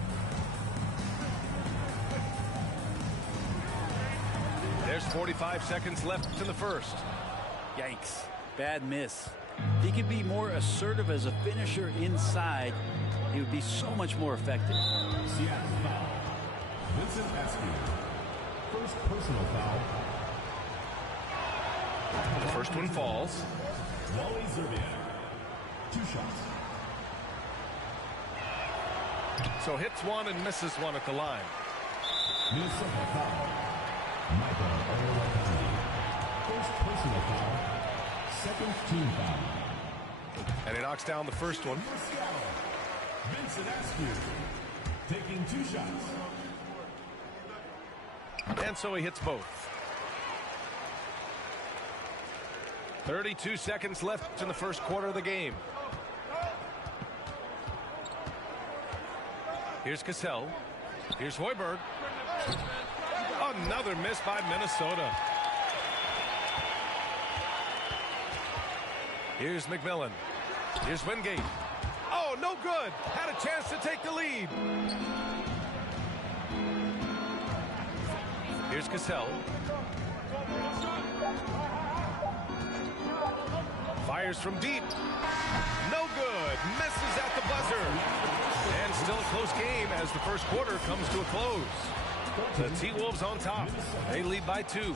There's 45 seconds left in the first. Yikes. Bad miss. If he could be more assertive as a finisher inside, he would be so much more effective. Seattle foul. Vincent Askew. First personal foul. The first one falls. Wally Zerbiak. 2 shots. So hits one and misses one at the line. Minnesota foul. Michael Olowokandi. First personal foul. Second team foul. And he knocks down the first one. Vincent Askew. Taking 2 shots. And so he hits both. 32 seconds left in the first quarter of the game. Here's Cassell. Here's Hoiberg. Another miss by Minnesota. Here's McMillan. Here's Wingate. Oh, no good. Had a chance to take the lead. Here's Cassell. Fires from deep. No good. Misses at the buzzer. And still a close game as the first quarter comes to a close. The T-Wolves on top. They lead by 2.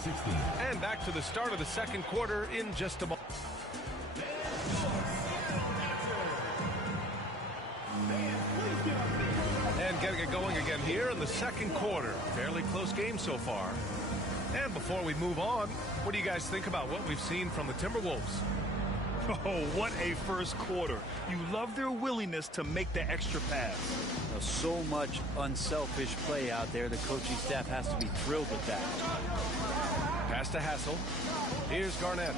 And back to the start of the second quarter in just a moment. And getting it going again here in the second quarter. Fairly close game so far. And before we move on, what do you guys think about what we've seen from the Timberwolves? Oh, what a first quarter. You love their willingness to make the extra pass. So much unselfish play out there. The coaching staff has to be thrilled with that. Pass to Hassel. Here's Garnett.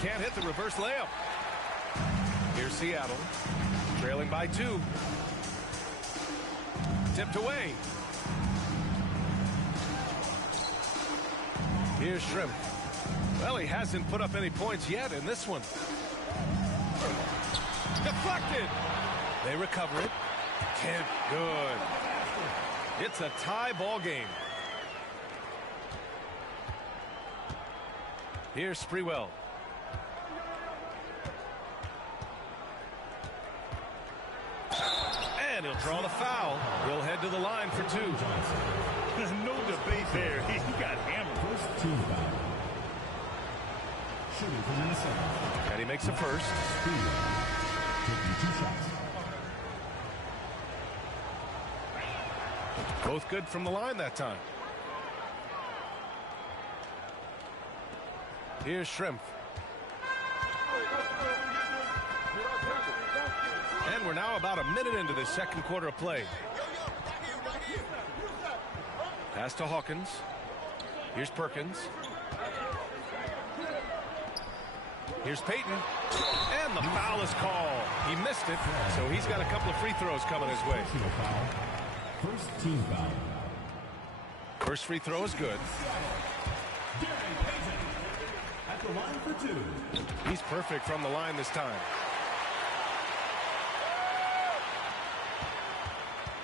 Can't hit the reverse layup. Here's Seattle. Trailing by 2. Tipped away. Here's Shrimp. Well, he hasn't put up any points yet in this one. Deflected. They recover it. Kemp, good. It's a tie ball game. Here's Sprewell. And he'll draw the foul. He'll head to the line for 2. No debate there. He got hammered. First team foul. Shooting from Minnesota. And he makes a first. Taking 2 shots. Both good from the line that time. Here's Schrempf. And we're now about a minute into this second quarter of play. Pass to Hawkins. Here's Perkins. Here's Payton. And the foul is called. He missed it, so he's got a couple of free throws coming his way. First team foul. First free throw is good. Gary Payton at the line for 2. He's perfect from the line this time.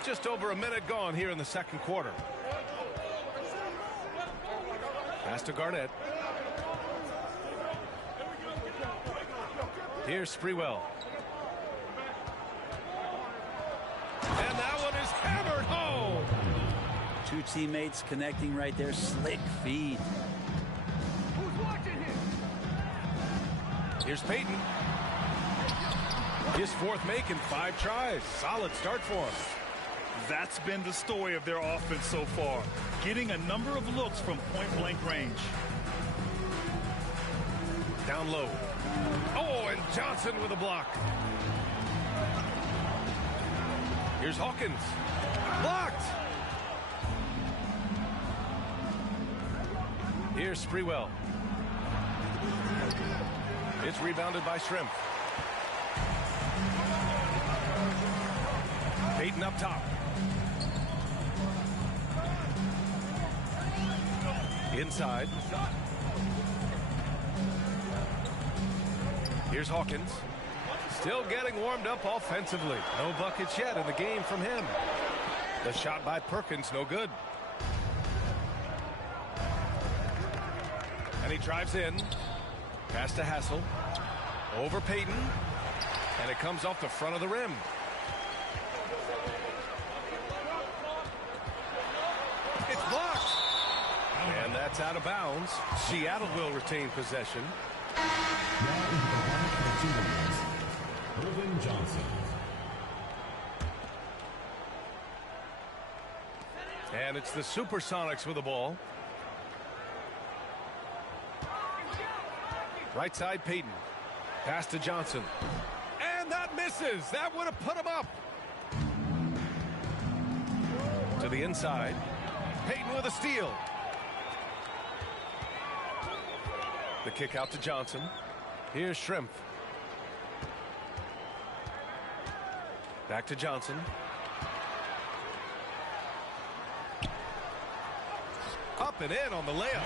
Just over a minute gone here in the second quarter. Pass to Garnett. Here's Sprewell. And that one is hammered home. 2 teammates connecting right there. Slick feed. Here's Payton. His 4th make in 5 tries. Solid start for him. That's been the story of their offense so far. Getting a number of looks from point-blank range. Down low. Oh, and Johnson with a block. Here's Hawkins. Blocked. Here's Sprewell. It's rebounded by Schrempf. Payton up top. Inside. Here's Hawkins. Still getting warmed up offensively. No buckets yet in the game from him. The shot by Perkins, no good. And he drives in. Pass to Hassel. Over Payton. And it comes off the front of the rim. It's blocked. And that's out of bounds. Seattle will retain possession. Now into the line for 2 minutes. Irvin Johnson. And it's the Supersonics with the ball. Right side, Payton. Pass to Johnson. And that misses. That would have put him up. To the inside. Payton with a steal. The kick out to Johnson. Here's Schrempf. Back to Johnson. Up and in on the layup.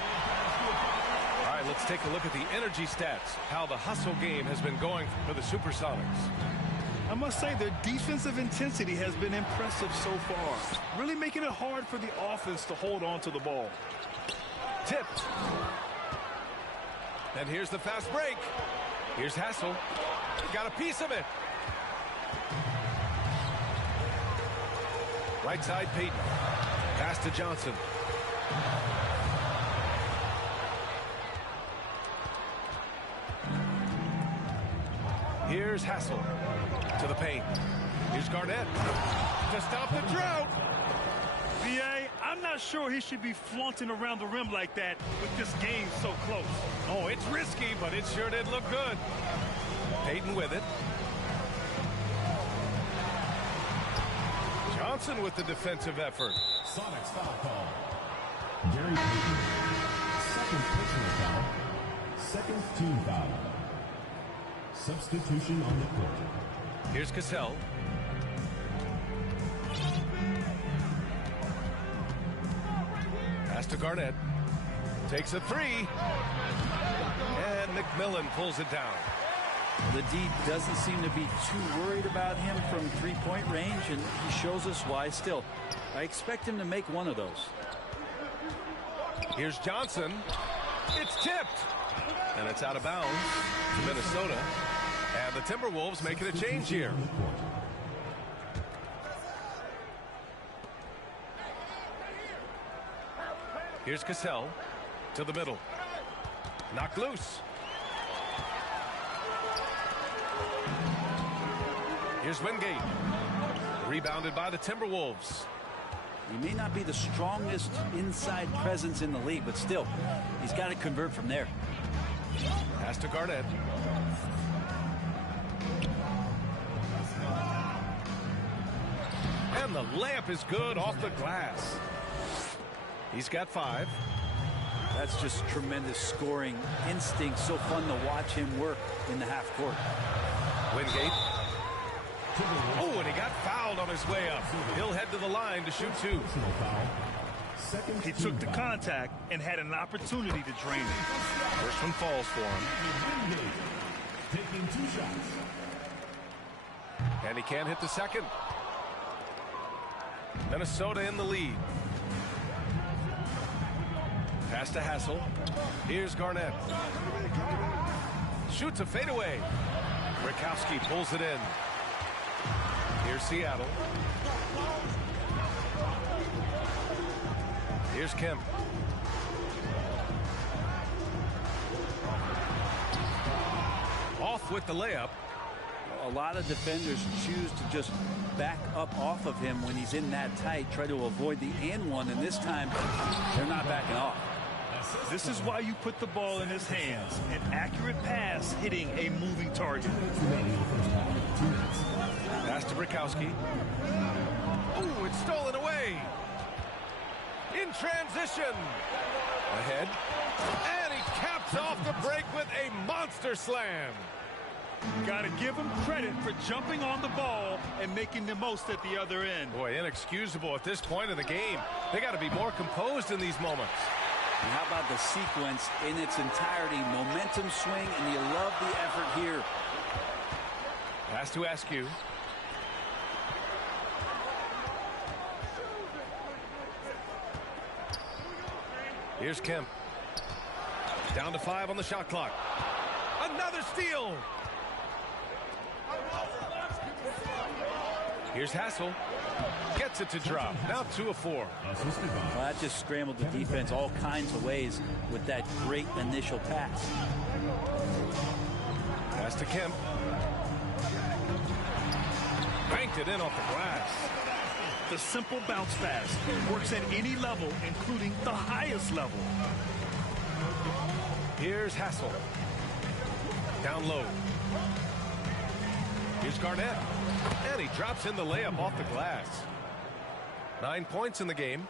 All right, let's take a look at the energy stats. How the hustle game has been going for the Supersonics. I must say their defensive intensity has been impressive so far. Really making it hard for the offense to hold on to the ball. Tipped. And here's the fast break. Here's Hassel. Got a piece of it. Right side, Payton. Pass to Johnson. Here's Hassel to the paint. Here's Garnett to stop the drought. B.A., I'm not sure he should be flaunting around the rim like that with this game so close. Oh, it's risky, but it sure did look good. Payton with it. Johnson with the defensive effort. Sonics foul call. Gary Payton. Second personal foul. Second team foul. Substitution on the court. Here's Cassell. Pass to Garnett. Takes a 3. And McMillan pulls it down. The D doesn't seem to be too worried about him from three-point range, and he shows us why still. I expect him to make one of those. Here's Johnson. It's tipped. And it's out of bounds to Minnesota. And the Timberwolves making a change here. Here's Cassell to the middle. Knocked loose. Here's Wingate. Rebounded by the Timberwolves. He may not be the strongest inside presence in the league, but still, he's got to convert from there. Pass to Garnett. And the layup is good off the glass. He's got 5. That's just tremendous scoring instinct. So fun to watch him work in the half court. Wingate. Oh, and he got fouled on his way up. He'll head to the line to shoot 2. He took the contact and had an opportunity to drain it. First one falls for him. Taking 2 shots. And he can't hit the second. Minnesota in the lead. Pass to Hassel. Here's Garnett. Shoots a fadeaway. Rakowski pulls it in. Here's Seattle. Here's Kemp. Off with the layup. A lot of defenders choose to just back up off of him when he's in that tight, try to avoid the and one, and this time they're not backing off. This is why you put the ball in his hands. An accurate pass hitting a moving target. Pass to Rakowski. Oh, it's stolen away. In transition. Ahead. And he caps off the break with a monster slam. Got to give him credit for jumping on the ball and making the most at the other end. Boy, inexcusable at this point in the game. They got to be more composed in these moments. And how about the sequence in its entirety? Momentum swing, and you love the effort here. Pass to Askew. Here's Kemp. Down to 5 on the shot clock. Another steal. Here's Hassel. Gets it to drop. Now 2 of 4. Well, that just scrambled the defense all kinds of ways with that great initial pass. Pass to Kemp. Banked it in off the glass. The simple bounce pass works at any level, including the highest level. Here's Hassel. Down low. Here's Garnett. And he drops in the layup off the glass. 9 points in the game.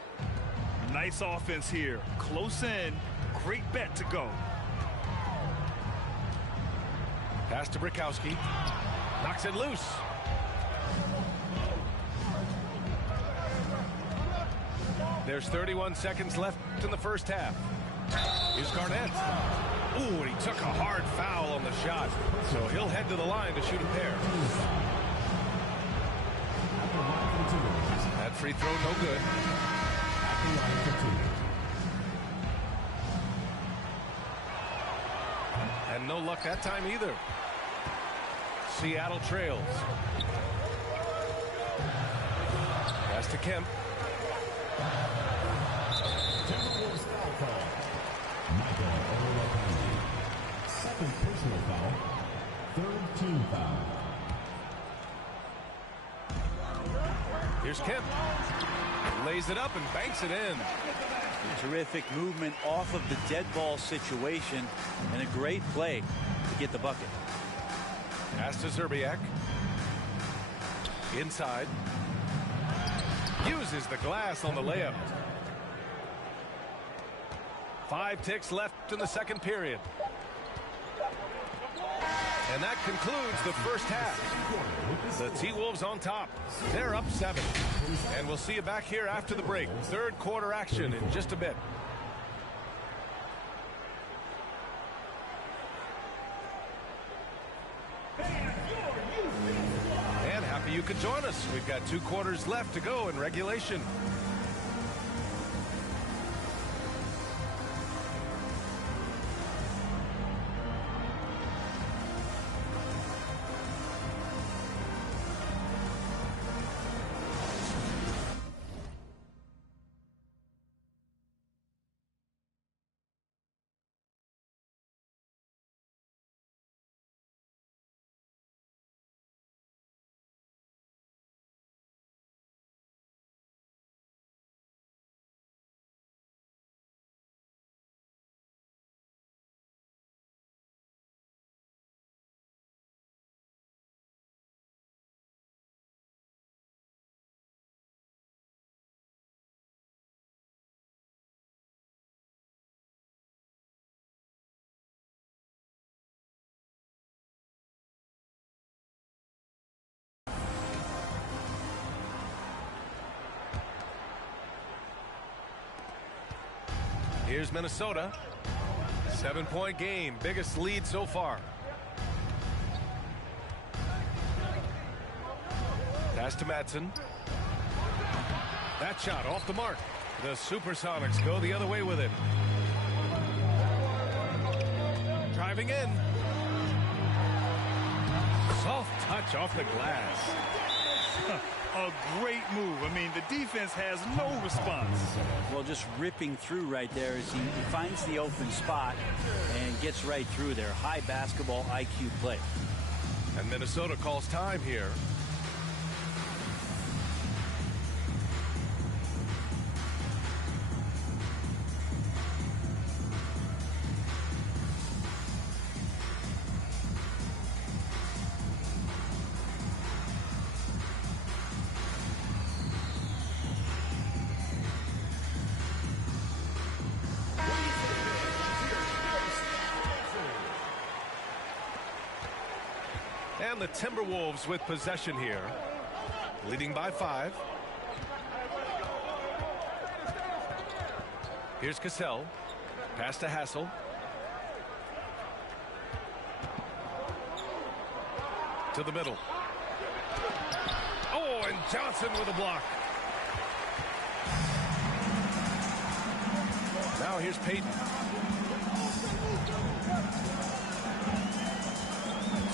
Nice offense here. Close in. Great bet to go. Pass to Rakowski. Knocks it loose. There's 31 seconds left in the first half. Here's Garnett. Ooh, and he took a hard foul on the shot. So he'll head to the line to shoot a pair. That free throw no good. And no luck that time either. Seattle trails. Pass to Kemp. Timberwolves foul call. Michael Olowokandi. Second personal foul. Third team foul. Here's Kemp. Lays it up and banks it in. Terrific movement off of the dead ball situation and a great play to get the bucket. Pass to Zerbiak. Inside. Uses the glass on the layup. 5 ticks left in the second period. And that concludes the first half. The T-Wolves on top. They're up 7. And we'll see you back here after the break. Third quarter action in just a bit. you could join us. We've got 2 quarters left to go in regulation. Here's Minnesota. 7-point game. Biggest lead so far. Pass to Madsen. That shot off the mark. The Supersonics go the other way with it. Driving in. Soft touch off the glass. A great move. I mean, the defense has no response. Well, just ripping through right there as he finds the open spot and gets right through there. High basketball IQ play. And Minnesota calls time here. And the Timberwolves with possession here, leading by 5. Here's Cassell. Pass to Hassel. To the middle. Oh, and Johnson with a block. Now here's Payton.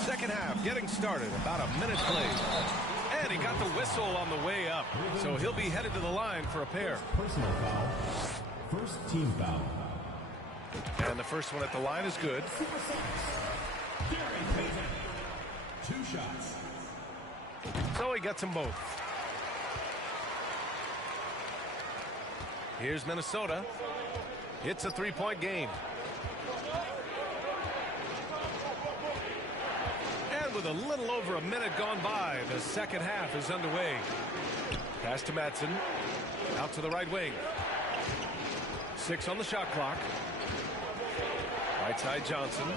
Second half getting started, about a minute played. And he got the whistle on the way up, so he'll be headed to the line for a pair. Personal foul. First team foul. And the first one at the line is good. Gary Payton. 2 shots. So he gets them both. Here's Minnesota. It's a 3-point game. With a little over a minute gone by, the second half is underway. Pass to Madsen. Out to the right wing. 6 on the shot clock. Right side Johnson.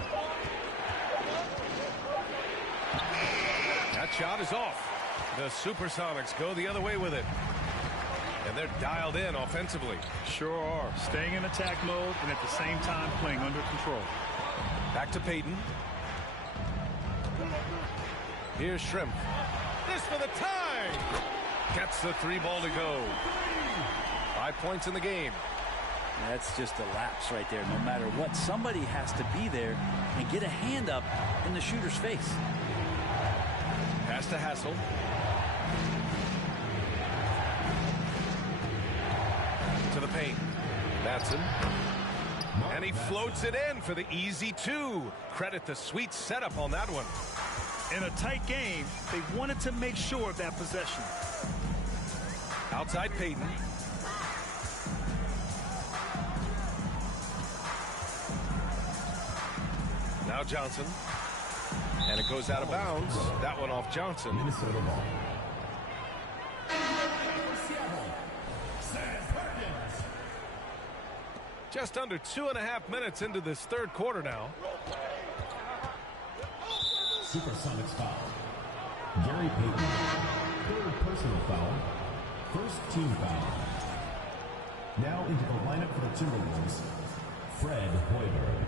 That shot is off. The Supersonics go the other way with it. And they're dialed in offensively. Sure are. Staying in attack mode and at the same time playing under control. Back to Payton. Here's Shrimp. This for the tie. Gets the 3 ball to go. 5 points in the game. That's just a lapse right there. No matter what, somebody has to be there and get a hand up in the shooter's face. Pass to Hassel. To the paint. Madsen. And he floats it in for the easy 2. Credit the sweet setup on that one. In a tight game, they wanted to make sure of that possession. Outside Payton. Now Johnson. And it goes out of bounds. That one off Johnson. Minnesota ball. Just under 2.5 minutes into this third quarter now. Supersonics foul. Gary Payton. 3rd personal foul. First team foul. Now into the lineup for the Timberwolves, Fred Hoiberg.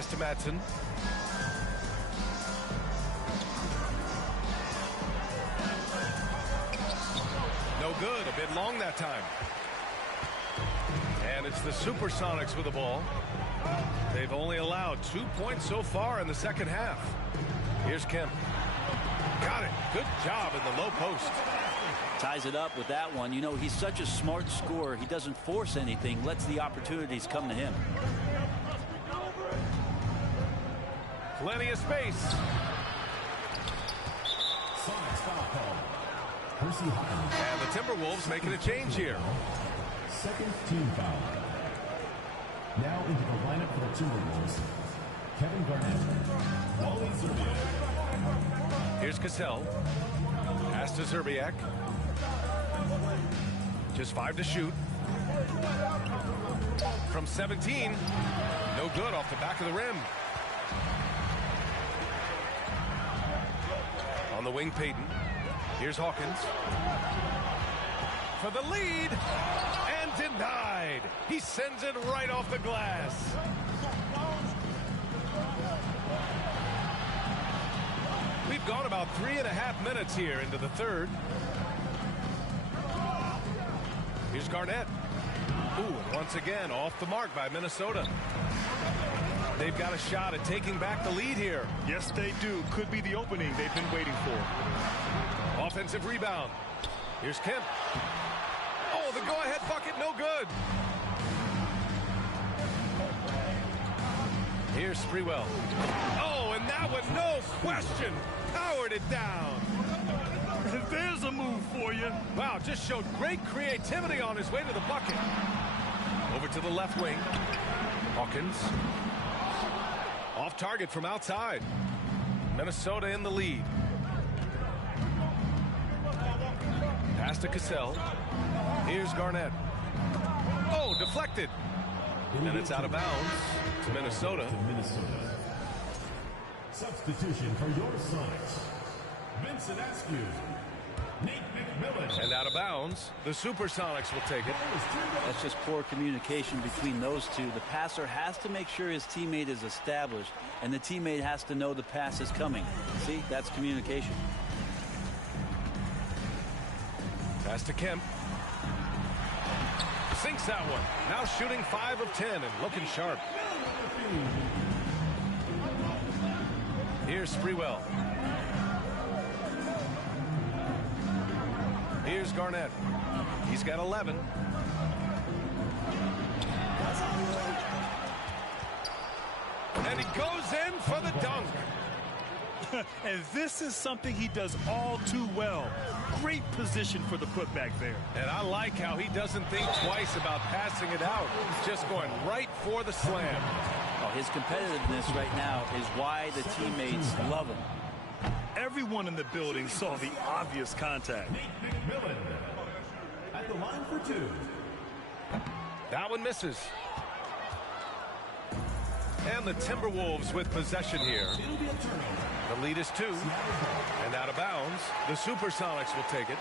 Pass to Madsen. No good. A bit long that time. And it's the Supersonics with the ball. They've only allowed 2 points so far in the second half. Here's Kemp. Got it. Good job in the low post. Ties it up with that one. You know, he's such a smart scorer. He doesn't force anything, lets the opportunities come to him. Plenty of space. Sonics foul call. Percy Hawkins. And the Timberwolves making a change here. Second team foul. Now into the lineup for the Timberwolves, Kevin Garnett, Wally Szczerbiak. Here's Cassell. Pass to Szczerbiak. Just 5 to shoot. From 17. No good off the back of the rim. On the wing, Payton. Here's Hawkins. For the lead. And denied. He sends it right off the glass. We've gone about 3.5 minutes here into the third. Here's Garnett. Ooh, and once again, off the mark by Minnesota. They've got a shot at taking back the lead here. Yes, they do. Could be the opening they've been waiting for. Offensive rebound. Here's Kemp. Oh, the go-ahead bucket, no good. Here's Sprewell. Oh, and that one, no question, powered it down. There's a move for you. Wow, just showed great creativity on his way to the bucket. Over to the left wing. Hawkins. Off target from outside. Minnesota in the lead. Pass to Cassell. Here's Garnett. Oh, deflected. And it's out of bounds to Minnesota. Substitution for your Sonics, Vincent Askew, Nate McMillan. And out of bounds, the Supersonics will take it. That's just poor communication between those two. The passer has to make sure his teammate is established, and the teammate has to know the pass is coming. See, that's communication. Pass to Kemp. Sinks that one. Now shooting 5 of 10 and looking sharp. Here's Sprewell. Here's Garnett. He's got 11. And he goes in for the dunk. And this is something he does all too well. Great position for the putback there. And I like how he doesn't think twice about passing it out. Just going right for the slam. Oh, his competitiveness right now is why the teammates love him. Everyone in the building saw the obvious contact. Nate McMillan at the line for 2. That one misses. And the Timberwolves with possession here. It'll be a turnover. The lead is 2. And out of bounds, the Supersonics will take it.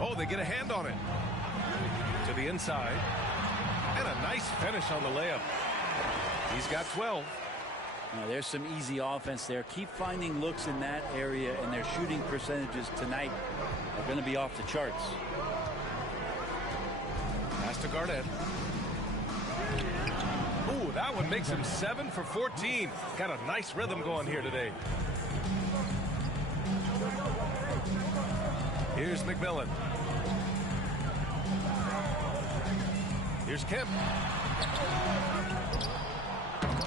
Oh, they get a hand on it. To the inside. And a nice finish on the layup. He's got 12. Now, there's some easy offense there. Keep finding looks in that area, and their shooting percentages tonight are going to be off the charts. Pass to Garnett. Ooh, that one makes him 7 for 14. Got a nice rhythm going here today. Here's McMillan. Here's Kemp.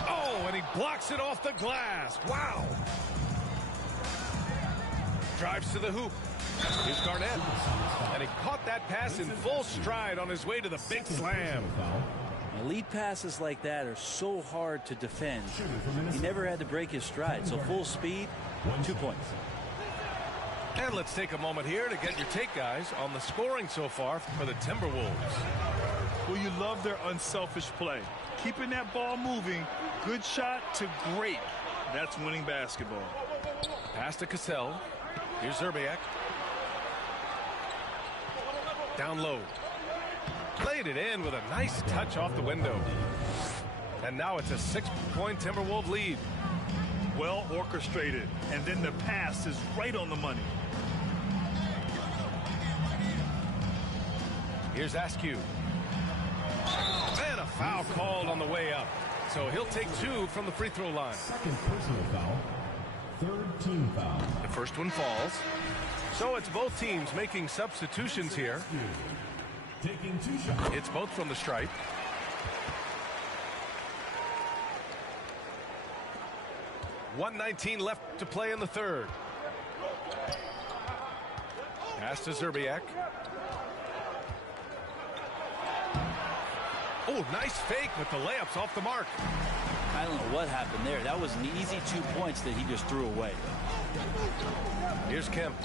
Oh, and he blocks it off the glass. Wow. Drives to the hoop. Here's Garnett. And he caught that pass in full stride on his way to the big slam. Elite passes like that are so hard to defend. He never had to break his stride, so full speed, 2 points. And let's take a moment here to get your take, guys, on the scoring so far for the Timberwolves. Well, you love their unselfish play. Keeping that ball moving, good shot to great. That's winning basketball. Pass to Cassell. Here's Zerbiak. Down low. Played it in with a nice touch off the window. And now it's a 6-point Timberwolves lead. Well orchestrated, and then the pass is right on the money. Here's Askew. And a foul called on the way up. So he'll take 2 from the free throw line. Second personal foul. Third team foul. The first one falls. So it's both teams making substitutions here. Taking 2 shots. It's both from the stripe. .119 left to play in the third. Pass to Zerbiak. Oh, nice fake with the layups off the mark. I don't know what happened there. That was an easy 2 points that he just threw away. Here's Kemp.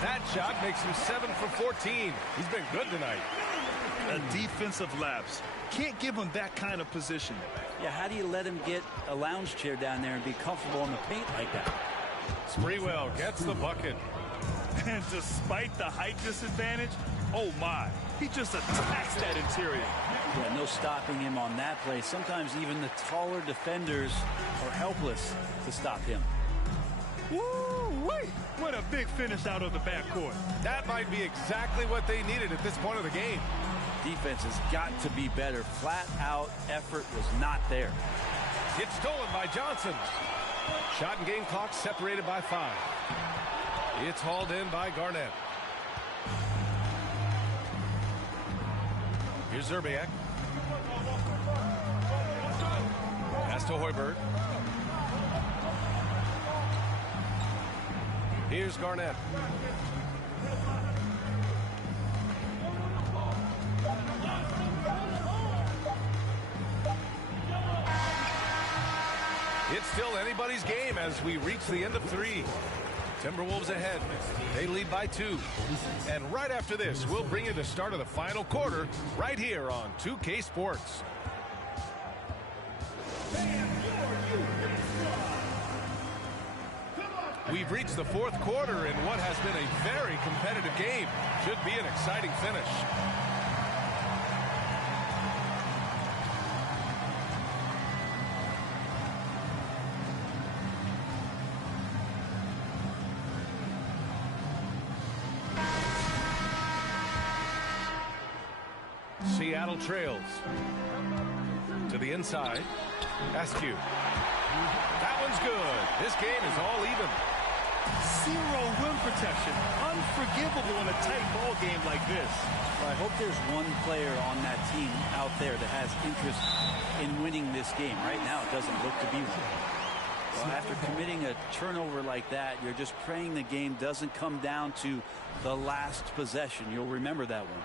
That shot makes him 7 for 14. He's been good tonight. A defensive lapse. Can't give him that kind of position. Yeah, how do you let him get a lounge chair down there and be comfortable in the paint like that? Sprewell gets the bucket. And despite the height disadvantage, oh my, he just attacks that interior. Yeah, no stopping him on that play. Sometimes even the taller defenders are helpless to stop him. Woo-wee! What a big finish out of the backcourt. That might be exactly what they needed at this point of the game. Defense has got to be better. Flat out effort was not there. It's stolen by Johnson. Shot and game clock separated by 5. It's hauled in by Garnett. Here's Zerbiak. Pass to Hoiberg. Here's Garnett. It's still anybody's game as we reach the end of 3. Timberwolves ahead. They lead by 2. And right after this, we'll bring you the start of the final quarter right here on 2K Sports. We've reached the 4th quarter in what has been a very competitive game. Should be an exciting finish. Seattle trails. To the inside. Askew. That one's good. This game is all even. 0 rim protection. Unforgivable in a tight ball game like this. Well, I hope there's one player on that team out there that has interest in winning this game. Right now, it doesn't look to be one. Well, after committing a turnover like that, you're just praying the game doesn't come down to the last possession. You'll remember that one.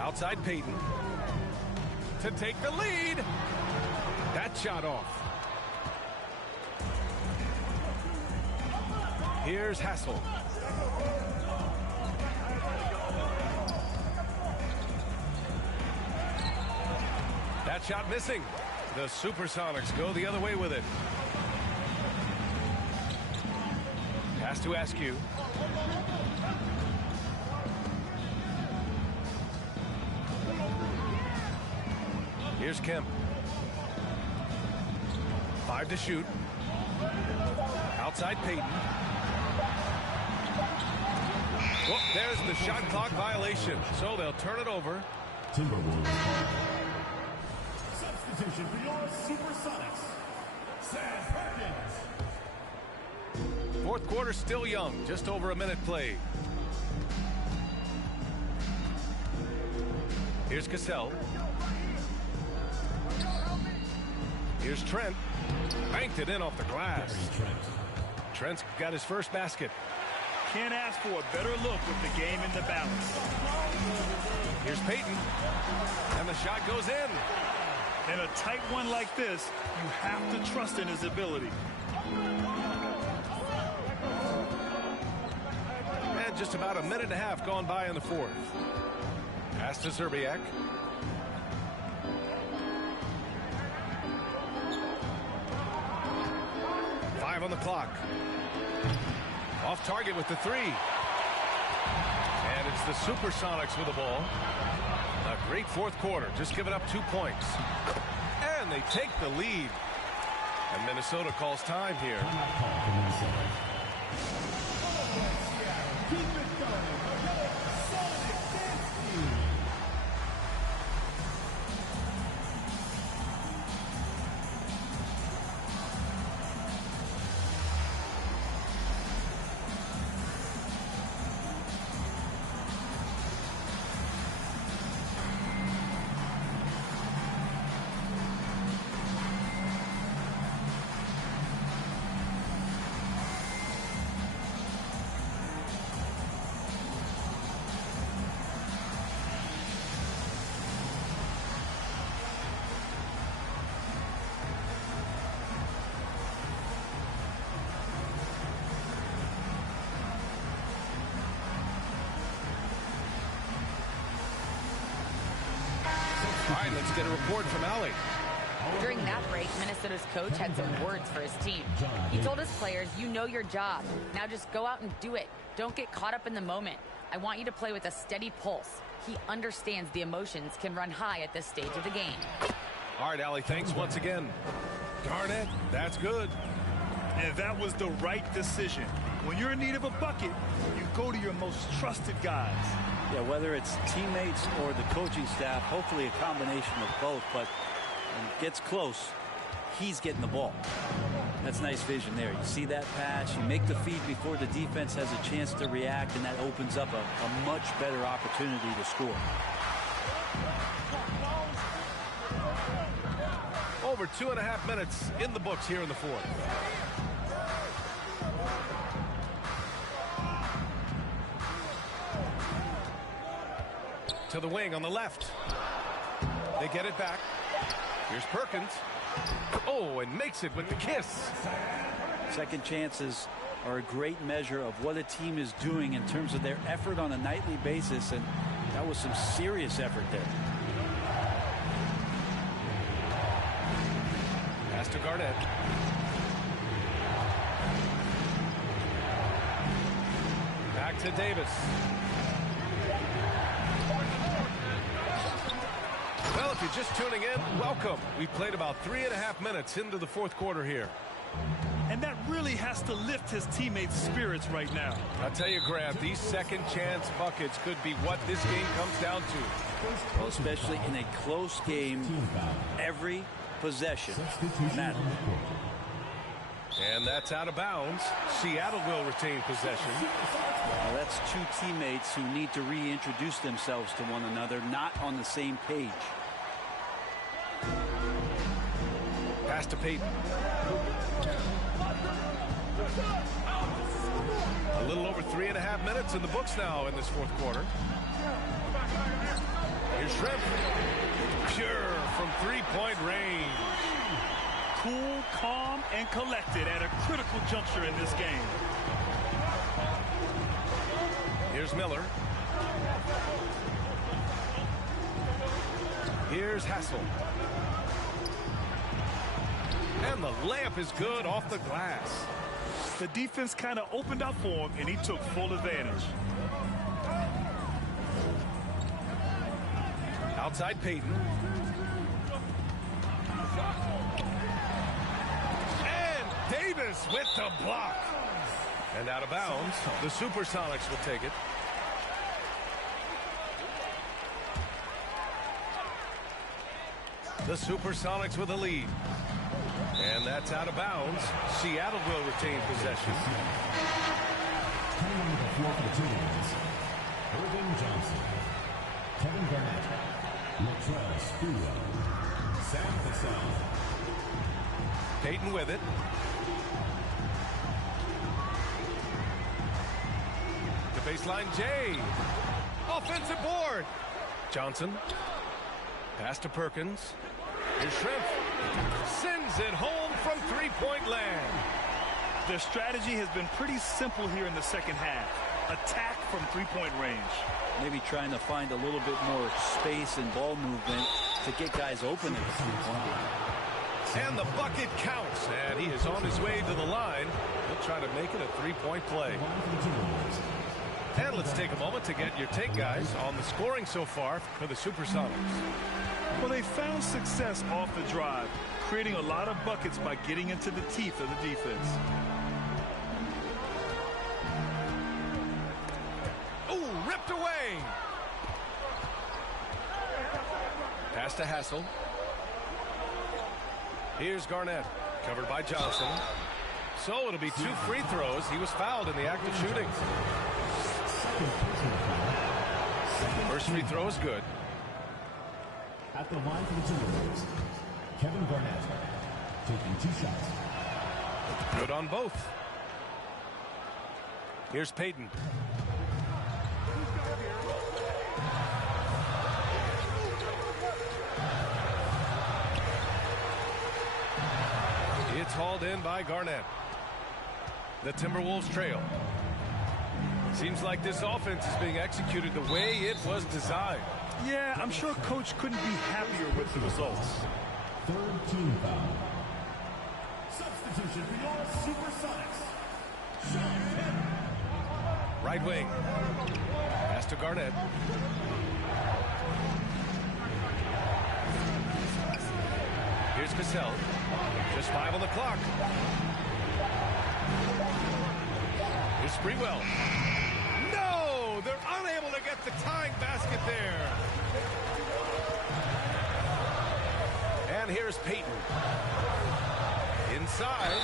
Outside Payton to take the lead. That shot off. Here's Hassel. That shot missing. The Supersonics go the other way with it. Pass to Askew. Here's Kemp. 5 to shoot. Outside Payton. Whoop, there's the shot clock violation. So they'll turn it over. Timberwolves. Substitution for your Supersonics. Sam Perkins. 4th quarter still young. Just over a minute played. Here's Cassell. Here's Trent. Banked it in off the glass. Trent's got his first basket. Can't ask for a better look with the game in the balance. Here's Payton. And the shot goes in. In a tight one like this, you have to trust in his ability. And just about a minute and a half gone by in the fourth. Pass to Szczerbiak. Five on the clock. Off target with the three. And it's the Supersonics with the ball. A great fourth quarter, just giving up 2 points. And they take the lead. And Minnesota calls time here. All right, let's get a report from Allie. During that break, Minnesota's coach had some words for his team. He told his players, you know your job. Now just go out and do it. Don't get caught up in the moment. I want you to play with a steady pulse. He understands the emotions can run high at this stage of the game. All right, Allie, thanks once again. Garnett, that's good. And that was the right decision. When you're in need of a bucket, you go to your most trusted guys. Yeah, whether it's teammates or the coaching staff, hopefully a combination of both, but when it gets close, he's getting the ball. That's nice vision there. You see that pass, you make the feed before the defense has a chance to react, and that opens up a much better opportunity to score. Over 2.5 minutes in the books here in the fourth. To the wing on the left. They get it back. Here's Perkins. Oh, and makes it with the kiss. Second chances are a great measure of what a team is doing in terms of their effort on a nightly basis, and that was some serious effort there. Pass to Garnett. Back to Davis. Well, if you're just tuning in, welcome. We played about 3.5 minutes into the fourth quarter here. And that really has to lift his teammates' spirits right now. I'll tell you, Grant, these second chance buckets could be what this game comes down to. Well, especially in a close game, every possession matters. And that's out of bounds. Seattle will retain possession. Well, that's two teammates who need to reintroduce themselves to one another, not on the same page. Pass to Payton. A little over 3.5 minutes in the books now in this fourth quarter. Here's Shrimp. Pure from three-point range. Cool, calm, and collected at a critical juncture in this game. Here's Miller. Here's Hassel. And the layup is good off the glass. The defense kind of opened up for him, and he took full advantage. Outside Payton. And Davis with the block. And out of bounds. The Supersonics will take it. The Supersonics with a lead. And that's out of bounds. Seattle will retain possession. Coming on the floor for the Timberwolves, Irving Johnson, Kevin Garnett, Latrell Sprewell, Sam Cassell. Payton with it. The baseline, Jay. Offensive board. Johnson. Pass to Perkins. Here's Shrimp. Sends it home from three-point land. Their strategy has been pretty simple here in the second half. Attack from three-point range. Maybe trying to find a little bit more space and ball movement to get guys open at the three-point line. And the bucket counts, and he is on his way to the line. He'll try to make it a three-point play. And let's take a moment to get your take, guys, on the scoring so far for the Supersonics. Well, they found success off the drive, creating a lot of buckets by getting into the teeth of the defense. Oh, ripped away. Pass to Hassel. Here's Garnett, covered by Johnson. So it'll be 2 free throws. He was fouled in the act of shooting. First free throw is good. At the line for the Timberwolves, Kevin Garnett taking 2 shots. Good on both. Here's Payton. It's hauled in by Garnett. The Timberwolves trail. Seems like this offense is being executed the way it was designed. Yeah, I'm sure Coach couldn't be happier with the results. Third team foul. Substitution for your Supersonics. Sean Kemp. Right wing. Pass to Garnett. Here's Cassell. Just 5 on the clock. Here's Sprewell. No! They're unable to get the tying basket there. And here's Payton. Inside.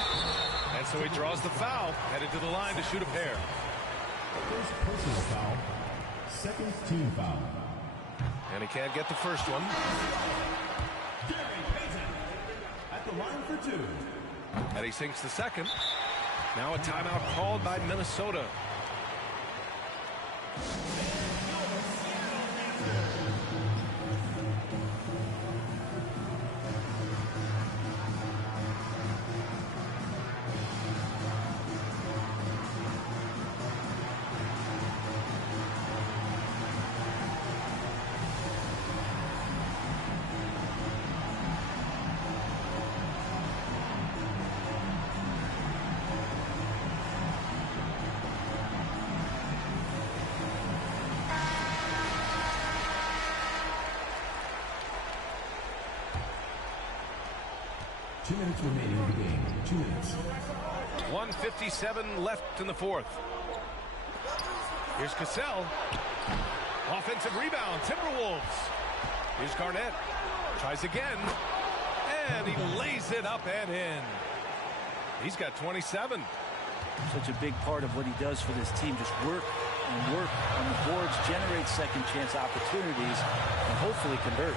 And so he draws the foul. Headed to the line to shoot a pair. First personal foul. Second team foul. And he can't get the first one. Gary Payton at the line for 2. And he sinks the second. Now a timeout called by Minnesota. Minutes remaining in the game. 2 minutes. 1:57 left in the fourth. Here's Cassell. Offensive rebound, Timberwolves. Here's Garnett. Tries again. And he lays it up and in. He's got 27. Such a big part of what he does for this team. Just work and work on the boards, generate second chance opportunities, and hopefully convert.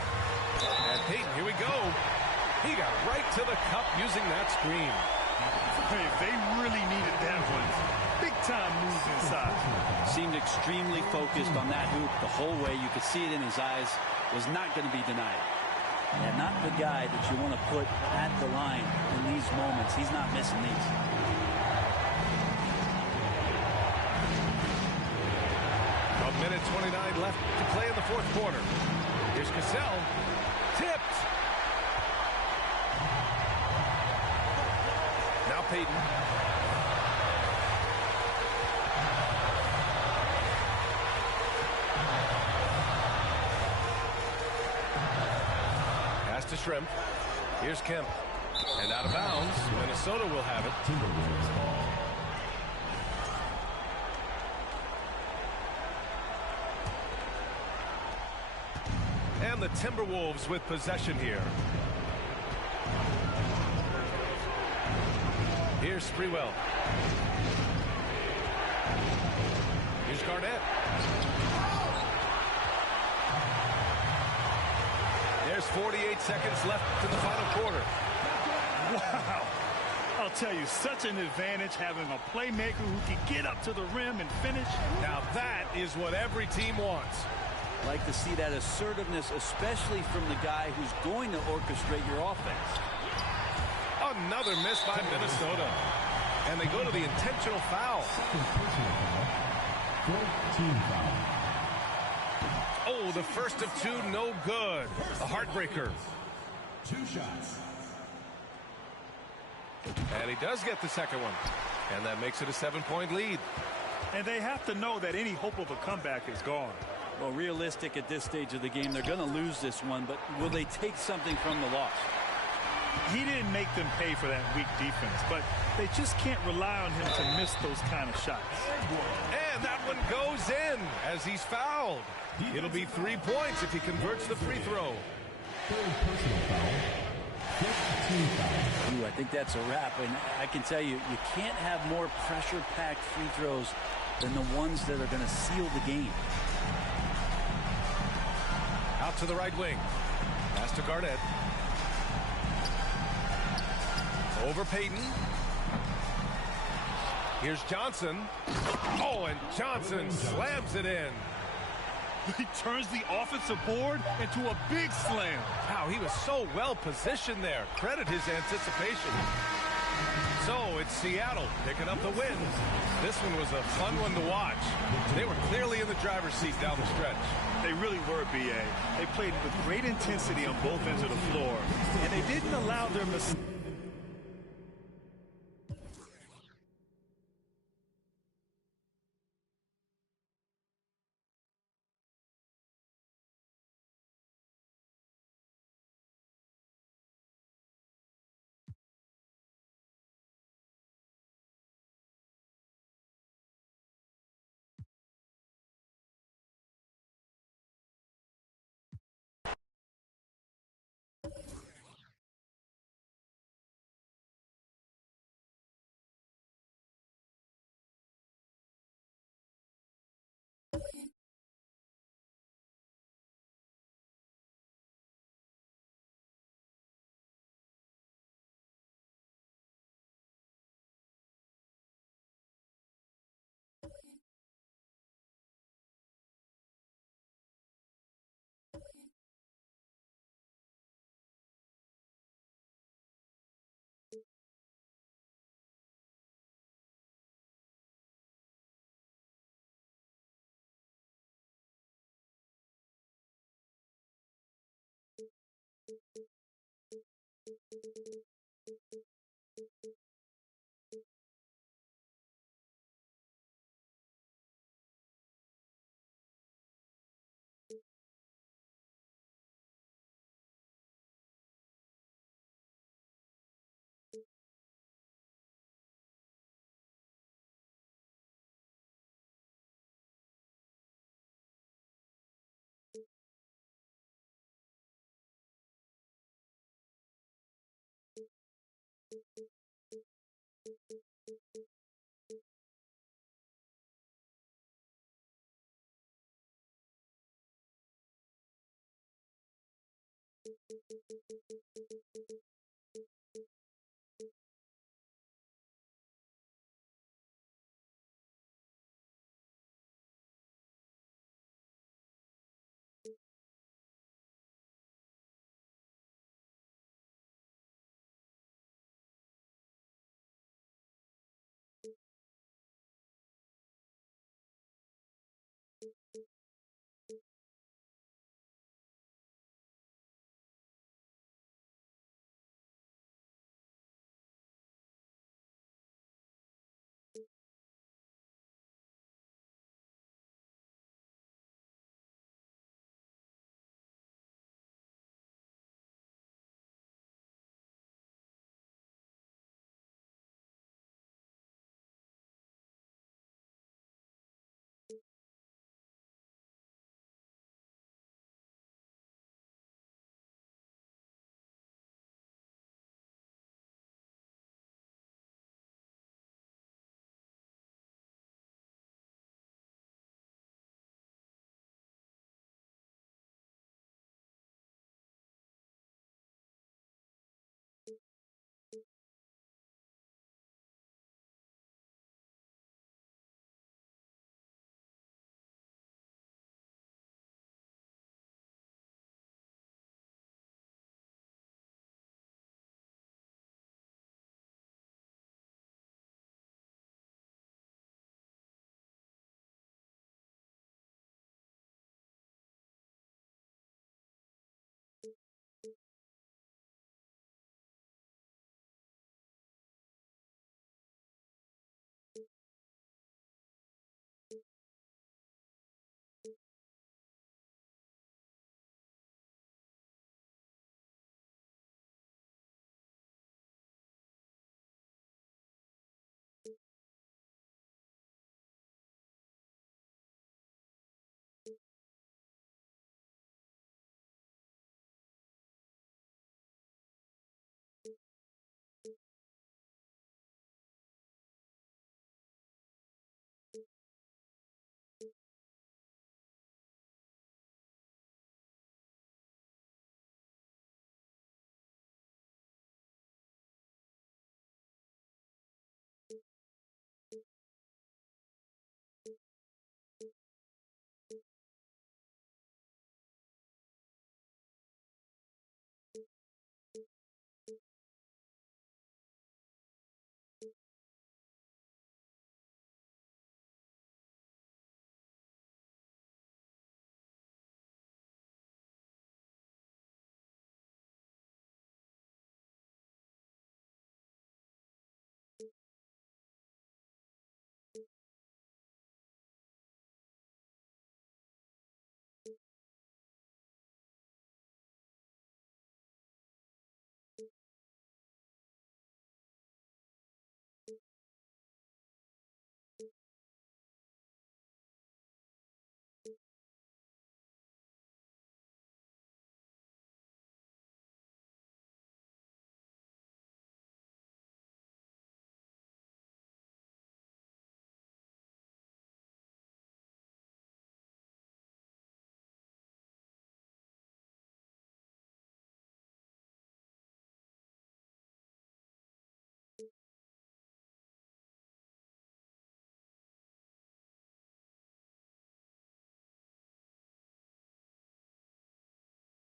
And Payton, here we go. He got right to the cup using that screen. Hey, they really needed that one. Big time moves inside. Seemed extremely focused on that hoop the whole way. You could see it in his eyes. Was not going to be denied. And not the guy that you want to put at the line in these moments. He's not missing these. A minute 29 left to play in the fourth quarter. Here's Cassell. Tipped. Now Payton. Pass to Shrimp. Here's Kemp. And out of bounds. Minnesota will have it. Timberwolves ball. And the Timberwolves with possession here. Here's Sprewell. Here's Garnett. There's 48 seconds left in the final quarter. Wow. I'll tell you, such an advantage having a playmaker who can get up to the rim and finish. Now that is what every team wants. Like to see that assertiveness, especially from the guy who's going to orchestrate your offense. Another miss by Minnesota. And they go to the intentional foul. Second personal foul. Fourth team foul. Oh, the first of two, no good. A heartbreaker. 2 shots. And he does get the second one. And that makes it a 7-point lead. And they have to know that any hope of a comeback is gone. Well, realistic at this stage of the game, they're going to lose this one, but will they take something from the loss? He didn't make them pay for that weak defense, but they just can't rely on him to miss those kind of shots. And that one goes in as he's fouled. It'll be 3 points if he converts the free throw. Third personal foul. Fifth team foul. Ooh, I think that's a wrap. And I can tell you, you can't have more pressure-packed free throws than the ones that are going to seal the game. Out to the right wing. Pass to Garnett. Over Payton. Here's Johnson. Oh, and Johnson slams it in. He turns the offensive board into a big slam. Wow, he was so well positioned there. Credit his anticipation. So it's Seattle picking up the win. This one was a fun one to watch. They were clearly in the driver's seat down the stretch. They really were, B.A. They played with great intensity on both ends of the floor, and they didn't allow their mistakes.